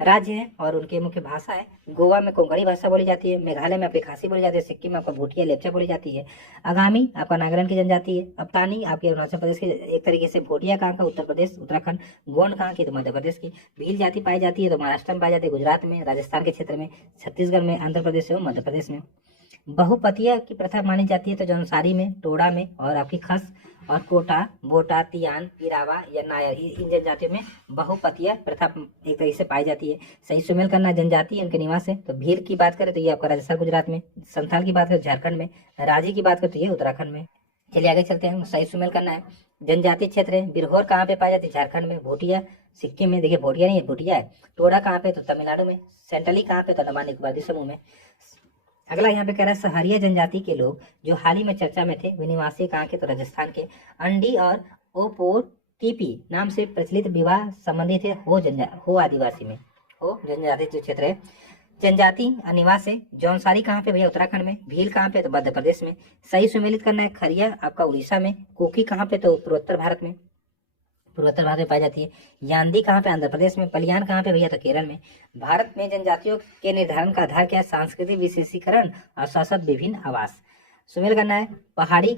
राज्य है और उनके मुख्य भाषा है। गोवा में कोंकणी भाषा बोली जाती है। मेघालय में आपकी खासी बोली जाती है। सिक्किम में आपका भूटिया लेप्चा बोली जाती है। आगामी आपका नागालैंड की जनजाति है। अप्तानी आपके अरुणाचल प्रदेश की एक तरीके से। भोटिया कहाँ का? उत्तर प्रदेश उत्तराखंड। गोंड कहाँ की? तो मध्य प्रदेश की। भील जाति पाई जाती है तो महाराष्ट्र में पाई जाती है, गुजरात में, राजस्थान के क्षेत्र में, छत्तीसगढ़ में, आंध्र प्रदेश और मध्य प्रदेश में। बहुपतिया की प्रथा मानी जाती है तो जौनसारी में, टोडा में और आपकी खस और कोटा, बोटा, तियान, पिरावा या नायर, इन जनजातियों में बहुपतिया प्रथा एक तरीके से पाई जाती है। सही सुमेल करना जनजाति उनके निवास है। तो भील की बात करें तो ये आपका राजस्थान गुजरात में। संथाल की बात करें झारखंड में। राजी की बात करें तो ये उत्तराखंड में। चलिए आगे चलते हैं। सही सुमेल करना है जनजाति क्षेत्र है। बिरहोर कहाँ पे पाई जाती है? झारखंड में। भोटिया सिक्किम में। देखिए भोटिया नहीं है, भूटिया है। टोडा कहाँ पे? तो तमिलनाडु में। सेंटली कहाँ पे? तो अंडमान निकोबार द्वीप समूह में। अगला यहाँ पे कह रहा है सहरिया जनजाति के लोग जो हाल ही में चर्चा में थे वे निवासी कहाँ के? तो राजस्थान के। अंडी और ओपोर टीपी नाम से प्रचलित विवाह संबंधित है हो आदिवासी में। हो जनजाति जो क्षेत्र है। जनजाति निवास है। जौनसारी कहाँ पे भैया? उत्तराखंड में। भील कहाँ पे? तो मध्य प्रदेश में। सही सुमेलित करना है खरिया आपका उड़ीसा में। कुकी कहाँ पे? तो पूर्वोत्तर भारत में, पूर्वोत्तर भारत में पाई जाती है। यान्दी कहाँ पे? आंध्र प्रदेश में। पलियान कहाँ पे भैया? तो केरल में। भारत में जनजातियों के निर्धारण का आधार क्या है? सांस्कृतिक विशेषीकरण और शासक विभिन्न आवास। सुमेल करना है पहाड़ी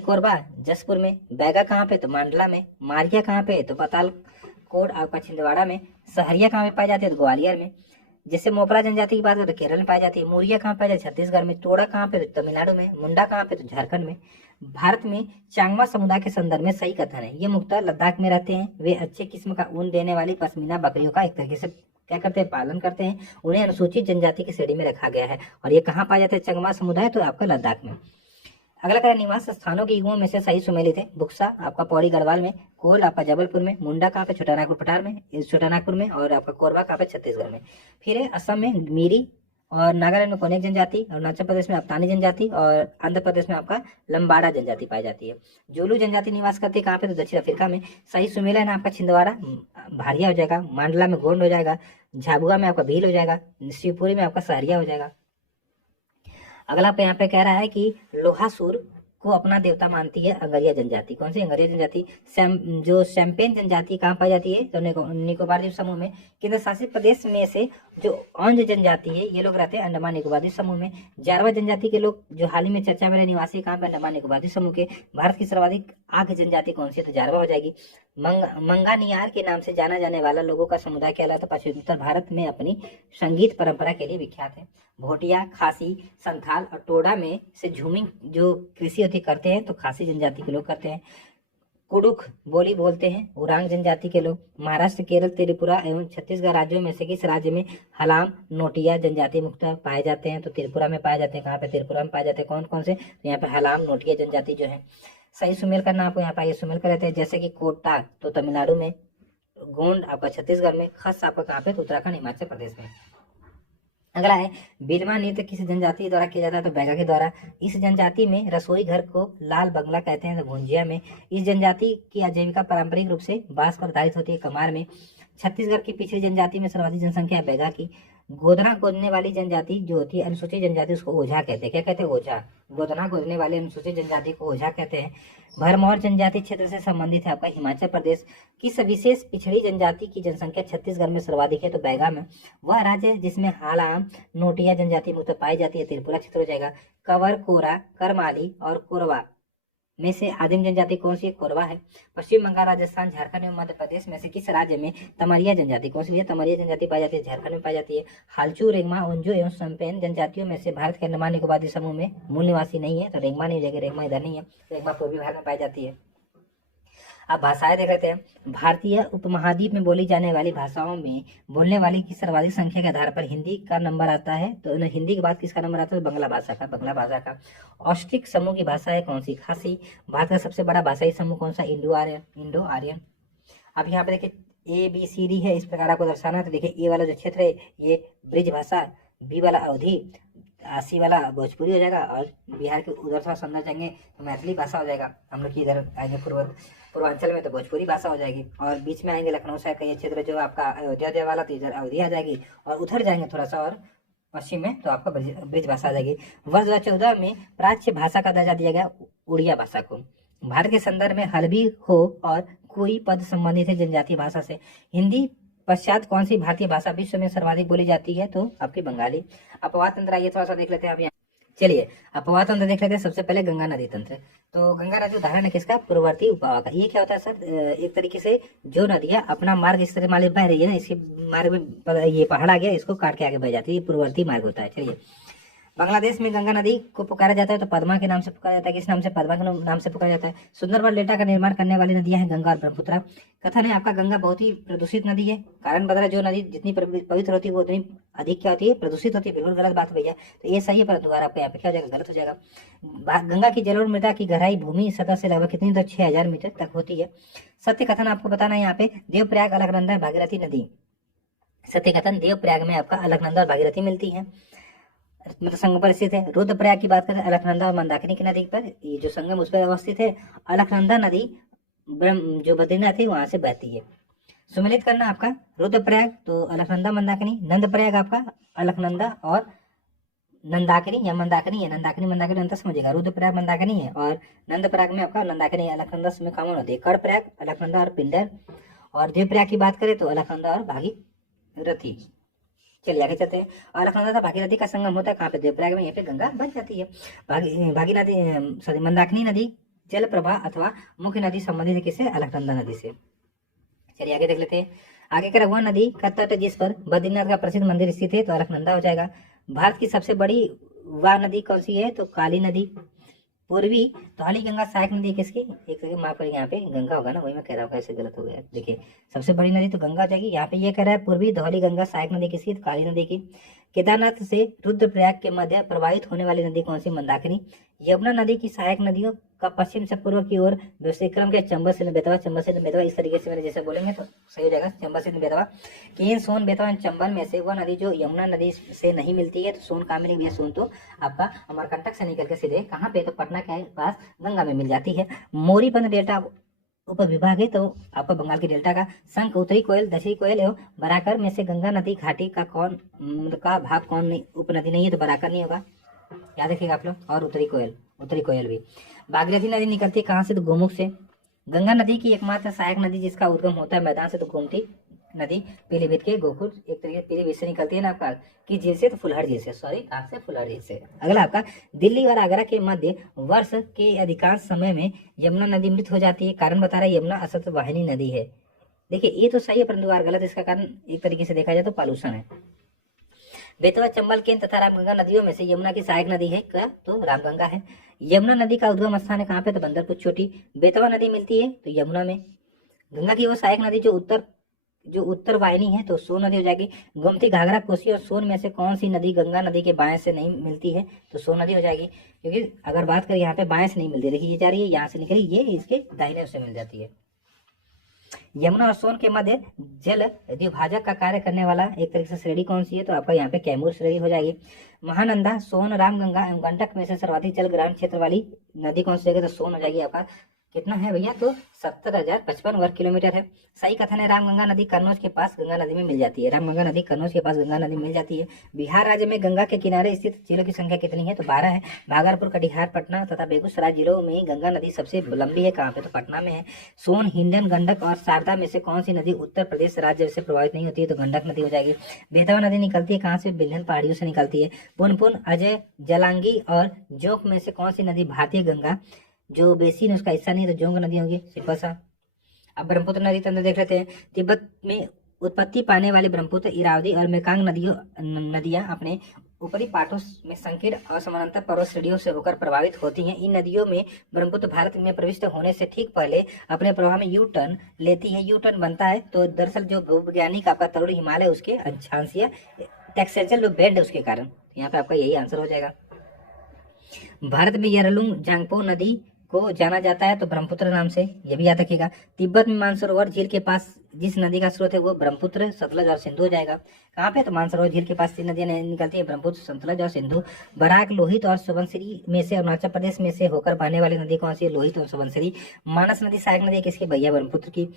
कोरबा जसपुर में। बैगा कहाँ पे? तो मंडला में। मारिया कहाँ पे? तो पातालकोट आपका छिंदवाड़ा में। सहरिया कहाँ पे पाई जाती है? तो ग्वालियर में। जैसे मोपला जनजाति की बात करें तो केरल में पाई जाती है। मोरिया कहाँ पाई जाती है? छत्तीसगढ़ में। टोडा कहाँ पे? तो तमिलनाडु में। मुंडा कहाँ पे? तो झारखंड में। भारत में चांगमा समुदाय के संदर्भ में सही कथन है। ये मुख्यतः लद्दाख में रहते हैं। वे अच्छे किस्म का ऊन देने वाली पश्मीना बकरियों का एक तरीके से क्या करते हैं? पालन करते हैं। उन्हें अनुसूचित जनजाति की श्रेणी में रखा गया है। और ये कहाँ पाया जाता है चांगमा समुदाय? तो आपका लद्दाख में। अगला करें निवास स्थानों के युगों में से सही सुमेलित है। बुक्सा आपका पौड़ी गढ़वाल में। कोल आपका जबलपुर में। मुंडा कहाँ पे? छोटानागपुर पठार में, छोटानागपुर में। और आपका कोरबा कहाँ पे? छत्तीसगढ़ में। फिर है असम में मीरी और नागालैंड में कोनेक जनजाति, अरुणाचल प्रदेश में अप्तानी जनजाति और आंध्र प्रदेश में आपका लंबाड़ा जनजाति पाई जाती है। जोलू जनजाति निवास करती है कहाँ पे? तो दक्षिण अफ्रीका में। सही सुमेलन आपका छिंदवाड़ा भारिया हो जाएगा। मांडला में गोंड हो जाएगा। झाबुआ में आपका भील हो जाएगा। शिवपुरी में आपका सहरिया हो जाएगा। अगला पे यहाँ पे कह रहा है कि लोहासुर को अपना देवता मानती है अंगरिया जनजाति। कौन सी? अंगरिया जनजाति। जो शैम्पेन जनजाति कहाँ पाई जाती है? तो निकोबार द्वीप समूह में। केंद्र शासित प्रदेश में से जो अंज जनजाति है ये लोग रहते हैं अंडमान निकोबार द्वीप समूह में। जारवा जनजाति के लोग जो हाल ही में चर्चा में रहे निवासी कहाँ पे? अंडमान निकोबार द्वीप समूह के। भारत की सर्वाधिक आग जनजाति कौन सी है? तो जारवा हो जाएगी। मंगानियार के नाम से जाना जाने वाला लोगों का समुदाय कहलाता पश्चिमी उत्तर भारत में अपनी संगीत परंपरा के लिए विख्यात है। भोटिया, खासी, संथाल और टोडा में से झूमिंग जो कृषि होती करते हैं तो खासी जनजाति के लोग करते हैं। कुडुख बोली बोलते हैं उरांग जनजाति के लोग। महाराष्ट्र, केरल, त्रिपुरा एवं छत्तीसगढ़ राज्यों में से किस राज्य में हलाम नोटिया जनजाति मुख्यतः पाए जाते हैं? तो त्रिपुरा में पाए जाते हैं। कहाँ पे? त्रिपुरा में पाए जाते हैं। कौन कौन से? तो यहाँ पे हलाम नोटिया जनजाति जो है। सही सुमेल करना आपको यहाँ पे आगे सुमेल कर रहते हैं। जैसे कि कोटा तो तमिलनाडु में, गोंड आपका छत्तीसगढ़ में, खस आपका कहाँ पे? तो उत्तराखंड हिमाचल प्रदेश में। अगला है बिलवा नृत्य किस जनजाति द्वारा किया जाता है? तो बैगा के द्वारा। इस जनजाति में रसोई घर को लाल बंगला कहते हैं, तो भुंजिया में। इस जनजाति की आजीविका पारंपरिक रूप से बांस पर आधारित होती है, कमार में। छत्तीसगढ़ की पिछड़ी जनजाति में सर्वाधिक जनसंख्या है, बैगा की। गोदना गोदने वाली जनजाति जो होती है अनुसूचित जनजाति, उसको ओझा कहते हैं। क्या कहते हैं? ओझा। गोदना गोदने वाले अनुसूचित जनजाति को ओझा कहते हैं। भरमौर जनजाति क्षेत्र से संबंधित है आपका हिमाचल प्रदेश। किस विशेष पिछड़ी जनजाति की जनसंख्या छत्तीसगढ़ में सर्वाधिक है? तो बैगा में। वह राज्य है जिसमें हालाम नोटिया जनजाति मुख्यतः पाई जाती है, त्रिपुरा क्षेत्र हो जाएगा। कवर, कोरा, करमाली और कोरवा में से आदिम जनजाति कौन सी? कोरवा है। पश्चिम बंगाल, राजस्थान, झारखंड एवं मध्य प्रदेश में से किस राज्य में तमरिया जनजाति कौन सी है? तमरिया जनजाति पाई जाती है, झारखंड में पाई जाती है। हालचू, रेंगमा, ओंजो एवं सम्पेन जनजातियों में से भारत के अंडमान निकोबार द्वीप समूह में मूल निवासी नहीं है, तो रेंगमा नहीं हो जाएगी, रेंगमा इधर नहीं है, रेंगमा पूर्वी भारत में पाई जाती है। अब भाषाएं देख लेते हैं। भारतीय उपमहाद्वीप में बोली जाने वाली भाषाओं में बोलने वाली की सर्वाधिक संख्या के आधार पर हिंदी का नंबर आता है, तो हिंदी के बाद किसका नंबर आता है? बंगला भाषा का, बंगला भाषा का। ऑस्ट्रिक समूह की भाषा है कौन सी? खासी। भारत का सबसे बड़ा भाषाई समूह कौन सा? Indo Aryan. अब यहाँ पे देखिए ABCD है, इस प्रकार आपको दर्शाना है। तो देखिए ए वाला जो क्षेत्र है ये ब्रिज भाषा, बी वाला अवधी, सी वाला भोजपुरी हो जाएगा, और बिहार के उधर से अंदर जाएंगे तो मैथिली भाषा हो जाएगा। हम लोग की इधर आएंगे पूर्वांचल में तो भोजपुरी भाषा हो जाएगी, और बीच में आएंगे लखनऊ साइड का ये क्षेत्र जो आपका अयोध्या वाला, तो इधर अवधी आ जाएगी, और उधर जाएंगे थोड़ा सा और पश्चिम में तो आपका ब्रिज भाषा आ जाएगी। वर्ष 2014 में प्राच्य भाषा का दर्जा दिया गया उड़िया भाषा को। भारत के संदर्भ में हलबी हो और कोई पद संबंधित है जनजातीय भाषा से। हिंदी पश्चात कौन सी भारतीय भाषा विश्व में सर्वाधिक बोली जाती है? तो आपकी बंगाली। अपवाद तंत्र आइए थोड़ा सा देख लेते हैं आप यहाँ। चलिए अपवाद तंत्र देख लेते हैं। सबसे पहले गंगा नदी तंत्र। तो गंगा नदी उदाहरण है किसका? पूर्ववर्ती उपवा का। ये क्या होता है सर? एक तरीके से जो नदियां अपना मार्ग इस तरह मान बह रही है ना, इसके मार्ग में ये पहाड़ आ गया, इसको काट के आगे बह जाती है, ये पूर्ववर्ती मार्ग होता है। चलिए बांग्लादेश में गंगा नदी को पुकारा जाता है तो पद्मा के नाम से पुकारा जाता है। किस नाम से? पद्मा के नाम से पुकारा जाता है। सुंदरबन डेल्टा का निर्माण करने वाली नदियां हैं गंगा और ब्रह्मपुत्र। कथन है आपका गंगा बहुत ही प्रदूषित नदी है। कारण बता रहा है जो नदी जितनी पवित्र होती है वो उतनी अधिक क्या होती है? प्रदूषित होती है। बिल्कुल गलत बात भैया, तो ये सही है, परंतु आपको यहाँ पे क्या हो जाएगा? गलत हो जाएगा। गंगा की जलोढ़ मृदा की गहराई भूमि सतह से लगभग कितनी? तो 6000 मीटर तक होती है। सत्य कथन आपको बताना है यहाँ पे। देवप्रयाग, अलकनंदा, भागीरथी नदी। सत्य कथन देवप्रयाग में आपका अलकनंदा और भागीरथी मिलती है, मतलब संगम पर स्थित है। रुद्रप्रयाग की बात करें अलकनंदा और मंदाकिनी की नदी पर, ये जो संगम उस पर अवस्थित है। अलकनंदा नदी जो बद्रीनाथ है वहां से बहती है। सुमिलित करना आपका रुद्रप्रयाग तो अलकनंदा मंदाकिनी, नंदप्रयाग आपका अलकनंदा और नंदाकिनी या मंदाकिनी है, नंदाकिनी मंदाकिनी अंतर समझेगा। रुद्रप्रयाग मंदाकिनी है और नंदप्रयाग में आपका नंदाकिनी अलकनंदा में कॉमन होती है। कर्णप्रयाग अलकनंदा और पिंडर, और देवप्रयाग की बात करें तो अलकनंदा और भागीरथी। चलिए आगे चलते हैं। अलकनंदा भागीरथी का संगम होता है कहाँ पे? देवप्रयाग में। यहाँ पे गंगा बन जाती है। भागीरथी सॉरी मंदाकिनी नदी जल प्रवाह अथवा मुख्य नदी संबंधित है किससे? अलकनंदा नदी से। चलिए आगे देख लेते हैं। आगे कह रहा वह नदी का तट जिस पर बद्रीनाथ का प्रसिद्ध मंदिर स्थित है तो अलकनंदा हो जाएगा। भारत की सबसे बड़ी वह नदी कौन सी है? तो काली नदी। पूर्वी धौली गंगा सहायक नदी किसकी? एक सेकंड माफ करिए, यहाँ पे गंगा होगा ना, वही मैं कह रहा हूँ, कैसे गलत हो गया। देखिए सबसे बड़ी नदी तो गंगा हो जाएगी। यहाँ पे ये कह रहा है पूर्वी धौली गंगा सहायक नदी किसकी? तो काली नदी की। केदारनाथ से रुद्रप्रयाग के मध्य प्रवाहित होने वाली नदी कौन सी? मंदाकिनी। यमुना नदी की सहायक नदियों का पश्चिम से पूर्व की ओर व्यवसायक्रम के चंबल से बेतवा, चंबल से बेतवा, इस तरीके से मैंने जैसे बोलेंगे तो सही हो जाएगा। चंबल से बेतवा। केन, सोन, बेतवा, चंबल में से वह नदी जो यमुना नदी से नहीं मिलती है तो सोन कहाँ मिलेगी? सोन तो आपका अमरकंटक से निकल के सीधे कहाँ पे? तो पटना के पास गंगा में मिल जाती है। मोरीबंद डेल्टा उप विभाग है तो आपका बंगाल की डेल्टा का। शंख, उत्तरी कोयल, दक्षिणी कोयल एवं बराकर में से गंगा नदी घाटी का कौन का भाग कौन नहीं, उपनदी नहीं है तो बराकर नहीं होगा, याद रखिएगा आप लोग। और उत्तरी कोयल भी। भागीरथी नदी निकलती है कहाँ से? तो गोमुख से। गंगा नदी की एकमात्र सहायक नदी जिसका उद्गम होता है मैदान से तो गोमती नदी। पीलीभीत के गोकुल एक तरीके पीलीभीत से निकलती है ना आपका की झील से, तो फुलहर झील से, सॉरी कहाँ से? फुलहर झील से। अगला आपका दिल्ली और आगरा के मध्य वर्ष के अधिकांश समय में यमुना नदी मृत हो जाती है। कारण बता रहा है यमुना असत वाहिनी नदी है। देखिए ये तो सही है परंतु गलत। इसका कारण एक तरीके से देखा जाए तो पॉल्यूशन है। बेतवा, चंबल, केन तथा रामगंगा नदियों में से यमुना की सहायक नदी है क्या? तो रामगंगा है। यमुना नदी का उद्गम स्थान है कहाँ पे? तो बंदरपुर चोटी। बेतवा नदी मिलती है तो यमुना में। गंगा की वो सहायक नदी जो उत्तर वाहिनी है तो सोन नदी हो जाएगी। गोमती, घाघरा, कोसी और सोन में से कौन सी नदी गंगा नदी के बाएं से नहीं मिलती है? तो सोन नदी हो जाएगी। क्योंकि अगर बात करें यहाँ पे बाएं से नहीं मिलती, देखिए ये जा रही है यहाँ से निकली, ये इसके दाहिने से मिल जाती है। यमुना और सोन के मध्य जल द्विभाजक का कार्य करने वाला एक तरीके से श्रेणी कौन सी है, तो आपका यहाँ पे कैमूर श्रेणी हो जाएगी। महानंदा, सोन, रामगंगा एवं गंडक में से सर्वाधिक जल ग्रहण क्षेत्र वाली नदी कौन सी जगह, तो सोन हो जाएगी। आपका कितना है भैया, तो 70,055 वर्ग किलोमीटर है। सही कथन है। रामगंगा नदी कन्नौज के पास गंगा नदी में मिल जाती है। रामगंगा नदी कन्नौज के पास गंगा नदी में मिल जाती है। बिहार राज्य में गंगा के किनारे स्थित जिलों की संख्या कितनी है, तो 12 है। भागलपुर, कटिहार, पटना तथा बेगूसराय जिलों में गंगा नदी सबसे लंबी है। कहाँ पे, तो पटना में है। सोन, हिंडन, गंडक और शारदा में से कौन सी नदी उत्तर प्रदेश राज्य से प्रभावित नहीं होती है, तो गंडक नदी हो जाएगी। बेतवा नदी निकलती है कहाँ से, विंध्य पहाड़ियों से निकलती है। पुनपुन, अजय, जलांगी और जोंक में से कौन सी नदी भारतीय गंगा जो बेसिन उसका हिस्सा नहीं है, तो जोंग नदी होगी, सिंपल सा। अब ब्रह्मपुत्र नदी तंत्र देख लेते हैं। तिब्बत में उत्पत्ति पाने वाले ब्रह्मपुत्र, इरावदी और मेकांग नदियां अपने ऊपरी पाटों में संकीर्ण और समानांतर पर्वत श्रेणियों से होकर प्रभावित होती हैं। इन नदियों में ब्रह्मपुत्र भारत में प्रविष्ट होने से ठीक पहले अपने प्रवाह में यू टर्न लेती है। यू टर्न बनता है तो दरअसल जो भूवैज्ञानिक आपका तरुण हिमालय उसके अक्षांशीय टेक्सचुअल जो बेंड उसके कारण, यहाँ पे आपका यही आंसर हो जाएगा। भारत में यरलुंग जांगपो नदी को जाना जाता है तो ब्रह्मपुत्र नाम से, ये भी याद रखिएगा। तिब्बत में मानसरोवर झील के पास जिस नदी का स्रोत है वो ब्रह्मपुत्र, सतलज और सिंधु हो जाएगा। कहाँ पे, तो मानसरोवर झील के पास 3 नदियां निकलती है, ब्रह्मपुत्र, सतलज और सिंधु। बराक, लोहित और सुबनसिरी में से अरुणाचल प्रदेश में से होकर बहने वाली नदी कौन सी है, लोहित और सुबनसिरी। मानस नदी सहायक नदी किसकी, भैया ब्रह्मपुत्र की।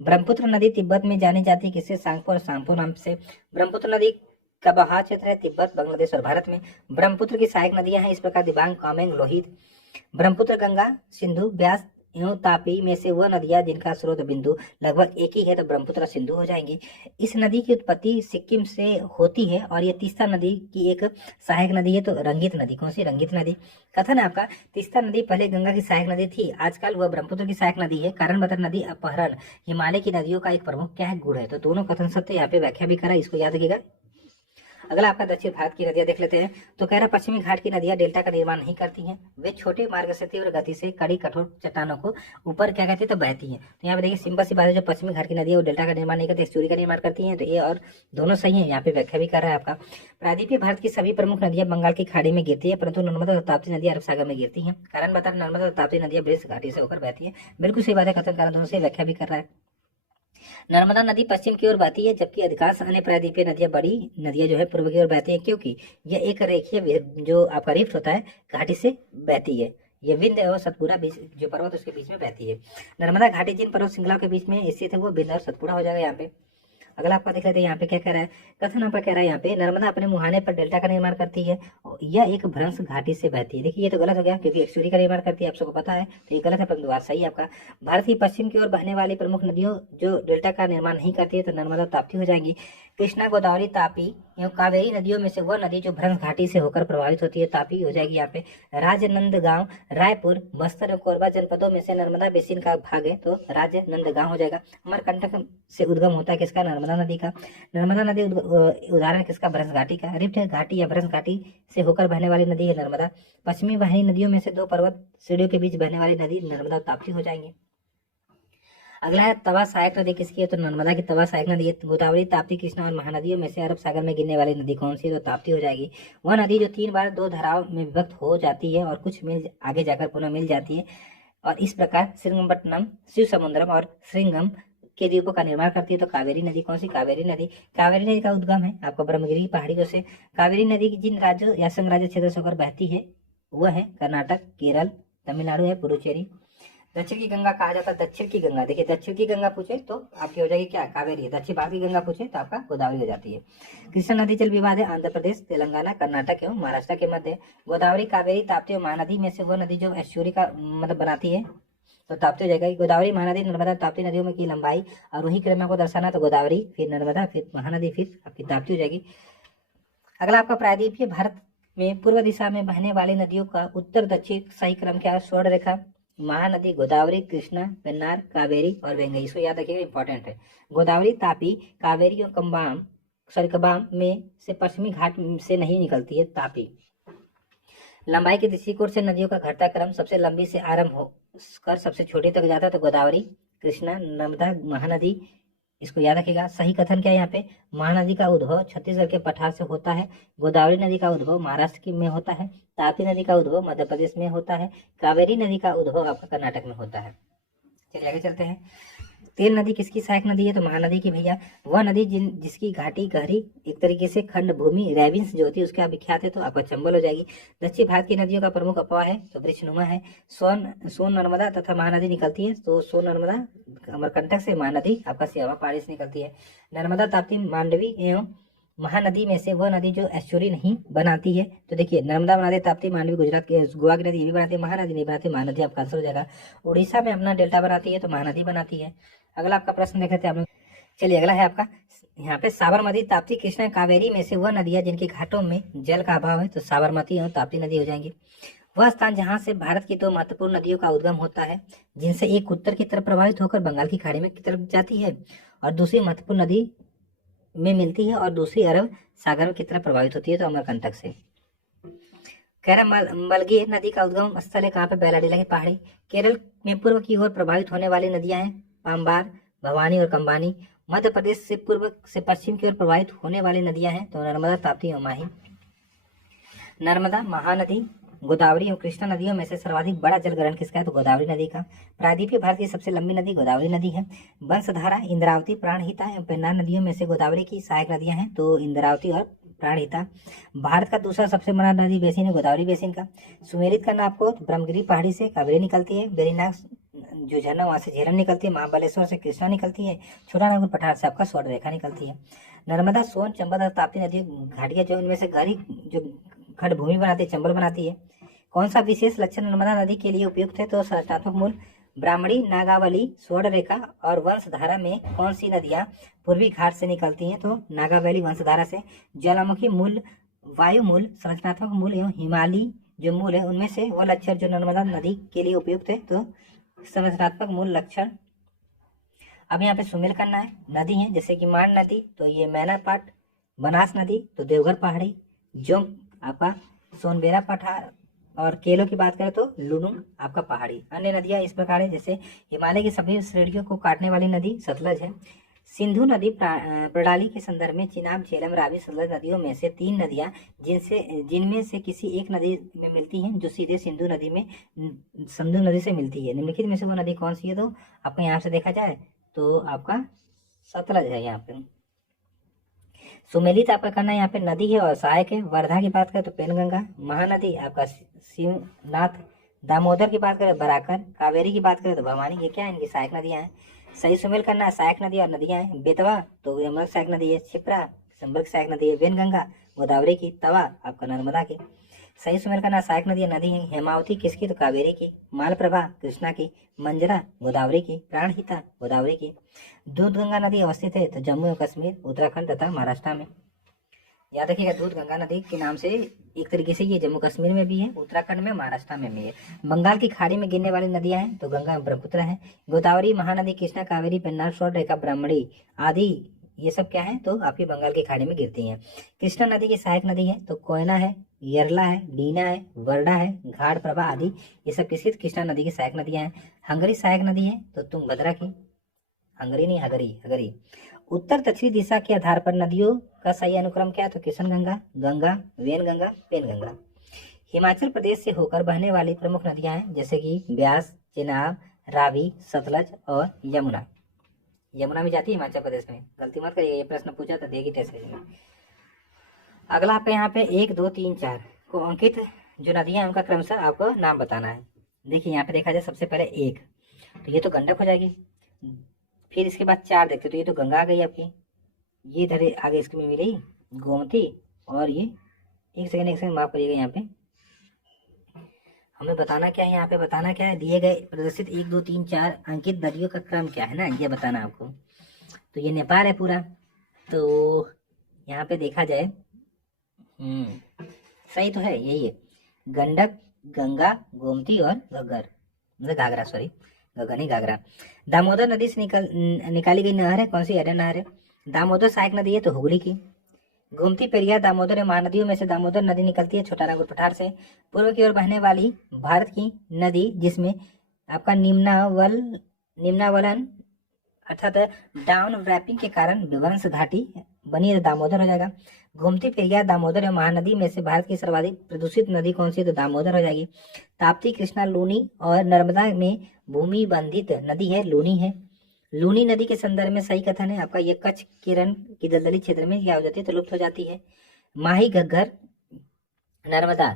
ब्रह्मपुत्र नदी तिब्बत में जानी जाती है किससे, सांगपो और सांगपो नाम से। ब्रह्मपुत्र नदी का बहाव क्षेत्र है तिब्बत, बांग्लादेश और भारत में। ब्रह्मपुत्र की सहायक नदियां हैं इस प्रकार, दिबांग, कामेंग, लोहित। ब्रह्मपुत्र, गंगा, सिंधु, ब्यास एवं तापी में से वह नदियां जिनका स्रोत बिंदु लगभग एक ही है, तो ब्रह्मपुत्र और सिंधु हो जाएंगे। इस नदी की उत्पत्ति सिक्किम से होती है और ये तीस्ता नदी की एक सहायक नदी है, तो रंगित नदी। कौन सी, रंगित नदी। कथन है आपका, तीस्ता नदी पहले गंगा की सहायक नदी थी, आजकल वह ब्रह्मपुत्र की सहायक नदी है। कारण बता, नदी अपहरण हिमालय की नदियों का एक प्रमुख क्या है, गुण है। तो दोनों कथन सत्य, यहाँ पे व्याख्या भी करा, इसको याद रखिएगा। अगला आपका दक्षिण भारत की नदियां देख लेते हैं। तो कह रहा पश्चिमी घाट की नदियां डेल्टा का निर्माण नहीं करती हैं, वे छोटे मार्ग से तीव्र गति से कड़ी कठोर चट्टानों को ऊपर क्या कहते हैं, तो बहती हैं। तो यहाँ पे देखिए सिंपल सी बात है, जो पश्चिमी घाट की नदियां वो डेल्टा का निर्माण नहीं करती, एस्चुरी का निर्माण करती हैं। तो ये और दोनों सही है, यहाँ पे व्याख्या भी कर रहा है आपका। प्रायद्वीपीय भारत की सभी प्रमुख नदियां बंगाल की खाड़ी में गिरती है, परंतु नर्मदा और ताप्ती नदियां अरब सागर में गिरती हैं। कारण बता, नर्मदा और ताप्ती नदियां ब्रिज घाटी से होकर बहती है। बिल्कुल सही बात है, कथन कारण दोनों से व्याख्या भी कर रहा है। नर्मदा नदी पश्चिम की ओर बहती है, जबकि अधिकांश अन्य प्रायद्वीपीय नदियां, बड़ी नदियां जो है पूर्व की ओर बहती है, क्योंकि यह एक रेखीय जो आपका रिफ्ट होता है घाटी से बहती है। ये विंध्य और सतपुड़ा बीच जो पर्वत उसके बीच में बहती है। नर्मदा घाटी जिन पर्वत श्रृंखला के बीच में स्थित है वो विंध्य और सतपुड़ा हो जाएगा यहाँ पे। अगला आपका देख लेते हैं, यहाँ पे क्या कह रहा है, कथन आपका कह रहा है यहाँ पे, नर्मदा अपने मुहाने पर डेल्टा का निर्माण करती है, यह एक भ्रंश घाटी से बहती है। देखिए ये तो गलत हो गया, क्योंकि एक्सुरी का निर्माण करती है, आप सबको पता है, तो ये गलत है, परंतु बात सही है आपका। भारत की पश्चिम की ओर बहने वाली प्रमुख नदियों जो डेल्टा का निर्माण नहीं करती है, तो नर्मदा, ताप्ती हो जाएंगी। कृष्णा, गोदावरी, तापी एवं कावेरी नदियों में से वह नदी जो भ्रंश घाटी से होकर प्रभावित होती है, तापी हो जाएगी यहाँ पे। राजनंदगांव, रायपुर, बस्तर और कोरबा जनपदों में से नर्मदा बेसिन का भाग है, तो राजनंदगांव हो जाएगा। अमरकंटक से उद्गम होता है किसका, नर्मदा नदी का। नर्मदा नदी उदाहरण किसका, भ्रंश घाटी का। रिफ्ट घाटी या भ्रंश घाटी से होकर बहने वाली नदी है नर्मदा। पश्चिमी वाहिनी नदियों में से 2 पर्वत श्रेणियों के बीच बहने वाली नदी नर्मदा, ताप्ती हो जाएंगे। अगला है तवा सहायक नदी किसकी है, तो नर्मदा की तवा सहायक नदी है। गोदावरी, ताप्ती, कृष्णा और महानदियों में से अरब सागर में गिरने वाली नदी कौन सी है, तो ताप्ती हो जाएगी। वह नदी जो 3 बार 2 धाराओं में विभक्त हो जाती है और कुछ मील आगे जाकर पुनः मिल जाती है, और इस प्रकार श्रीरंगपट्टनम, शिव समुद्रम और श्रृंगम के द्वीपों का निर्माण करती है, तो कावेरी नदी। कौन सी, कावेरी नदी। कावेरी नदी का उद्गम है आपको ब्रह्मगिरी पहाड़ियों से। कावेरी नदी की जिन राज्यों या संघ राज्य क्षेत्र से होकर बहती है वह है कर्नाटक, केरल, तमिलनाडु है, पुडुचेरी। दक्षिण की गंगा कहा जाता है, दक्षिण की गंगा, देखिए दक्षिण की गंगा पूछे तो आपकी हो जाएगी क्या, कावेरी है। दक्षिण भारत की गंगा पूछे तो आपका गोदावरी हो जाती है। कृष्णा नदी जल विवाद है आंध्र प्रदेश, तेलंगाना, कर्नाटक एवं महाराष्ट्र के मध्य। गोदावरी, कावेरी, ताप्ती और महानदी में से वह नदी जो एस्चुरी का मतलब बनाती है, तो ताप्ती हो जाएगा। गोदावरी, महानदी, नर्मदा, ताप्ती नदियों में की लंबाई और वही क्रम को दर्शाना, तो गोदावरी, फिर नर्मदा, फिर महानदी, फिर आपकी ताप्ती हो जाएगी। अगला आपका प्रायद्वीपीय भारत में पूर्व दिशा में बहने वाली नदियों का उत्तर दक्षिण सही क्रम क्या है, स्वर्ण रेखा। महानदी, गोदावरी, कृष्णा, पेन्नार, कावेरी और वेंगई, इसको याद रखिएगा, इंपॉर्टेंट है। गोदावरी, तापी, कावेरी और कबाम में से पश्चिमी घाट से नहीं निकलती है, तापी। लंबाई के दृष्टिकोण से नदियों का घटता क्रम सबसे लंबी से आरंभ होकर सबसे छोटी तक जाता है, तो गोदावरी, कृष्णा, नर्मदा, महानदी, इसको याद रखिएगा। सही कथन क्या है यहाँ पे, महानदी का उद्भव छत्तीसगढ़ के पठार से होता है, गोदावरी नदी का उद्भव महाराष्ट्र में होता है, ताप्ती नदी का उद्भव मध्य प्रदेश में होता है, कावेरी नदी का उद्भव आपका कर्नाटक में होता है। चलिए आगे चलते हैं। तेल नदी किसकी सहायक नदी है? तो महानदी की भैया। वह नदी जिसकी घाटी गहरी एक तरीके से खंड भूमि रेविंस जो होती है उसके विख्यात है, तो आपका चंबल हो जाएगी। दक्षिण भारत की नदियों का प्रमुख अपवाह है तो वृक्षनुमा है। सोन नर्मदा तथा महानदी निकलती है, तो सोन नर्मदा अमरकंटक से, महानदी आपका सियावा पहाड़ी से निकलती है। नर्मदा, ताप्ती, मांडवी एवं महानदी में से वह नदी जो एस्चुरी नहीं बनाती है, तो देखिए नर्मदा बनाती है, ताप्ती, मांडवी गुजरात के, गोवा की नदी ये भी बनाती है, महानदी नहीं बनाती, महानदी आपका आंसर हो जाएगा। उड़ीसा में अपना डेल्टा बनाती है तो महानदी बनाती है। अगला आपका प्रश्न देख लेते हैं आप लोग। चलिए अगला है आपका यहाँ पे साबरमती, ताप्ती, कृष्णा, कावेरी में से वह नदियां जिनके घाटों में जल का अभाव है, तो साबरमती और ताप्ती नदी हो जाएंगी। वह स्थान जहाँ से भारत की दो महत्वपूर्ण नदियों का उद्गम होता है, जिनसे एक उत्तर की तरफ प्रभावित होकर बंगाल की खाड़ी में की तरफ जाती है और दूसरी महत्वपूर्ण नदी में मिलती है और दूसरी अरब सागर की तरफ प्रभावित होती है, तो अमरकंटक से। कह रहा मलगी नदी का उद्गम स्थल है कहाँ पे? बैलाडीला की पहाड़ी। केरल में पूर्व की ओर प्रभावित होने वाली नदियां हैं पाम्बार, भवानी और कंबानी। मध्य प्रदेश से पूर्व से पश्चिम की ओर प्रभावित होने वाली नदियां हैं तो नर्मदा, ताप्ती और माही। नर्मदा, महानदी, गोदावरी और कृष्णा नदियों में से सर्वाधिक बड़ा जल ग्रहण किसका है? तो गोदावरी नदी का। प्रायद्वीपीय भारत की सबसे लंबी नदी गोदावरी नदी है। वंशधारा, इंद्रावती, प्राणहिता एवं पेन्नार नदियों में से गोदावरी की सहायक नदियां हैं, तो इंद्रावती और प्राणहिता। भारत का दूसरा सबसे बड़ा नदी बेसिन है गोदावरी बेसिन का। सुमेलित करना आपको, ब्रह्मगिरी पहाड़ी से कावेरी निकलती है, बेरीनाग जो झरना वहां से झेलम निकलती है, महाबलेश्वर से कृष्णा निकलती है, छोटा नागपुर पठार से आपका स्वर्ण रेखा निकलती है। नर्मदा, सोन, चंबल और ताप्ती नदी घाटियां जो इनमें से गहरी जो खंड भूमि बनाती है, चंबल बनाती है। कौन सा विशेष लक्षण नर्मदा नदी के लिए उपयुक्त है? तो संरचनात्मक मूल, ब्राह्मणी, नागावली, स्वर्ण रेखा और वंशधारा में कौन सी नदियां पूर्वी घाट से निकलती हैं? तो नागावली, वंशधारा से। ज्वालामुखी मूल, वायु मूल, संरचनात्मक मूल एवं हिमालयी जो मूल है उनमें से वो लक्षण जो नर्मदा नदी के लिए उपयुक्त है, तो संरचनात्मक मूल लक्षण। अब यहाँ पे सुमेल करना है। नदी है जैसे कि मान नदी, तो ये मैना पाट, बनास नदी तो देवघर पहाड़ी, जो आपका सोनबेरा पठार, और केलों की बात करें तो लुनुंग आपका पहाड़ी। अन्य नदियां इस प्रकार है, जैसे हिमालय की सभी श्रेणियों को काटने वाली नदी सतलज है। सिंधु नदी प्रणाली के संदर्भ में चिनाब, झेलम, रावी, सतलज नदियों में से तीन नदियां जिनमें से किसी एक नदी में मिलती हैं जो सीधे सिंधु नदी से मिलती है। निम्नलिखित में से वो नदी कौन सी है? तो आपको यहाँ से देखा जाए तो आपका सतलज है। यहाँ पे सुमेलित आपका करना यहाँ पे नदी है और सहायक है। वर्धा की बात करें तो पेनगंगा, महानदी आपका शिवनाथ, दामोदर की बात करें बराकर, कावेरी की बात करें तो भवानी। ये क्या है? इनकी सहायक नदियां हैं। सही सुमेल करना है, सहायक नदी और नदियां हैं। बेतवा तो यमुना सहायक नदी है, क्षिप्रा संबल की सहायक नदी है, वेनगंगा गोदावरी की, तवा आपका नर्मदा की। सही सुमेल करना, सहायक नदी नदी है। हेमावती किसकी? तो कावेरी की। मालप्रभा कृष्णा की, मंजरा गोदावरी की, प्राणहिता गोदावरी की। दूधगंगा नदी अवस्थित है तो जम्मू और कश्मीर, उत्तराखंड तथा महाराष्ट्र में। याद रखिएगा, दूधगंगा नदी के नाम से एक तरीके से ये जम्मू कश्मीर में भी है, उत्तराखंड में, महाराष्ट्र में भी है। बंगाल की खाड़ी में गिरने वाली नदियां हैं तो गंगा, ब्रह्मपुत्र है। गोदावरी, महानदी, कृष्णा, कावेरी, पेन्नार, स्वर्ण रेखा, ब्राह्मणी आदि ये सब क्या है? तो आपकी बंगाल की खाड़ी में गिरती हैं। कृष्णा नदी की सहायक नदी है तो कोयना है, यरला है, बीना है, वर्डा है, घाट प्रभा आदि ये सब किसकी? कृष्णा नदी की सहायक नदियां हैं। हंगरी सहायक नदी है तो तुंगभद्रा की, हंगरी नहीं हगरी। उत्तर दक्षिणी दिशा के आधार पर नदियों का सही अनुक्रम क्या है? तो किशन गंगा, गंगा, वेनगंगा, पेनगंगा। हिमाचल प्रदेश से होकर बहने वाली प्रमुख नदियां हैं जैसे कि ब्यास, चेनाब, रावी, सतलज और यमुना। यमुना में जाती है हिमाचल प्रदेश में, गलती मत करिएगा, ये प्रश्न पूछा था देगी टेस्ट में। अगला आपके यहाँ पे 1, 2, 3, 4 को अंकित जो नदियां हैं उनका क्रमशः आपको नाम बताना है। देखिए यहाँ पे देखा जाए सबसे पहले 1 तो ये तो गंडक हो जाएगी, फिर इसके बाद 4 देखते तो ये तो गंगा आ गई आपकी, ये इधर आगे इसकी में मिली गोमती, और ये एक सेकंड माफ करिएगा, यहाँ पे हमें बताना क्या है, यहाँ पे बताना क्या है, दिए गए प्रदर्शित 1, 2, 3, 4 अंकित नदियों का क्रम क्या है ना, ये बताना आपको। तो ये नेपाल है पूरा, तो यहाँ पे देखा जाए सही तो है, यही है गंडक, गंगा, गोमती और घग्गर, मतलब घाघरा, सॉरी घग्गर नहीं घाघरा। दामोदर नदी से निकाली गई नहर है, कौन सी? अरन नहर है। दामोदर सहायक नदी है तो हुगली की। गोमती, पेरियार, दामोदर महानदियों में से दामोदर नदी निकलती है छोटा नागपुर पठार से। पूर्व की ओर बहने वाली भारत की नदी जिसमें आपका निम्नावलन अर्थात डाउन रैपिंग के कारण विध्वंस घाटी बनी है, दामोदर हो जाएगा। गोमती, पेरियार, दामोदर और महानदी में से भारत की सर्वाधिक प्रदूषित नदी कौन सी है? तो दामोदर हो जाएगी। ताप्ती, कृष्णा, लूनी और नर्मदा में भूमि बंधित नदी है, लूनी है। लूनी नदी के संदर्भ में सही कथन है आपका, ये कच्छ किरण की दलदली क्षेत्र में क्या हो जाती है, तो लुप्त हो जाती है। माही, घग्गर, नर्मदा,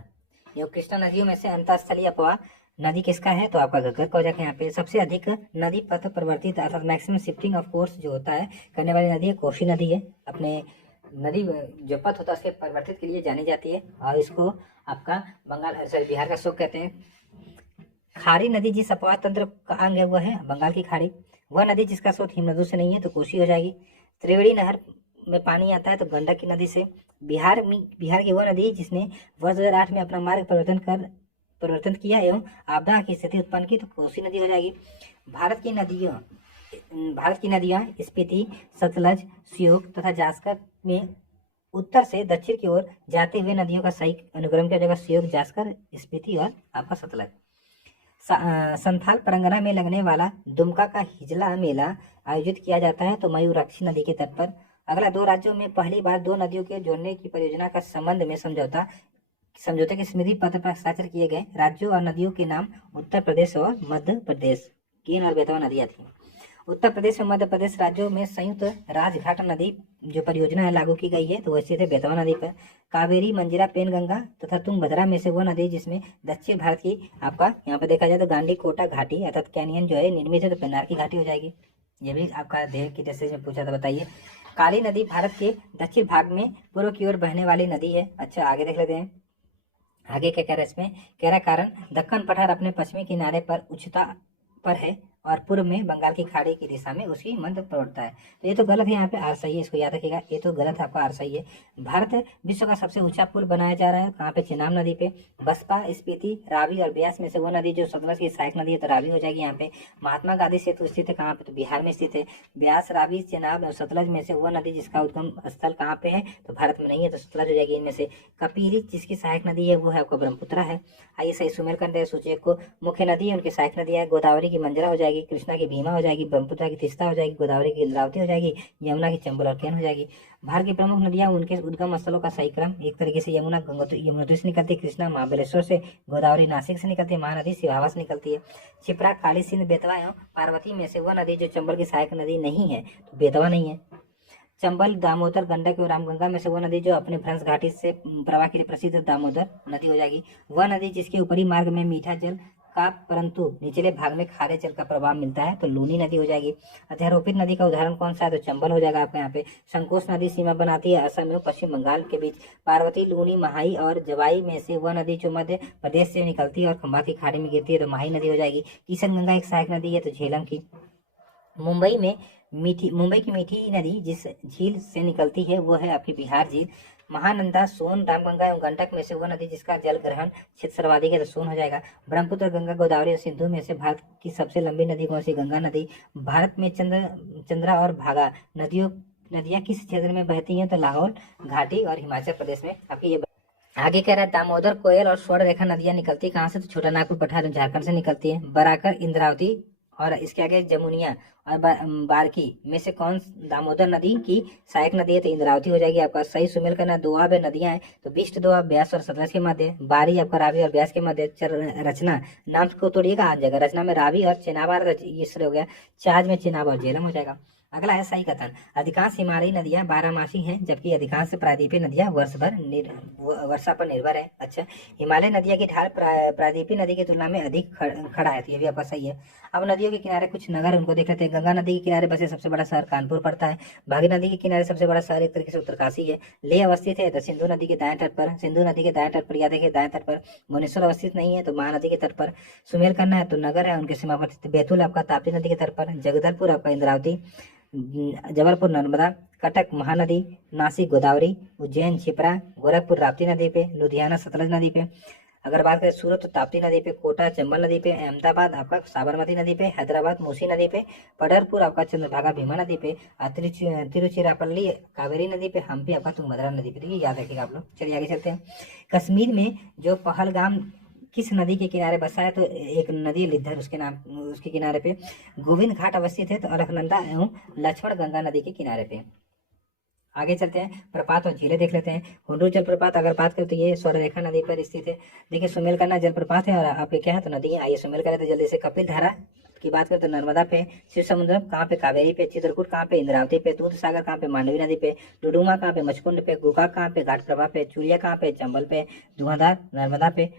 ये कृष्णा नदियों में से अंतःस्थलीय अपवाह नदी किसका है, तो आपका घग्गर का हो जाएगा। यहाँ पे सबसे अधिक नदी पथ परिवर्तित अर्थात मैक्सिमम शिफ्टिंग ऑफ कोर्स जो होता है करने वाली नदी है कोसी नदी है। अपने नदी जो पथ होता है उसके परिवर्तित के लिए जानी जाती है, और इसको आपका बंगाल सॉरी बिहार का शोक कहते हैं। खारी नदी जिस अपवाह तंत्र का अंग है वह है बंगाल की खाड़ी। वह नदी जिसका स्रोत हिमनदों से नहीं है तो कोसी हो जाएगी। त्रिवेणी नहर में पानी आता है तो गंडक की नदी से। बिहार की वह नदी जिसने वर्ष 2008 में अपना मार्ग परिवर्तन किया एवं आपदा की स्थिति उत्पन्न की तो कोसी नदी हो जाएगी। भारत की नदियां स्पीति, सतलज, श्योक तथा जास्कर में उत्तर से दक्षिण की ओर जाते हुए नदियों का सही अनुक्रम किया जाएगा, श्योक, जास्कर, स्पीति और आपका सतलज। संथाल परगना में लगने वाला दुमका का हिजला मेला आयोजित किया जाता है तो मयूराक्षी नदी के तट पर। अगला, दो राज्यों में पहली बार दो नदियों के जोड़ने की परियोजना का संबंध में समझौते के स्मृति पत्र पर हस्ताक्षर किए गए। राज्यों और नदियों के नाम उत्तर प्रदेश और मध्य प्रदेश, केन और बेतवा नदियां थी। उत्तर प्रदेश और मध्य प्रदेश राज्यों में संयुक्त राजघाट नदी जो परियोजना है लागू की गई है तो वह स्थित है बेतवा नदी पर। कावेरी, मंजिरा, पेनगंगा तथा तुंगभद्रा में से वह नदी जिसमें दक्षिण भारत की आपका यहाँ पे देखा जाए तो गांडीकोटा घाटी अर्थात कैनियन जो है निर्मित है तो पेन्नार की घाटी हो जाएगी। ये भी आपका देह की दृष्टि में पूछा था, बताइए। काली नदी भारत के दक्षिण भाग में पूर्व की ओर बहने वाली नदी है। अच्छा, आगे देख लेते हैं। आगे क्या कह रहा है इसमें, कह रहा कारण दक्कन पठार अपने पश्चिमी किनारे पर उच्चता पर है और पूर्व में बंगाल की खाड़ी की दिशा में उसकी मध्य प्रवणता है। तो ये तो गलत है, यहाँ पे आर सही है, इसको याद रखिएगा, ये तो गलत है, आपका आर सही है। भारत विश्व का सबसे ऊंचा पुल बनाया जा रहा है कहाँ पे, चिनाब नदी पे। बसपा, स्पीति, रावी और ब्यास में से वो नदी जो सतलज की सहायक नदी है तो रावी हो जाएगी यहाँ पे। महात्मा गांधी सेतु स्थित है कहाँ पे, तो बिहार में स्थित है। ब्यास, रावी, चिनाब और सतलज में से वह नदी जिसका उद्गम स्थल कहाँ पे है, तो भारत में नहीं है तो सतलज हो जाएगी इनमें से। कपिली जिसकी सहायक नदी है वो है आपका ब्रह्मपुत्र है। आइए सही सुमेरखंड है सूचक को मुख्य नदी है, उनकी सहायक नदियां गोदावरी की मंजरा हो जाएगी, कृष्णा की भीमा हो जाएगी, ब्रह्मपुत्र की तीस्ता हो जाएगी, गोदावरी की इंद्रावती हो जाएगी, यमुना की चंबल और केन हो जाएगी। भारत की प्रमुख नदियां उनके उद्गम स्थलों का सही क्रम एक तरीके से यमुना यमुनोत्री से निकलती है, कृष्णा महाबलेश्वर से, गोदावरी नासिक से निकलती है, महानदी सिवावा से निकलती है। छिपरा, काली सिंध, बेतवा एवं पार्वती में से वह नदी जो चंबल की सहायक नदी नहीं है तो बेतवा नहीं है। चंबल, दामोदर, गंडक और रामगंगा में से वह नदी जो अपने भ्रंश घाटी से प्रवाह के लिए प्रसिद्ध दामोदर नदी हो जाएगी। वह नदी जिसके ऊपरी मार्ग में मीठा जल का परंतु निचले भाग में खारे जल का प्रभाव मिलता है तो लूनी नदी हो जाएगी। अध्यारोपित नदी का उदाहरण कौन सा है, तो चंबल हो जाएगा आपका यहाँ पे। संकोच नदी सीमा बनाती है असम एवं पश्चिम बंगाल के बीच। पार्वती, लूनी, महाई और जवाई में से वह नदी जो मध्य प्रदेश से निकलती है और खंबात की खाड़ी में गिरती है तो महाई नदी हो जाएगी। किशनगंगा एक सहायक नदी है तो झेलम की। मुंबई की मीठी नदी जिस झील से निकलती है वो है आपकी बिहार झील। महानंदा, सोन, रामगंगा एवं गंडक में से वह नदी जिसका जल ग्रहण क्षेत्र सर्वाधिक है तो सोन हो जाएगा। ब्रह्मपुत्र, गंगा, गोदावरी और सिंधु में से भारत की सबसे लंबी नदी कौन सी, गंगा नदी। भारत में चंद्रा और भागा नदियां किस क्षेत्र में बहती हैं, तो लाहौल घाटी और हिमाचल प्रदेश में आपकी ये। आगे कह रहा है दामोदर, कोयल और स्वर्ण रेखा नदियां निकलती कहाँ से, तो छोटा नागपुर पठार झारखंड से निकलती है। बराकर, इंद्रावती और इसके आगे जमुनिया और बारकी में से कौन दामोदर नदी की सहायक नदी है, तो इंद्रावती हो जाएगी आपका। सही सुमेल करना, दोआब नदियां हैं तो बिष्ट, दोआब, ब्यास और सतलज के मध्य। बारी आपका रावी और ब्यास के मध्य। रचना नाम को तोड़िएगा आ जाएगा, रचना में रावी और चिनाब ये हो गया। चाज में चिनाब और झेलम हो जाएगा। अगला है सही कथन, अधिकांश हिमालयी नदियां बारहमासी हैं जबकि अधिकांश प्रायद्वीपीय नदियां वर्षा पर निर्भर है। अच्छा, हिमालय नदियां की ढाल प्रायद्वीपीय नदी की तुलना में अधिक खड़ा है तो ये भी आपका सही है। अब नदियों के किनारे कुछ नगर उनको देख लेते हैं। गंगा नदी के किनारे बसे सबसे बड़ा शहर कानपुर पड़ता है। भागीरथी नदी के किनारे सबसे बड़ा शहर एक तरीके से उत्तरकाशी है। लेह अवस्थित है तो सिंधु नदी के दाएं तट पर। सिंधु नदी के दाएं तट पर या देखिए दाएं तट पर। भुवनेश्वर अवस्थित नहीं है तो महानदी के तट पर। सुमेल करना है तो नगर है उनके सीमा पर। बैतूल आपका ताप्ती नदी के तट पर। जगदलपुर आपका इंद्रावती। जबलपुर नर्मदा। कटक महानदी। नासिक गोदावरी। उज्जैन छिपरा। गोरखपुर राप्ती नदी पे। लुधियाना सतलज नदी पे। अगर बात करें सूरत तो ताप्ती नदी पे। कोटा चंबल नदी पे। अहमदाबाद आपका साबरमती नदी पे। हैदराबाद मूसी नदी पे। पंढरपुर आपका चंद्रभागा भीमा नदी पे। तिरुचिरापल्ली कावेरी नदी पे। हम्पी आपका तुंगभद्रा नदी पे। तो ये याद रखिएगा आप लोग। चलिए आगे चलते हैं। कश्मीर में जो पहलगाम किस नदी के किनारे बसा है, तो एक नदी लिद्धर उसके किनारे पे। गोविंद घाट अवस्थित है तो अलकनंदा एवं लक्ष्मण गंगा नदी के किनारे पे। आगे चलते हैं, प्रपात और झीलें देख लेते हैं। हुंडरू जलप्रपात अगर बात करें तो ये स्वर्णरेखा नदी पर स्थित है। देखिए सुमेलकन्ना जलप्रपात है और आपके क्या है तो नदी है। आइए सुमेल करें तो जल्दी से। कपिल धारा की बात करें तो नर्मदा पे। शिव समुद्रम कहाँ पे, कावेरी पे। चित्रकूट कहाँ पे, इंद्रावती पे। दूध सागर कहाँ पे, मांडवी नदी पे। डुडुमा कहाँ पे, मचकुंड पे। गोकाक कहाँ पे, घाट प्रभा पे। चुलिया कहाँ पे, चंबल पे। धुआंधार नर्मदा पे।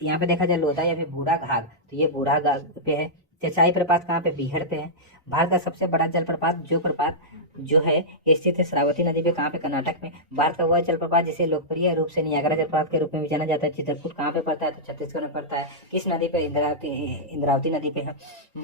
यहाँ पे देखा जाए लोधा या फिर बूढ़ा घाघ तो ये बूढ़ा घाघ पे है। चचाई प्रपात कहाँ पे, बीहड़ पे है। भारत का सबसे बड़ा जलप्रपात जो प्रपात जो है ये स्थित है श्रावती नदी पे। कहाँ पे, कर्नाटक में। भारत का वह जलप्रपात जिसे लोकप्रिय रूप से नियाग्रा जलप्रपात के रूप में भी जाना जाता है। चित्रकूट कहाँ पे पड़ता है तो छत्तीसगढ़ में पड़ता है। किस नदी पे, इंद्रावती नदी पे है।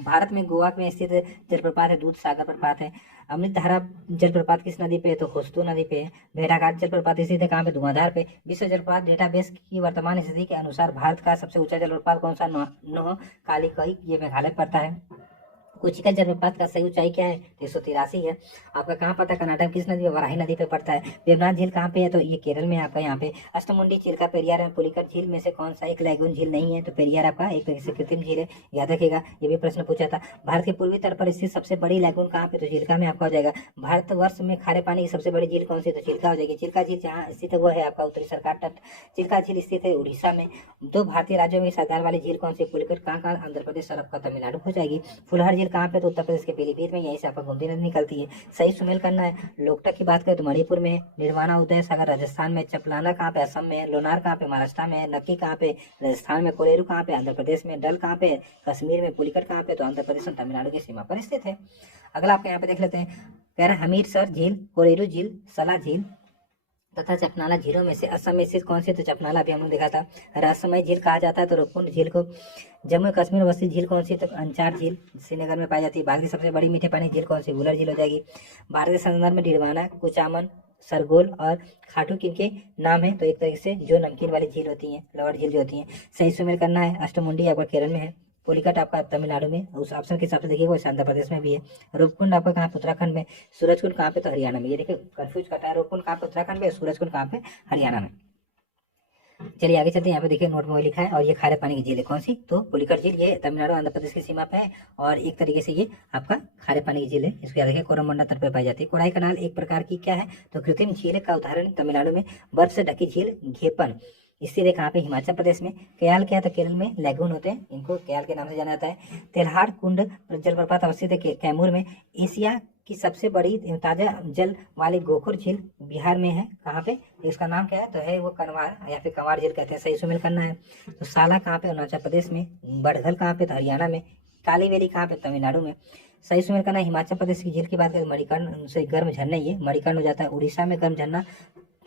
भारत में गोवा में स्थित जलप्रपात है दूध सागर प्रपात है। अमृत धारा जलप्रपात किस नदी पे है तो होस्तो नदी पे है। भेड़ाघाट जलप्रपात स्थित है कहाँ पे, धुआंधार पे। विश्व जलप्रपात डेटाबेस की वर्तमान स्थिति के अनुसार भारत का सबसे ऊंचा जलप्रपात कौन सा, नोह कालिकई, ये मेघालय पड़ता है। कोचिका जलप्रपात का सही ऊंचाई क्या है, 383 है। आपका कहाँ पड़ता है, कर्नाटक किस नदी में, वराही नदी पे पड़ता है। देवनाथ झील कहाँ पे है तो ये केरल में आपका यहाँ पे। अष्टमुंडी, चिल्का, पेरियार और पुलिकट झील में से कौन सा एक लैगून झील नहीं है तो पेरियार आपका एक तरीके से कृत्रिम झील है, याद रखिएगा, ये भी प्रश्न पूछा था। भारत के पूर्वी तट पर स्थित सबसे बड़ी लैगून कहाँ पे तो चिल्का में आपका हो जाएगा। भारतवर्ष में खारे पानी की सबसे बड़ी झील कौन सी तो चिल्का हो जाएगी। चिल्का झील जहाँ स्थित है वो है आपका उत्तरी सरकार तट। चिल्का झील स्थित है उड़ीसा में। दो भारतीय राज्यों में सरकार वाली झील कौन सी, पुलिकट कहाँ कहाँ, आंध्र प्रदेश और आपका तमिलनाडु हो जाएगी। फुलहर झील कहाँ पे तो उत्तर प्रदेश के पीलीभीत में, यहीं से आपका गोमती नदी निकलती है। सही सुमेल करना है। लोकटक की बात करें तो मणिपुर में है। निर्वाणा उदय सागर राजस्थान में। चपलाना कहाँ पे, असम में है। लोनार कहाँ पे, महाराष्ट्र में है। नक्की कहाँ पे, राजस्थान में। कोलेरू कहाँ पे, आंध्र प्रदेश में। डल कहाँ पे, कश्मीर में। पुलिकट कहाँ पे तो आंध्र प्रदेश और तमिलनाडु की सीमा पर स्थित है। अगला आपके यहाँ पे देख लेते हैं, कह रहा है हमीरसर झील, कोलेरू झील, सला झील तथा चपनाला झीलों में से असम में स्थित कौन सी तो चपनाला अभी हमने देखा था। रहस्यमय झील कहा जाता है तो रूपकुंड झील को। जम्मू कश्मीर में स्थित झील कौन सी तो अंचार झील श्रीनगर में पाई जाती है। भारत की सबसे बड़ी मीठे पानी झील कौन सी, वुलर झील हो जाएगी। भारत के संदर्भ में डिडवाना, कुचामन, सरगोल और खाटू किनके नाम है तो एक तरीके से जो नमकीन वाली झील होती है, लवर झील जो होती है। सही सुमेल करना है। अष्टमुंडी आपका केरल में है। पुलिकट आपका तमिलनाडु में, उस ऑप्शन के हिसाब से देखिए वैसे आंध्र प्रदेश में भी है। रूपकुंड आपका कहाँ पे, उत्तराखंड में। सूरजकुंड कहाँ पे तो हरियाणा में। ये देखिए कंफ्यूज करता है, रूपकुंड कहाँ पे उत्तराखंड में, सूरजकुंड कहाँ पे हरियाणा में। चलिए आगे चलते हैं। यहाँ पे देखिए नोट में लिखा है और ये खारे पानी की झील है कौन सी तो पुलिकट झील, ये तमिलनाडु आंध्र प्रदेश की सीमा पे है और एक तरीके से ये आपका खारे पानी की झील है। इसको याद रखिए, कोरमंडल तट पर पाई जाती है। कोडाई कनाल एक प्रकार की क्या है तो कृत्रिम झील का उदाहरण तमिलनाडु में। बर्फ से ढकी झील घेपन स्थित है कहाँ पे, हिमाचल प्रदेश में। कयाल क्या है तो केरल में लैगून होते हैं, इनको कयाल के नाम से जाना जाता है। तेल्हाड़ कुंड जलप्रपात अवस्थित है कैमूर में। एशिया की सबसे बड़ी ताजा जल वाली गोखुर झील बिहार में है। कहाँ पे, इसका नाम क्या है तो है वो कनवार या फिर कंवार झील कहते हैं। सही सुमेल करना है। तो साला कहाँ पे, अरुणाचल प्रदेश में। बड़घल कहाँ पे तो हरियाणा में। काली वैली कहाँ पे, तमिलनाडु में। सही सुमेल करना है। हिमाचल प्रदेश की झील की बात करें मणिकर्ण से गर्म झरने, ये मणिकर्ण हो जाता है। उड़ीसा में गर्म झरना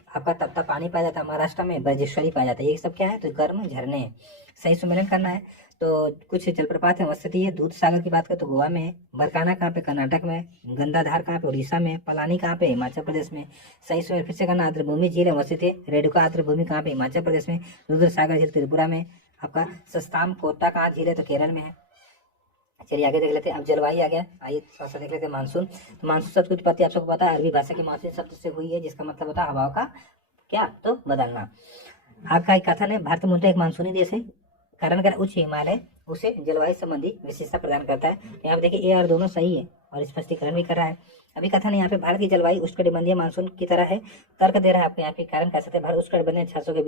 आपका तप्ता पानी पाया जाता है। महाराष्ट्र में ब्रजेश्वरी पाया जाता है। ये सब क्या है तो गर्म झरने हैं। सही सुमेलन करना है। तो कुछ जलप्रपात है अवस्थित है। दूध सागर की बात करें तो गोवा में है। बरकाना कहाँ पे, कर्नाटक में। गंगाधार कहाँ पे, उड़ीसा में। पलानी कहाँ पे, हिमाचल प्रदेश में। सही सुमेल फिर से करना। आर्द्रभूमि झील अवस्थित है। रेडुका आर्द्रभूमि कहाँ पे, हिमाचल प्रदेश में। रुद्र सागर झील त्रिपुरा में। आपका सस्ताम कोटा कहाँ झील है तो केरल में है। चलिए आगे देख लेते हैं। अब जलवायु आ गया, आइए थोड़ा सा देख लेते हैं मानसून। तो मानसून शब्द की उत्पत्ति आप सबको पता है, अरबी भाषा की मानसून शब्द से हुई है, जिसका मतलब होता है हवाओं का क्या तो बदलना। आपका एक कथन है, भारत मूलतः एक मानसूनी देश है, कारण कर उच्च हिमालय उसे जलवायु संबंधी विशेषता प्रदान करता है। यहाँ पे देखिए ए और दोनों सही है और स्पष्टीकरण भी कर रहा है। अभी कथन है यहाँ पे, भारत की जलवायु उष्णकटिबंधीय मानसून की तरह है। तर्क दे रहा है आपको यहाँ पे, कारण कह सकते हैं भारत उष्णकटिबंधीय छाछों के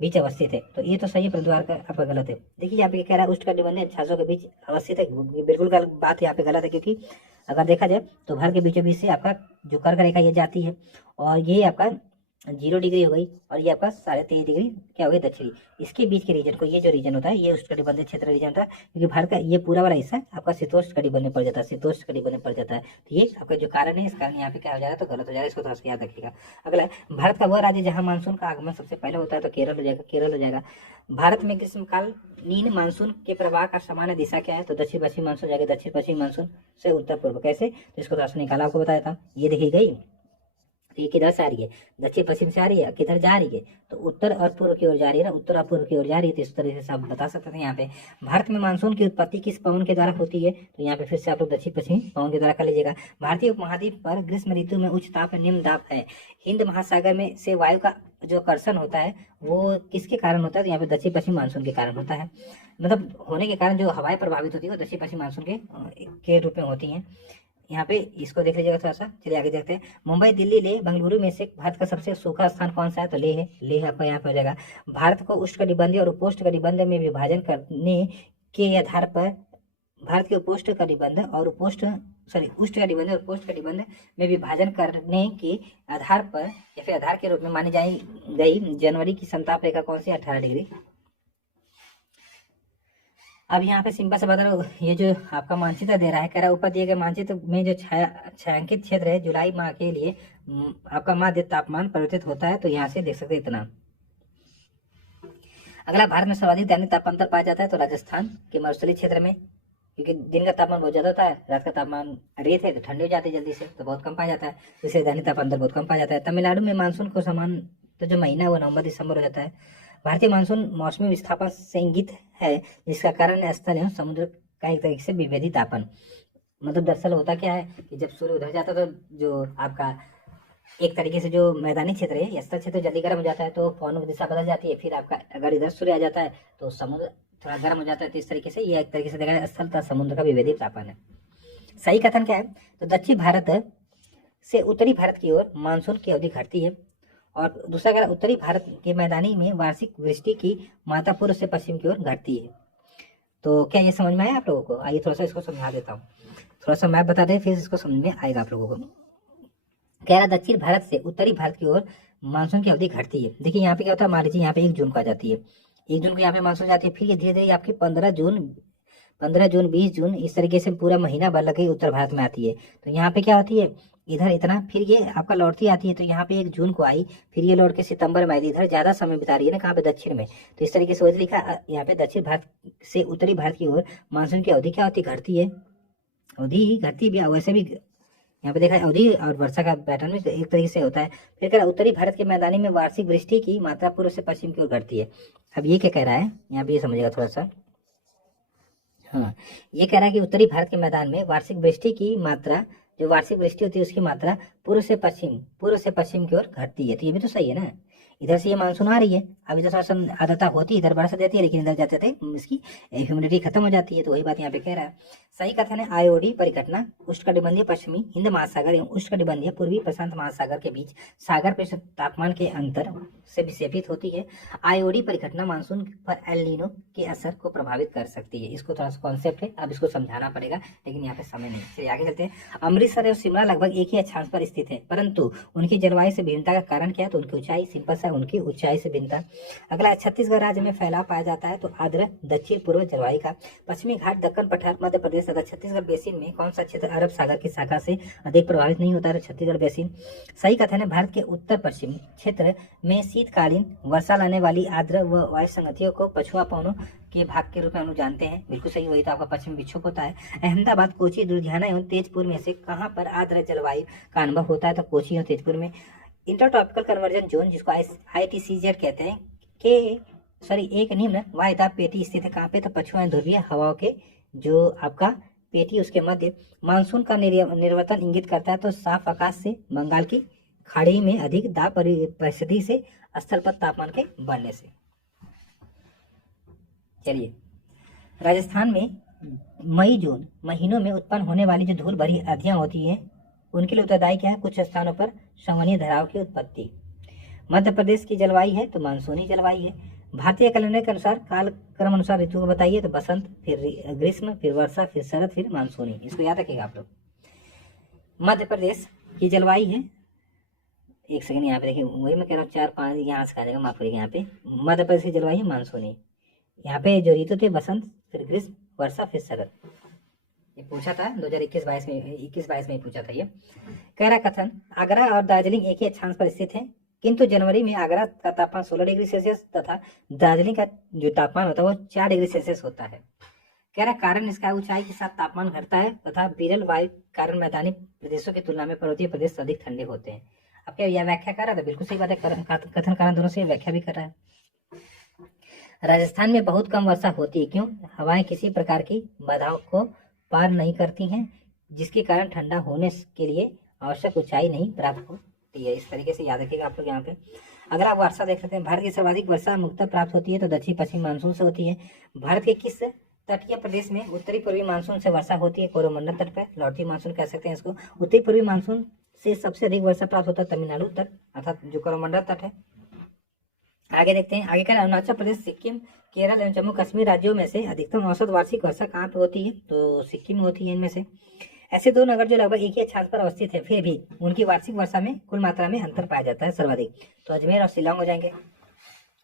बीच अवस्थित है। तो ये तो सही है, परंतु आपका गलत है। देखिए यहाँ पे कह रहा है उष्णकटिबंधीय छाछों के बीच अवस्थित है, बिल्कुल बात यहाँ पे गलत है, क्योंकि अगर देखा जाए तो भारत के बीचों बीच से आपका जो कर्क रेखा ये जाती है और ये आपका 0 डिग्री हो गई और ये आपका 23.5 डिग्री क्या हो गई दक्षिणी। इसके बीच के रीजन को, ये जो रीजन होता है ये उष्णकटिबंधीय क्षेत्र रीजन होता है, क्योंकि भारत का ये पूरा वाला हिस्सा आपका शीतोष्ण कटिबंध में पड़ जाता है, शीतोष्ण कटिबंध में पड़ जाता है। तो ये आपका जो कारण है, इस कारण यहाँ पे क्या हो जाएगा तो गलत हो जाएगा, इसको थोड़ा सा याद रखिएगा। अगला, भारत का वह राज्य जहाँ मानसून का आगमन सबसे पहले होता है तो केरल हो जाएगा, केरल हो जाएगा। भारत में ग्रीष्मकालीन मानसून के प्रवाह का सामान्य दिशा क्या है तो दक्षिण पश्चिम मानसून जाएगा, दक्षिण पश्चिम मानसून से उत्तर पूर्व। कैसे तो इसको थोड़ा सा निकाला आपको बताया था, ये देखी गई ये किधर से आ रही है, दक्षिण पश्चिम से आ रही है, किधर जा रही है तो उत्तर और पूर्व की ओर जा रही है ना, उत्तर और पूर्व की ओर जा रही है। तो इस तरह से आप बता सकते थे। यहाँ पे भारत में मानसून की उत्पत्ति किस पवन के द्वारा होती है तो यहाँ पे फिर से आप लोग दक्षिण पश्चिमी पवन के द्वारा कर लीजिएगा। भारतीय उपमहाद्वीप पर ग्रीष्म ऋतु में उच्च ताप निम्न दाब है। हिंद महासागर में से वायु का जो आकर्षण होता है वो किसके कारण होता है तो यहाँ पे दक्षिण पश्चिम मानसून के कारण होता है। मतलब होने के कारण जो हवाएं प्रभावित होती है वो दक्षिण पश्चिम मानसून के रूप में होती हैं। यहाँ पे इसको देख लीजिएगा थोड़ा सा। चलिए आगे देखते हैं। मुंबई, दिल्ली, लेह, बेंगलुरु में से भारत का सबसे सूखा स्थान कौन सा है? तो लेह है। लेह आपका यहाँ पे हो जाएगा। भारत को उष्णकटिबंधीय और उपोष्णकटिबंध में विभाजन करने के आधार पर भारत के उपोष्णकटिबंध और उष्णकटिबंध और उपोष्णकटिबंध में विभाजन करने के आधार पर या फिर आधार के रूप में मानी गई जनवरी की समताप रेखा कौन सी? 18 डिग्री। अब यहाँ पे सिंपल से बता रहा हूँ, ये जो आपका मानचित्र दे रहा है, कह रहा है ऊपर दिए गए मानचित्र में जो छायांकित क्षेत्र है जुलाई माह के लिए आपका माध्य तापमान परिवर्तित होता है। तो यहाँ से देख सकते हैं इतना। अगला, भारत में सर्वाधिक दैनिक तापमान पाया जाता है तो राजस्थान के मरुस्थलीय क्षेत्र में, क्योंकि दिन का तापमान बहुत ज्यादा होता है, रात का तापमान रेत है तो ठंडी हो जाती है जल्दी से, तो बहुत कम पाया जाता है, इसलिए दैनिक तापमान बहुत कम पाया जाता है। तमिलनाडु में मानसून को समान तो जो महीना है वो नवंबर दिसंबर हो जाता है। भारतीय मानसून मौसमी विस्थापन से इंगित है, जिसका कारण स्थल एवं समुद्र का एक तरीके से विभेदी तापन। मतलब दरअसल होता क्या है कि जब सूर्य उधर जाता है तो जो आपका एक तरीके से जो मैदानी क्षेत्र है, स्थल क्षेत्र जल्दी गर्म हो जाता है तो पवनों की दिशा बदल जाती है। फिर आपका अगर इधर सूर्य आ जाता है तो समुद्र थोड़ा गर्म हो जाता है। तो इस तरीके से ये एक तरीके से देखा जाए स्थल तथा समुद्र का विभेदी तापमान है। सही कथन क्या है? तो दक्षिण भारत से उत्तरी भारत की ओर मानसून की अवधि घटती है, और दूसरा अगर उत्तरी भारत के मैदानी में वार्षिक वृष्टि की मात्रा पूर्व से पश्चिम की ओर घटती है। तो क्या ये समझ में आया आप लोगों को? आइए थोड़ा सा इसको समझा देता हूँ, थोड़ा सा मैप बता दें, फिर इसको समझ में आएगा आप लोगों को। कह रहा दक्षिण भारत से उत्तरी भारत की ओर मानसून की अवधि घटती है। देखिए यहाँ पे क्या होता है, मान लीजिए यहाँ पे 1 जून को आ जाती है, 1 जून को यहाँ पे मानसून जाती है, फिर ये धीरे धीरे आपकी 15 जून 20 जून इस तरीके से पूरा महीना भर लगे उत्तर भारत में आती है। तो यहाँ पे क्या होती है, इधर इतना, फिर ये आपका लौटती आती है। तो यहाँ पे 1 जून को आई, फिर ये लौट के सितंबर में आई, इधर ज्यादा समय बिता रही है ना, कहाँ पे? दक्षिण में। तो इस तरीके से वजह लिखा यहाँ पे दक्षिण भारत से उत्तरी भारत की ओर मानसून की अवधि क्या होती है? घटती है। अवधि घटती भी, वैसे भी यहाँ पे देखा है अवधि और वर्षा का पैटर्न में एक तरीके से होता है। फिर कह रहा है उत्तरी भारत के मैदानी में वार्षिक वृष्टि की मात्रा पूर्व से पश्चिम की ओर घटती है। अब ये क्या कह रहा है यहाँ पे, ये समझेगा थोड़ा सा। हाँ, ये कह रहा है कि उत्तरी भारत के मैदान में वार्षिक वृष्टि की मात्रा, जो वार्षिक वृष्टि होती है उसकी मात्रा पूर्व से पश्चिम की ओर घटती है। तो ये भी तो सही है ना, इधर से ये मानसून आ रही है, अब इधर थोड़ा सा आर्द्रता होती है, इधर बरसात देती है, लेकिन इधर जाते थे इसकी ह्यूमिडिटी खत्म हो जाती है। तो वही बात यहाँ पे कह रहा है। सही कथन है, आईओडी परिघटना उष्णकटिबंधीय पश्चिमी हिंद महासागर एवं उष्णकटिबंधीय पूर्वी प्रशांत महासागर के बीच सागर पृष्ठ तापमान के अंतर से विक्षेपित होती है। आईओडी परिघटना मानसून पर एल नीनो के असर को प्रभावित कर सकती है। इसको थोड़ा सा कॉन्सेप्ट है, अब इसको समझाना पड़ेगा, लेकिन यहाँ पे समय नहीं। चलिए आगे चलते हैं। अमृतसर और शिमला लगभग एक ही अक्षांश पर स्थित है, परंतु उनकी जलवायु से भिन्नता का कारण क्या है? तो उनकी ऊंचाई। सिंपल सा, उनकी ऊंचाई से भिन्नता। अगला, छत्तीसगढ़ राज्य में फैलाव पाया जाता है तो आर्द्र दक्षिण पूर्व जलवायु का। पश्चिमी घाट, दक्कन पठार, मध्य प्रदेश तथा छत्तीसगढ़ बेसिन में कौन सा क्षेत्र अरब सागर की शाखा से अधिक प्रभावित नहीं होता है? छत्तीसगढ़ बेसिन। सही कथन है, भारत के उत्तर पश्चिम क्षेत्र में शीतकालीन वर्षा लाने वाली आर्द्र व वायु संगतियों को पछुआ पवनों के भाग के रूप में हम लोग जानते हैं। बिल्कुल सही, वही तो आपका पश्चिमी विक्षोभ होता है। अहमदाबाद, कोची, लुधियाना एवं तेजपुर में से कहाँ पर आर्द्र जलवायु का अनुभव होता है? तो कोची और तेजपुर में। इंटरट्रॉपिकल कन्वर्जन जोन, जिसको ITCZ कहते हैं, एक निम्न वायुदाब पेटी स्थित है कहाँ पे? तो पछुआ ध्रुवीय हवाओं के जो आपका पेटी उसके मध्य मानसून का निर्वर्तन इंगित करता है। तो साफ आकाश से बंगाल की खाड़ी में अधिक दाब परिस्थिति से स्थल पर तापमान के बढ़ने से। चलिए, राजस्थान में मई जून महीनों में उत्पन्न होने वाली जो धूल भरी आंधियां होती हैं, उनके लिए उत्तरदायी क्या है? कुछ स्थानों पर संवहनीय धाराओं की उत्पत्ति। मध्य प्रदेश की जलवायु है तो मानसूनी जलवायु है। भारतीय कैलेंडर के अनुसार कालक्रम अनुसार ऋतु को बताइए, तो बसंत, फिर ग्रीष्म, फिर वर्षा, फिर शरद, फिर मानसूनी। इसको याद रखिएगा आप लोग। मध्य प्रदेश की जलवायु है, एक सेकंड यहाँ पे देखिए, वही मैं कह रहा हूँ 4-5 यहाँ से आ जाएगा, माफ करिएगा। यहाँ पे मध्य प्रदेश की जलवायु है मानसूनी। यहाँ पे जो ऋतु थे बसंत, फिर ग्रीष्म, वर्षा, फिर शरद। ये पूछा था 2021-22 में पूछा था ये। कह रहा कथन, आगरा और दार्जिलिंग एक ही अक्षांश पर स्थित है, किंतु जनवरी में आगरा का तापमान 16 डिग्री सेल्सियस तथा दार्जिलिंग का जो तापमान होता है वो 4 डिग्री सेल्सियस होता है। कह रहा कारण इसका ऊंचाई के साथ तापमान घटता है तथा विरल वायु कारण मैदानी प्रदेशों की तुलना में पर्वतीय प्रदेश अधिक ठंडे होते हैं। अब क्या यह व्याख्या कर रहा था? बिल्कुल सही बात है, कथन कारण दोनों से व्याख्या भी कर रहा है। राजस्थान में बहुत कम वर्षा होती है, क्यों? हवाएं किसी प्रकार की बाधाओं को पार नहीं करती हैं, जिसके कारण ठंडा होने के लिए आवश्यक ऊंचाई नहीं प्राप्त होती है। इस तरीके से याद रखिएगा आप लोग। यहाँ पे अगर आप वर्षा देख सकते हैं, भारत की सर्वाधिक वर्षा मुख्यतः प्राप्त होती है तो दक्षिण पश्चिम मानसून से होती है। भारत के किस तटीय प्रदेश में उत्तरी पूर्वी मानसून से वर्षा होती है कोरोमंडल तट पर, लौटी मानसून कह सकते हैं इसको। उत्तरी पूर्वी मानसून से सबसे अधिक वर्षा प्राप्त होता है तमिलनाडु तट अर्थात जो कोरोमंडल तट है। आगे देखते हैं, आगे का अरुणाचल प्रदेश, सिक्किम, केरल एवं जम्मू कश्मीर राज्यों में से अधिकतम औसत वार्षिक वर्षा कहाँ पे होती है, तो सिक्किम में होती है। इनमें से ऐसे दो नगर जो लगभग एक ही अक्षांश पर अवस्थित है, फिर भी उनकी वार्षिक वर्षा में कुल मात्रा में अंतर पाया जाता है सर्वाधिक, तो अजमेर और शिलांग हो जाएंगे।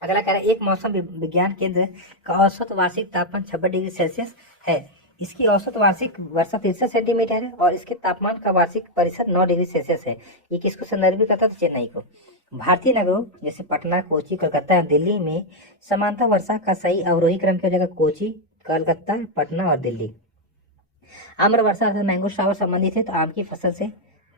अगला कह रहा है, एक मौसम विज्ञान केंद्र का औसत वार्षिक तापमान 26 डिग्री सेल्सियस है। इसकी औसत वार्षिक वर्षा 63 सेंटीमीटर है और इसके तापमान का वार्षिक परिसर 9 डिग्री सेल्सियस है। ये किसको संदर्भित करता है, तो चेन्नई को। भारतीय नगरों जैसे पटना, कोची, कलकत्ता और दिल्ली में समांतर वर्षा का सही अवरोही क्रम क्या हो जाएगा, कोची, कलकत्ता, पटना और दिल्ली। आम्र वर्षा अर्थात मैंगो शावर संबंधित है, तो आम की फसल से।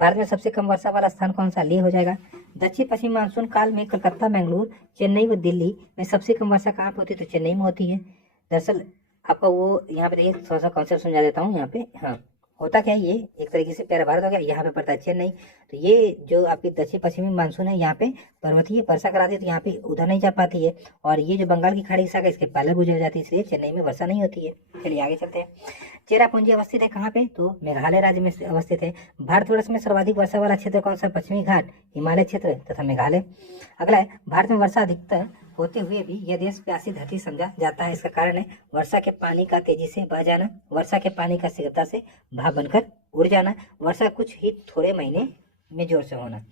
भारत में सबसे कम वर्षा वाला स्थान कौन सा, लेह हो जाएगा। दक्षिण पश्चिमी मानसून काल में कलकत्ता, मैंगलोर, चेन्नई व दिल्ली में सबसे कम वर्षा कहाँ पे होती है, तो चेन्नई में होती है। दरअसल आपको वो यहाँ पे देखिए थोड़ा सा कॉन्सेप्ट समझा देता हूँ। यहाँ पे हाँ होता क्या है, ये एक तरीके से प्यारा भारत हो गया, यहाँ पे पड़ता है चेन्नई। तो ये जो आपकी दक्षिण पश्चिमी मानसून है यहाँ पे पर्वतीय वर्षा कराती है, तो यहाँ पे उधर नहीं जा पाती है, और ये जो बंगाल की खाड़ी की शाखा इसके पहले गुजर जाती है, इसलिए चेन्नई में वर्षा नहीं होती है। चलिए आगे चलते हैं। चेरापूंजी अवस्थित है कहाँ पे, तो मेघालय राज्य में अवस्थित है। भारतवर्ष में सर्वाधिक वर्षा वाला क्षेत्र कौन सा, पश्चिमी घाट, हिमालय क्षेत्र तथा मेघालय। अगला है, भारत में वर्षा अधिकतर होते हुए भी यह देश प्यासी धरती समझा जाता है। इसका कारण है वर्षा के पानी का तेजी से बह जाना, वर्षा के पानी का शीघ्रता से भाप बनकर उड़ जाना, वर्षा कुछ ही थोड़े महीने में जोर से होना।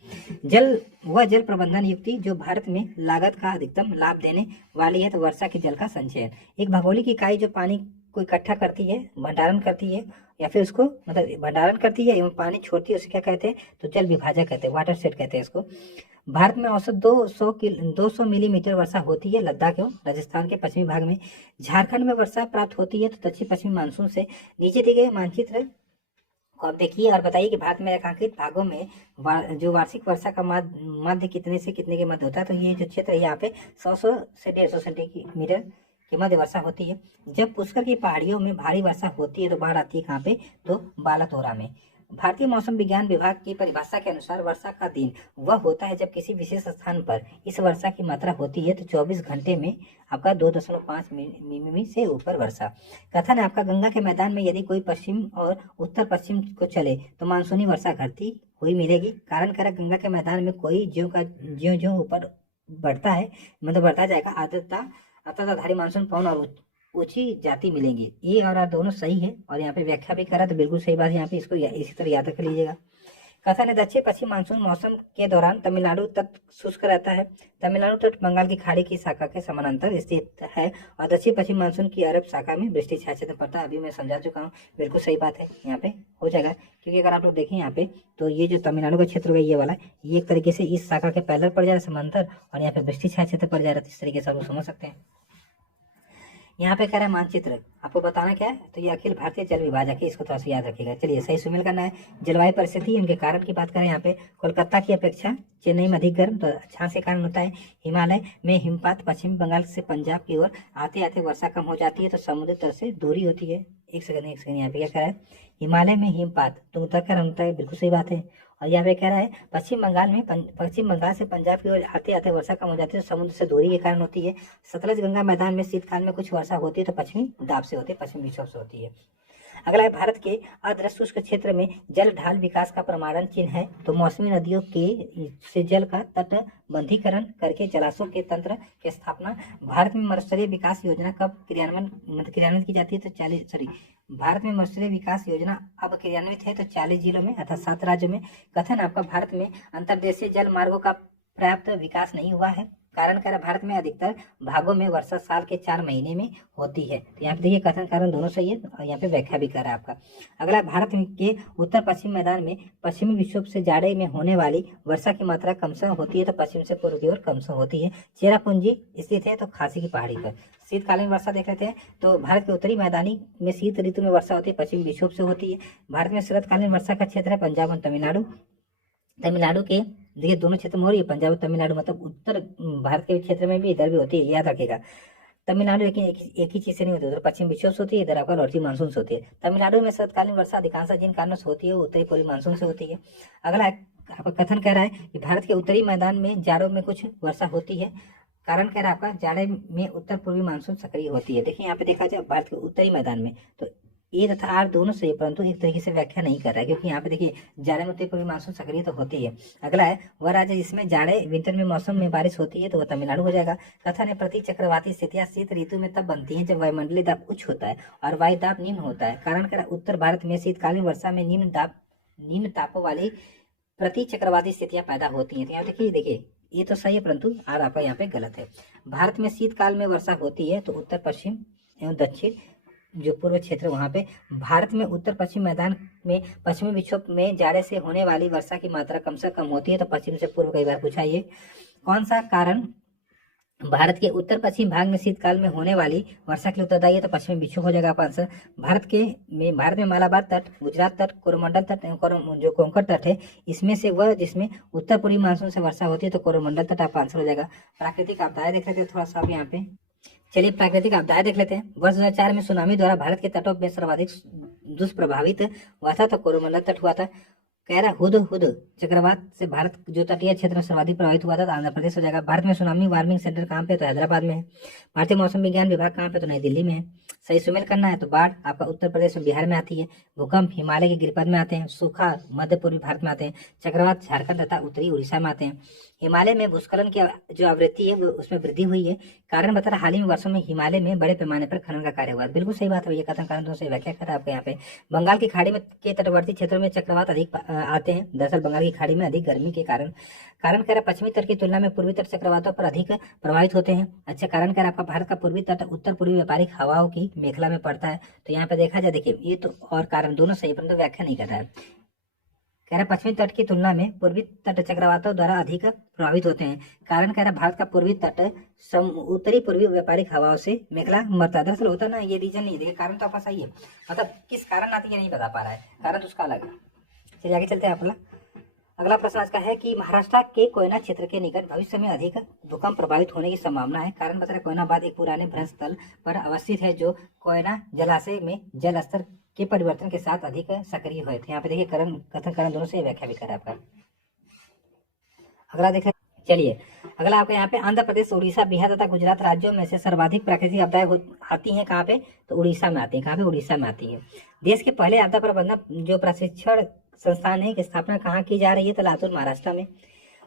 जल प्रबंधन युक्ति जो भारत में लागत का अधिकतम लाभ देने वाली है, तो वर्षा के जल का संचयन। एक भौगोलिक इकाई जो पानी को इकट्ठा करती है, भंडारण करती है, या फिर उसको मतलब भंडारण करती है एवं पानी छोड़ती है, उसे क्या कहते हैं, तो जल विभाजक कहते हैं, वाटर शेड कहते हैं इसको। भारत में औसत 200 मिलीमीटर वर्षा होती है लद्दाख एवं राजस्थान के पश्चिमी भाग में। झारखंड में वर्षा प्राप्त होती है तो दक्षिण पश्चिमी मानसून से। नीचे दिए गए मानचित्र को आप देखिए और बताइए कि भारत में रेखांकित भागों में जो वार्षिक वर्षा का मध्य कितने से कितने के मध्य होता है, तो ये जो क्षेत्र है यहाँ पे 100 से 150 सेंटीमीटर की मध्य वर्षा होती है। जब पुष्कर की पहाड़ियों में भारी वर्षा होती है तो बाढ़ आती है कहाँ पे, तो बालातोरा में। भारतीय मौसम विज्ञान विभाग की परिभाषा के अनुसार वर्षा का दिन वह होता है जब किसी विशेष स्थान पर इस वर्षा की मात्रा होती है तो 24 घंटे में आपका 2.5 मिमी से ऊपर वर्षा। कथन है आपका, गंगा के मैदान में यदि कोई पश्चिम और उत्तर पश्चिम को चले तो मानसूनी वर्षा घटती हुई मिलेगी। कारण कर गंगा के मैदान में कोई ज्यों ऊपर बढ़ता है, मतलब बढ़ता जाएगा, आर्द्रताधारी मानसून पवन और ऊंची जाति मिलेंगी। ये और आर दोनों सही है, और यहाँ पे व्याख्या भी करा तो बिल्कुल सही बात है। यहाँ पे इसको इसी तरह याद कर लीजिएगा। कथन है, दक्षिण पश्चिम मानसून मौसम के दौरान तमिलनाडु तट शुष्क रहता है। तमिलनाडु तट बंगाल की खाड़ी की शाखा के समानांतर स्थित है और दक्षिण पश्चिम मानसून की अरब शाखा में वृष्टि छाया क्षेत्र पड़ता है। अभी मैं समझा चुका हूँ, बिल्कुल सही बात है, यहाँ पे हो जाएगा। क्योंकि अगर आप लोग देखें यहाँ पे, तो ये जो तमिलनाडु का क्षेत्र होगा ये वाला, ये एक तरीके से इस शाखा के पैरेलल पड़ जा रहा है समांतर, और यहाँ पे वृष्टि छाया क्षेत्र पड़ जा रहा है। इस तरीके से आप लोग समझ सकते हैं। यहाँ पे कह रहा है मानचित्र आपको बताना क्या है, तो ये अखिल भारतीय जल विभाजक है, इसको थोड़ा सा याद रखिएगा। चलिए सही सुमेल करना है। जलवायु परिस्थिति उनके कारण की बात करें, यहाँ पे कोलकाता की अपेक्षा चेन्नई में अधिक गर्म, तो अक्षांश के कारण होता है। हिमालय में हिमपात पश्चिम बंगाल से पंजाब की ओर आते आते वर्षा कम हो जाती है, तो समुद्र तल से दूरी होती है। एक सेकंड यहाँ पे क्या कह रहा है, हिमालय में हिमपात तो उत्तर का होता है, बिल्कुल सही बात है। और यहाँ पे कह रहा है पश्चिम बंगाल से पंजाब की ओर आते आते वर्षा कम हो जाती है, तो समुद्र से दूरी के कारण होती है। सतलज गंगा मैदान में शीतकाल में कुछ वर्षा होती है, तो पश्चिमी दाब से होती है, पश्चिम विक्षोभ से होती है। अगला है, भारत के अर्ध शुष्क क्षेत्र में जल ढाल विकास का प्रमाणन चिन्ह है, तो मौसमी नदियों के से जल का तटबंधीकरण करके जलाशयों के तंत्र की स्थापना। भारत में मरुस्तरीय विकास योजना कब क्रियान्वित की जाती है, तो भारत में मरुस्तरीय विकास योजना अब क्रियान्वित है, तो 40 जिलों में अर्थात 7 राज्यों में। कथन आपका, भारत में अंतर्देशीय जल मार्गों का पर्याप्त विकास नहीं हुआ है। कारण कह रहा, भारत में अधिकतर भागों में वर्षा साल के 4 महीने में होती है। तो यहाँ पे देखिए कथन कारण दोनों सही है, और यहाँ पे व्याख्या भी कर रहा है आपका। अगला, भारत के उत्तर पश्चिम मैदान में पश्चिमी विक्षोभ से जाड़े में होने वाली वर्षा की मात्रा कमसम होती है, तो पश्चिम से पूर्व की ओर कमसम होती है। चेरापूंजी स्थित है तो खासी की पहाड़ी पर। शीतकालीन वर्षा देख लेते हैं, तो भारत के उत्तरी मैदानी में शीत ऋतु में वर्षा होती है, पश्चिमी विक्षोभ से होती है। भारत में शरतकालीन वर्षा का क्षेत्र है पंजाब और तमिलनाडु के देखिए दोनों क्षेत्र में हो रही है, पंजाब और तमिलनाडु, मतलब उत्तर भारत के क्षेत्र में भी इधर भी होती है, याद रखिएगा। तमिलनाडु एक ही चीज से नहीं होती, उधर पश्चिम विक्षोभ से होती है, इधर आपका लौटी मानसून से होती है। तमिलनाडु में शरतकालीन वर्षा अधिकांश जिन कारणों से होती है वो उत्तरी पूर्वी मानसून से होती है। अगला आपका कथन कह रहा है कि भारत के उत्तरी मैदान में जाड़ों में कुछ वर्षा होती है। कारण कह रहा है आपका जाड़े में उत्तर पूर्वी मानसून सक्रिय होती है। देखिए यहाँ पे देखा जाए भारत के उत्तरी मैदान में, तो ए तथा आर दोनों सही, परंतु एक तरीके से व्याख्या नहीं कर रहा है, क्योंकि यहाँ पे देखिए जाड़े में उत्तरी पूर्वी मानसून सक्रिय तो होती है। अगला है वह राज्य जिसमें जाड़े विंटर में मौसम में बारिश होती है, तो वह तमिलनाडु हो जाएगा। कथन है प्रति चक्रवाती स्थितियां शीत ऋतु में तब बनती है जब वायुमंडलीय दाब उच्च होता है और वायु दाब निम्न होता है। कारण कर उत्तर भारत में शीतकालीन वर्षा में निम्न तापों वाली प्रति चक्रवाती स्थितियां पैदा होती हैं। तो यहाँ देखिए ये तो सही है, परंतु आर आपका यहाँ पे गलत है। भारत में शीतकाल में वर्षा होती है, तो उत्तर पश्चिम एवं दक्षिण जो पूर्व क्षेत्र वहां पे भारत में उत्तर पश्चिम मैदान में पश्चिमी विक्षोभ में जाड़े से होने वाली वर्षा की मात्रा कम से कम होती है। तो पश्चिम से पूर्व कई बार पूछा ये कौन सा कारण भारत के उत्तर पश्चिम भाग में शीतकाल में होने वाली वर्षा के लिए उत्तरदायी है, तो पश्चिमी विक्षोभ हो जाएगा आपका आंसर। भारत में मालाबार तट, गुजरात तट, कोरोमंडल तट एवं जो कोंकण तट है, इसमें से वह जिसमें उत्तर पूर्वी मानसून से वर्षा होती है, तो कोरोमंडल तट आपका आंसर हो जाएगा। प्राकृतिक आपदाएं देख लेते हैं थोड़ा सा यहाँ पे। चलिए प्राकृतिक आपदाएं देख लेते हैं। वर्ष 2004 में सुनामी द्वारा भारत के तटों में सर्वाधिक दुष्प्रभावित हुआ था, तो कोरोमंडल तट हुआ था। कह रहा हुद चक्रवात से भारत जो तटीय क्षेत्र में सर्वाधिक प्रभावित हुआ था, तो आंध्र प्रदेश हो जाएगा। भारत में सुनामी वार्मिंग सेंटर कहाँ पे, तो हैदराबाद में है। भारतीय मौसम विज्ञान विभाग कहाँ पे, तो नई दिल्ली में है। सही सुमेल करना है तो बाढ़ आपका उत्तर प्रदेश में बिहार में आती है। भूकंप हिमालय के गिरिपद में आते हैं। सूखा मध्य पूर्वी भारत में आते हैं। चक्रवात झारखंड तथा उत्तरी उड़ीसा में आते हैं। हिमालय में भूस्खलन की जो आवृत्ति है वो उसमें वृद्धि हुई है। कारण बता रहा हाल ही में वर्षों में हिमालय में बड़े पैमाने पर खनन का कार्य हुआ है। बिल्कुल सही बात है, ये कथन कारण दोनों से व्याख्या कर रहा है आपको यहाँ पे। बंगाल की खाड़ी में के तटवर्ती क्षेत्रों में चक्रवात अधिक आते हैं। दरअसल बंगाल की खाड़ी में अधिक गर्मी के कारण कह रहा पश्चिमी तट की तुलना में पूर्वी तट चक्रवातों पर अधिक प्रभावित होते हैं। अच्छा, कारण कह रहा आपका भारत का पूर्वी तट उत्तर पूर्वी व्यापारिक हवाओं की मेखला में पड़ता है। तो यहाँ पे देखा जाए, देखिए ये तो और कारण दोनों सही, परंतु व्याख्या नहीं कर रहा है। कह रहा पश्चिमी तट की तुलना में पूर्वी तट चक्रवातों द्वारा अधिक प्रभावित होते हैं। कारण कह रहा भारत का पूर्वी तट उत्तरी पूर्वी व्यापारिक हवाओं से मेखला मरता है। दरअसल होता ना, ये रीजन नहीं देखिए, कारण तो आपका सही है, मतलब किस कारण आती है नहीं बता पा रहा है, कारण तो उसका अलग है। चलिए आगे चलते हैं। अगला प्रश्न आज का है कि महाराष्ट्र के कोयना क्षेत्र के निकट भविष्य में अधिक भूकंप प्रभावित होने की संभावना है। कारण बता रहे कोयनाबाद एक पुराने भ्रंश स्थल पर अवस्थित है जो कोयना जलाशय में जल स्तर के परिवर्तन के साथ अधिक सक्रिय हुए थे। यहाँ पे देखिए कथन कारण दोनों से व्याख्या भी कर आपका। अगला देखें, चलिए अगला आपको यहाँ पे आंध्र प्रदेश, उड़ीसा, बिहार तथा गुजरात राज्यों में से सर्वाधिक प्राकृतिक आपदाएं आती हैं कहाँ पे, तो उड़ीसा में आती है। कहाँ पे, उड़ीसा में आती है। देश के पहले आपदा प्रबंधन जो प्रशिक्षण संस्थान है की स्थापना कहाँ की जा रही है, तो लातूर महाराष्ट्र में।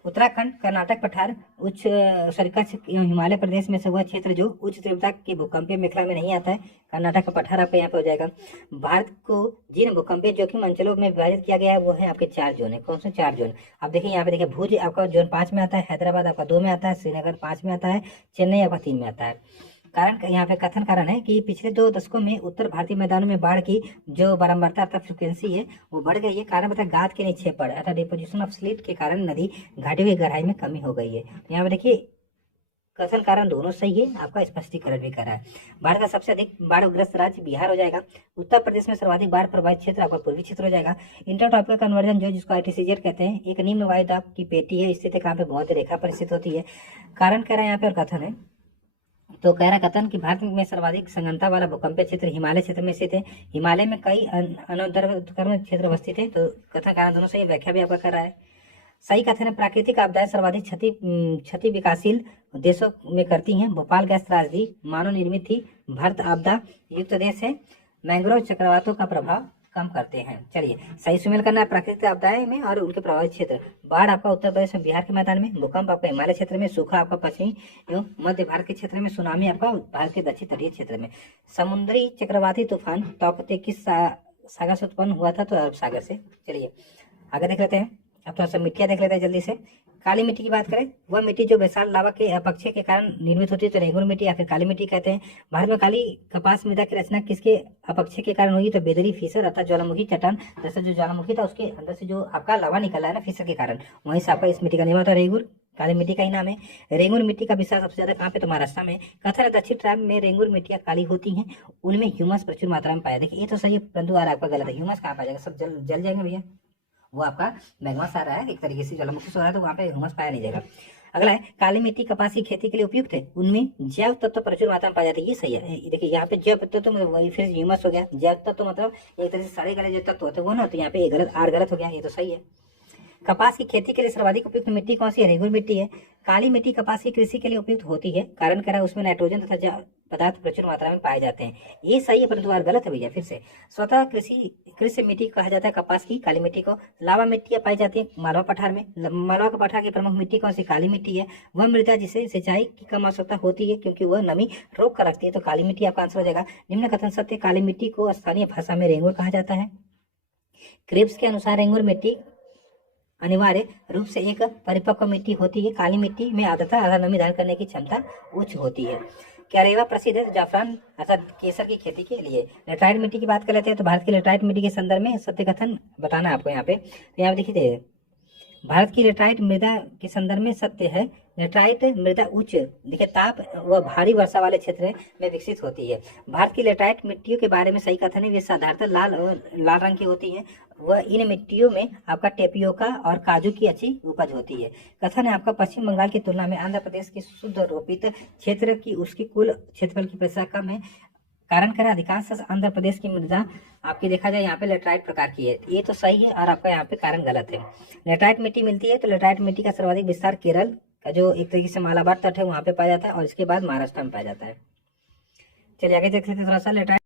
उत्तराखंड, कर्नाटक पठार उच्च कच्छ एवं हिमालय प्रदेश में से वह क्षेत्र जो उच्च तीव्रता के भूकंपीय मेखला में नहीं आता है। कर्नाटक का पठार आपका यहाँ पे हो जाएगा। भारत को जिन भूकंपीय जोखिम अंचलों में विभाजित किया गया है वो है आपके 4 जोन है। कौन से 4 जोन, आप देखिए यहाँ पे देखिए भुज आपका जोन 5 में आता है, हैदराबाद आपका 2 में आता है, श्रीनगर 5 में आता है, चेन्नई आपका 3 में आता है। कारण यहाँ पे कथन कारण है कि पिछले 2 दशकों में उत्तर भारतीय मैदानों में बाढ़ की जो बारंबारता अर्थात फ्रिक्वेंसी है वो बढ़ गई है। कारण बता गाद के नीचे पड़ अर्थात डिपोजिशन ऑफ स्लिट के कारण नदी घाटी हुई गहराई में कमी हो गई है। तो यहाँ पे देखिए कथन कारण दोनों सही है, आपका स्पष्टीकरण भी करा है। भारत का सबसे अधिक बाढ़ग्रस्त राज्य बिहार हो जाएगा। उत्तर प्रदेश में सर्वाधिक बाढ़ प्रभावित क्षेत्र आपका पूर्वी क्षेत्र हो जाएगा। इंटरट्रॉपिकल कन्वर्जन जो जिसको ITCZ कहते हैं, एक निम्न वायु दाब की पेटी है, स्थित कहाँ पे, भूमध्य रेखा पर स्थित होती है। कारण कह रहा है यहाँ पे और कथन है, तो कह रहा कथन कि भारत में सर्वाधिक संघनता वाला भूकंपीय क्षेत्र हिमालय क्षेत्र में स्थित है। हिमालय में कई अनुदैर्घ्य क्षेत्र अवस्थित है। तो कथन कारण दोनों से व्याख्या भी आपका कर रहा है। सही कथन है प्राकृतिक आपदाएं सर्वाधिक क्षति विकासशील देशों में करती हैं। भोपाल गैस त्रासदी मानव निर्मित थी। भारत आपदा युक्त देश है। मैंग्रोव चक्रवातों का प्रभाव कम करते हैं। चलिए सही सुमेल करना है प्राकृतिक आपदाएं में और उनके प्रभावित क्षेत्र। बाढ़ आपका उत्तर प्रदेश में बिहार के मैदान में, भूकंप आपका हिमालय क्षेत्र में, सूखा आपका पश्चिमी एवं मध्य भारत के क्षेत्र में, सुनामी आपका भारत के दक्षिण तटीय क्षेत्र में। समुद्री चक्रवाती तूफान तौकते किस सागर से उत्पन्न हुआ था, तो अरब सागर से। चलिए आगे देख लेते हैं। अब थोड़ा सा मिट्टियां देख लेते हैं जल्दी से। काली मिट्टी की बात करें, वह मिट्टी जो बेसाल लावा के अपक्षय के कारण निर्मित होती है, तो रेंगुर मिट्टी या फिर काली मिट्टी कहते हैं। भारत में काली कपास मृदा की रचना किसके अपक्षय के कारण हुई, तो बेदरी फिसर अर्थात ज्वालामुखी चट्टान, जैसे जो ज्वालामुखी था उसके अंदर से जो आपका लावा निकला है ना फिसर के कारण, वहीं से आपका इस मिट्टी का निर्माण था। रेंगुर काली मिट्टी का ही नाम है। रेंगुर मिट्टी का विस्तार सबसे ज्यादा कहाँ पे, तो महाराष्ट्र में। कथन दक्षिण ट्राइब में रेंगुर मिट्टियां काली होती हैं, उनमें ह्यूमस प्रचुर मात्रा में पाया। देखिए ये तो सही है, परंतु आपका गलत है। ह्यूमस कहाँ पाया जाएगा, सब जल जाएंगे भैया, वो आपका मैग्मा से आ रहा है, एक तरीके से ज्वालामुखी से हो रहा है, तो वहाँ पे ह्यूमस पाया नहीं जाएगा। अगला है काली मिट्टी कपास की खेती के लिए उपयुक्त है, उनमें जैव तत्व प्रचुर मात्रा में पाया जाता है। ये सही है। देखिए यहाँ पे जैव तत्व तो वही फिर ह्यूमस हो गया। जैव तत्व मतलब एक तरह से सड़े गले जो तत्व होते हैं वो ना, तो यहाँ पे गलत हो गया, ये तो सही है। कपास की खेती के लिए सर्वाधिक उपयुक्त मिट्टी कौन सी है? रेगुर मिट्टी है। काली मिट्टी कपास की कृषि के लिए उपयुक्त होती है, कारण क्या है उसमें नाइट्रोजन तथा पदार्थ प्रचुर मात्रा में पाए जाते हैं। ये सही है, परंतु गलत है भैया। फिर से स्वतः कृषि मिट्टी कहा जाता है कपास की काली मिट्टी को। लावा मिट्टियां पाई जाती है मालवा पठार में। मालवा का पठार की प्रमुख मिट्टी कौन सी? काली मिट्टी है। वह मृदा जिसे सिंचाई की कम आवश्यकता होती है क्योंकि वह नमी रोक कर रखती है, तो काली मिट्टी आपका आंसर हो जाएगा। निम्न कथन सत्य, काली मिट्टी को स्थानीय भाषा में रेंगुर कहा जाता है। क्रिप्स के अनुसार रेंगुर मिट्टी अनिवार्य रूप से एक परिपक्व मिट्टी होती है। काली मिट्टी में आर्द्रता आधा नमी धारण करने की क्षमता उच्च होती है। क्यारेवा प्रसिद्ध है जाफरान अर्थात केसर की खेती के लिए। लेटराइट मिट्टी की बात कर लेते हैं, तो भारत की लेटराइट मिट्टी के संदर्भ में सत्य कथन बताना है आपको यहाँ पे। तो यहाँ पे देखिए, भारत की लेटराइट मृदा के संदर्भ में सत्य है। लेटराइट मृदा उच्च देखिए ताप व भारी वर्षा वाले क्षेत्र में विकसित होती है। भारत की लेटराइट मिट्टियों के बारे में सही कथन है, वे साधारणतः लाल रंग की होती हैं। वह इन मिट्टियों में आपका टेपियोका और काजू की अच्छी उपज होती है। कथन है आपका, पश्चिम बंगाल की तुलना में आंध्र प्रदेश की शुद्ध रोपित क्षेत्र की उसकी कुल क्षेत्रफल की प्रतिशत कम है। कारण क्या है? अधिकांश आंध्र प्रदेश की मृदा आपकी देखा जाए यहाँ पे लेटराइट प्रकार की है। ये तो सही है और आपका यहाँ पे कारण गलत है। लेटराइट मिट्टी मिलती है, तो लेटराइट मिट्टी का सर्वाधिक विस्तार केरल का जो एक तरीके से मालाबार तट है वहाँ पे पाया जाता है और इसके बाद महाराष्ट्र में पाया जाता है। चलिए आगे देखते हैं थोड़ा सा लेटराइट